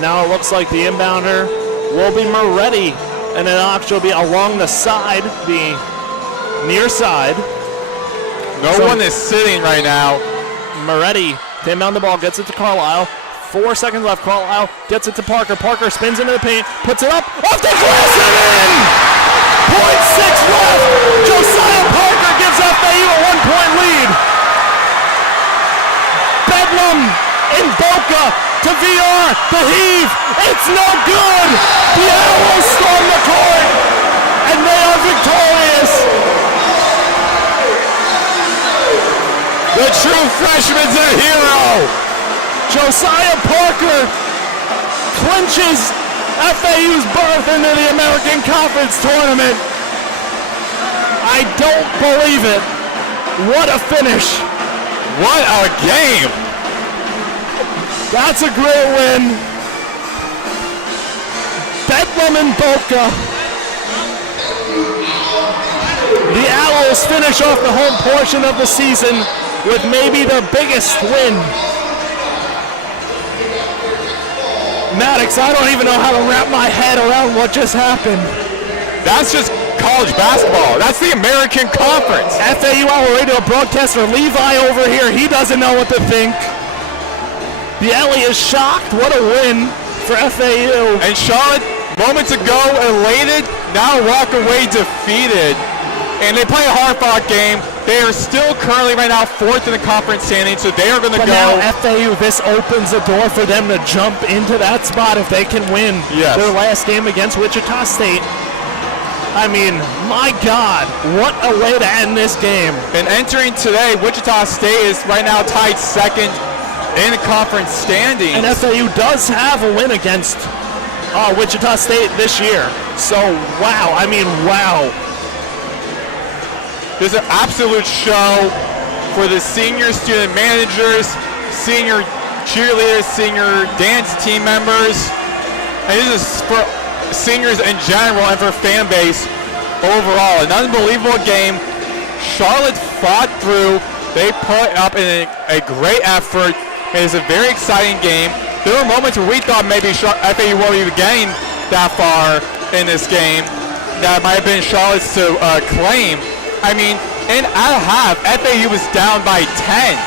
Now it looks like the inbounder will be Moretti, and then actually will be along the side, the near side. No one is sitting right now. Moretti to inbound the ball, gets it to Carlisle. 4 seconds left. Carlisle gets it to Parker. Parker spins into the paint, puts it up, off the glass and in! 0.6 left. Josiah Parker gives FAU a 1-point lead. Bedlam in Boca to VR. The heave. It's no good. The Owls storm the court, and they are victorious. The true freshman's a hero. Josiah Parker clinches FAU's berth into the American Conference Tournament. I don't believe it. What a finish. What a game. That's a great win. Bedlam and Boca. The Owls finish off the home portion of the season with maybe their biggest win. Maddox, I don't even know how to wrap my head around what just happened. That's just college basketball. That's the American Conference. FAU Owl radio broadcaster Levi over here, he doesn't know what to think. The Alley is shocked. What a win for FAU. And Charlotte, moments ago, elated, now walk away defeated. And they play a hard-fought game. They are still currently right now 4th in the conference standing, so they are going to go. But now FAU, this opens the door for them to jump into that spot if they can win their last game against Wichita State. I mean, my God, what a way to end this game. And entering today, Wichita State is right now tied 2nd in conference standings. And FAU does have a win against Wichita State this year. So, wow. I mean, wow. There's an absolute show for the senior student managers, senior cheerleaders, senior dance team members, and this is for seniors in general and for fan base overall. An unbelievable game. Charlotte fought through. They put up in a great effort. It was a very exciting game. There were moments where we thought maybe FAU won't even getting that far in this game. That might have been Charlotte's to claim. I mean, at a half, FAU was down by 10.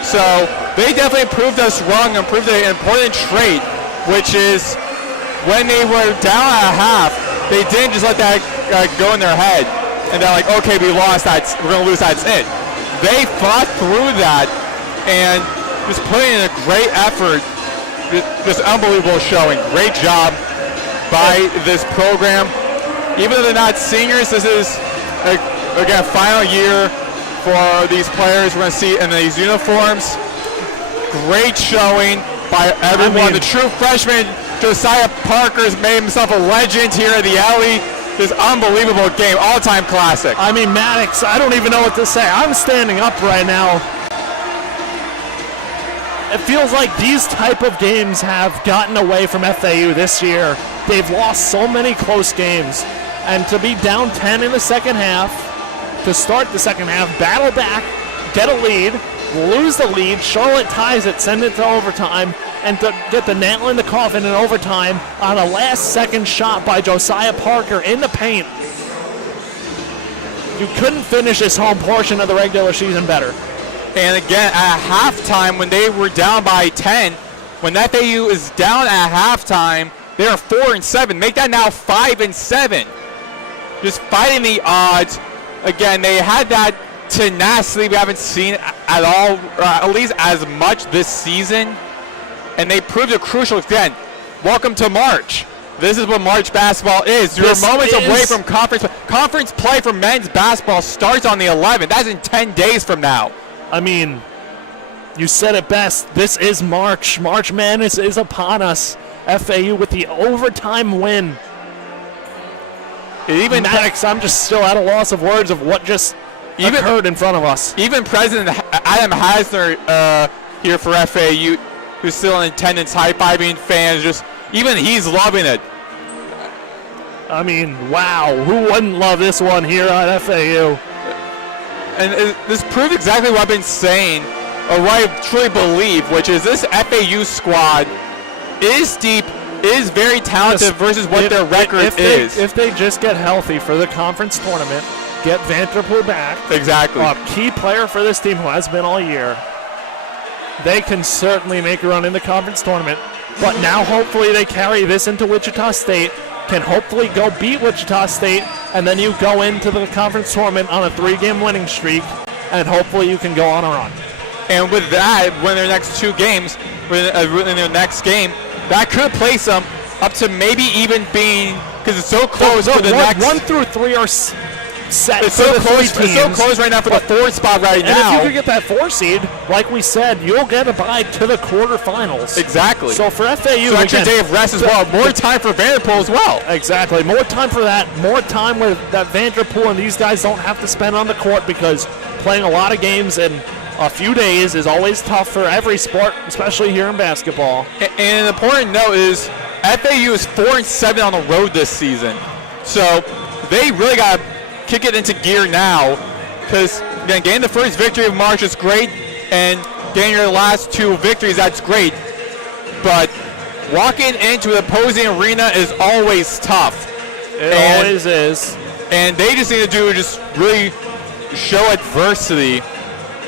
So they definitely proved us wrong and proved an important trait, which is when they were down at a half, they didn't just let that go in their head. And they're like, okay, we lost, we're going to lose, that's it. They fought through that and just put in a great effort, just unbelievable showing. Great job by this program. Even though they're not seniors, this is, again, final year for these players we're going to see in these uniforms. Great showing by everyone. The true freshman, Josiah Parker's made himself a legend here at the Alley. This unbelievable game, all-time classic. I mean, Maddox, I don't even know what to say. I'm standing up right now. It feels like these type of games have gotten away from FAU this year. They've lost so many close games. And to be down 10 in the second half, to start the second half, battle back, get a lead, lose the lead, Charlotte ties it, send it to overtime, and to get the nail in the coffin in overtime on a last-second shot by Josiah Parker in the paint. You couldn't finish this home portion of the regular season better. And again, at halftime, when they were down by 10, when FAU is down at halftime, they are 4-7. Make that now 5-7. Just fighting the odds. Again, they had that tenacity we haven't seen at all, or at least as much this season. And they proved it crucial again. Welcome to March. This is what March basketball is. You're moments away from conference play for men's basketball starts on the 11th. That's in 10 days from now. I mean, you said it best. This is March. March Madness is upon us. FAU with the overtime win. Even Maddox, I'm just still at a loss of words of what just occurred in front of us. Even President Adam Hasner here for FAU, who's still in attendance, high-fiving fans, just even he's loving it. I mean, wow, who wouldn't love this one here at FAU? And this proved exactly what I've been saying, or what I truly believe, which is this FAU squad is deep, is very talented versus what their record is. If they just get healthy for the conference tournament, get Vanderpool back. Exactly. A key player for this team who has been all year. They can certainly make a run in the conference tournament. But now hopefully they carry this into Wichita State, can hopefully go beat Wichita State, and then you go into the conference tournament on a 3-game winning streak, and hopefully you can go on a run. And with that, win their next 2 games, in their next game, that could place them up to maybe even being, because it's so close for the next. 1 through 3 are set. It's so close. It's so close right now for the 4th spot right now. And if you could get that 4 seed, like we said, you'll get a bye to the quarterfinals. Exactly. So for FAU, so extra day of rest as well. More time for Vanderpool as well. Exactly. More time for that. More time where that Vanderpool and these guys don't have to spend on the court, because playing a lot of games in a few days is always tough for every sport, especially here in basketball. And an important note is FAU is 4-7 on the road this season. So they really got to kick it into gear now, because again, getting the first victory of March is great, and getting your last 2 victories, that's great. But walking into the opposing arena is always tough. It always is. And they just need to just really show adversity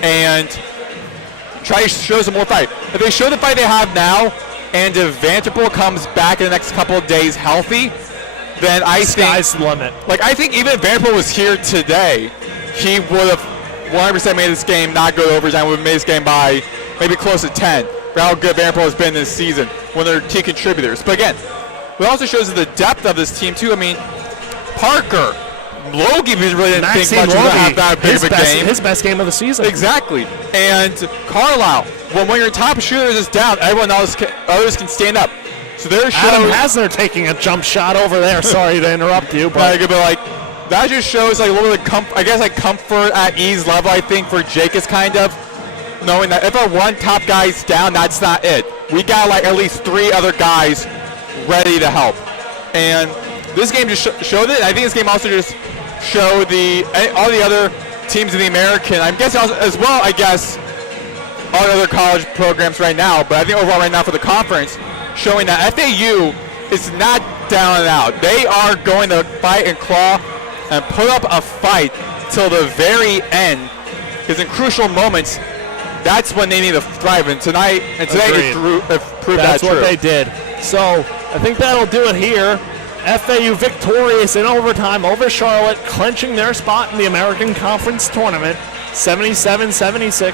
and try to show some more fight. If they show the fight they have now, and if Vanderpool comes back in the next couple of days healthy, then I think sky's the limit. Like, I think even if Vanderpool was here today, he would have 100% made this game not go to overtime. Would have made this game by maybe close to 10. For how good Vanderpool has been this season, one of their key contributors. But again, it also shows the depth of this team too. I mean, Parker, Logie really didn't think Maxime much of Logie, that big of a game. His best game of the season. Exactly. And Carlisle, when your top shooter is down, everyone else others can stand up. So there's Adam Hasner taking a jump shot over there. Sorry to interrupt you, but that just shows like a little bit of comfort at ease level. I think for Jake is kind of knowing that if our one top guy's down, that's not it. We got like at least 3 other guys ready to help. And this game just showed it. I think this game also just showed all the other teams in the American. I'm guessing also, as well. I guess all the other college programs right now, but I think overall right now for the conference, showing that FAU is not down and out. They are going to fight and claw and put up a fight till the very end. Because in crucial moments, that's when they need to thrive. And today it proved that true. That's what they did. So I think that'll do it here. FAU victorious in overtime over Charlotte, clinching their spot in the American Conference Tournament, 77-76.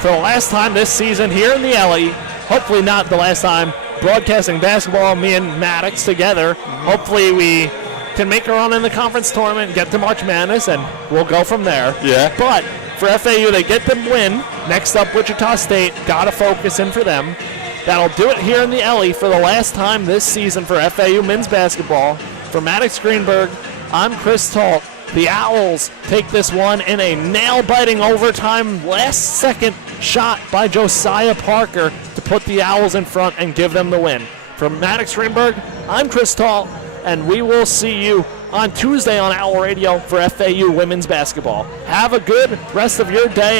For the last time this season here in the Alley. Hopefully not the last time broadcasting basketball, me and Maddox together. Hopefully we can make a run in the conference tournament, get to March Madness, and we'll go from there. Yeah. But for FAU, they get the win. Next up, Wichita State. Got to focus in for them. That'll do it here in the Alley for the last time this season for FAU men's basketball. For Maddox Greenberg, I'm Chris Talt. The Owls take this one in a nail-biting overtime last-second shot by Josiah Parker to put the Owls in front and give them the win. From Maddox Greenberg, I'm Chris Talt, and we will see you on Tuesday on Owl Radio for FAU women's basketball. Have a good rest of your day.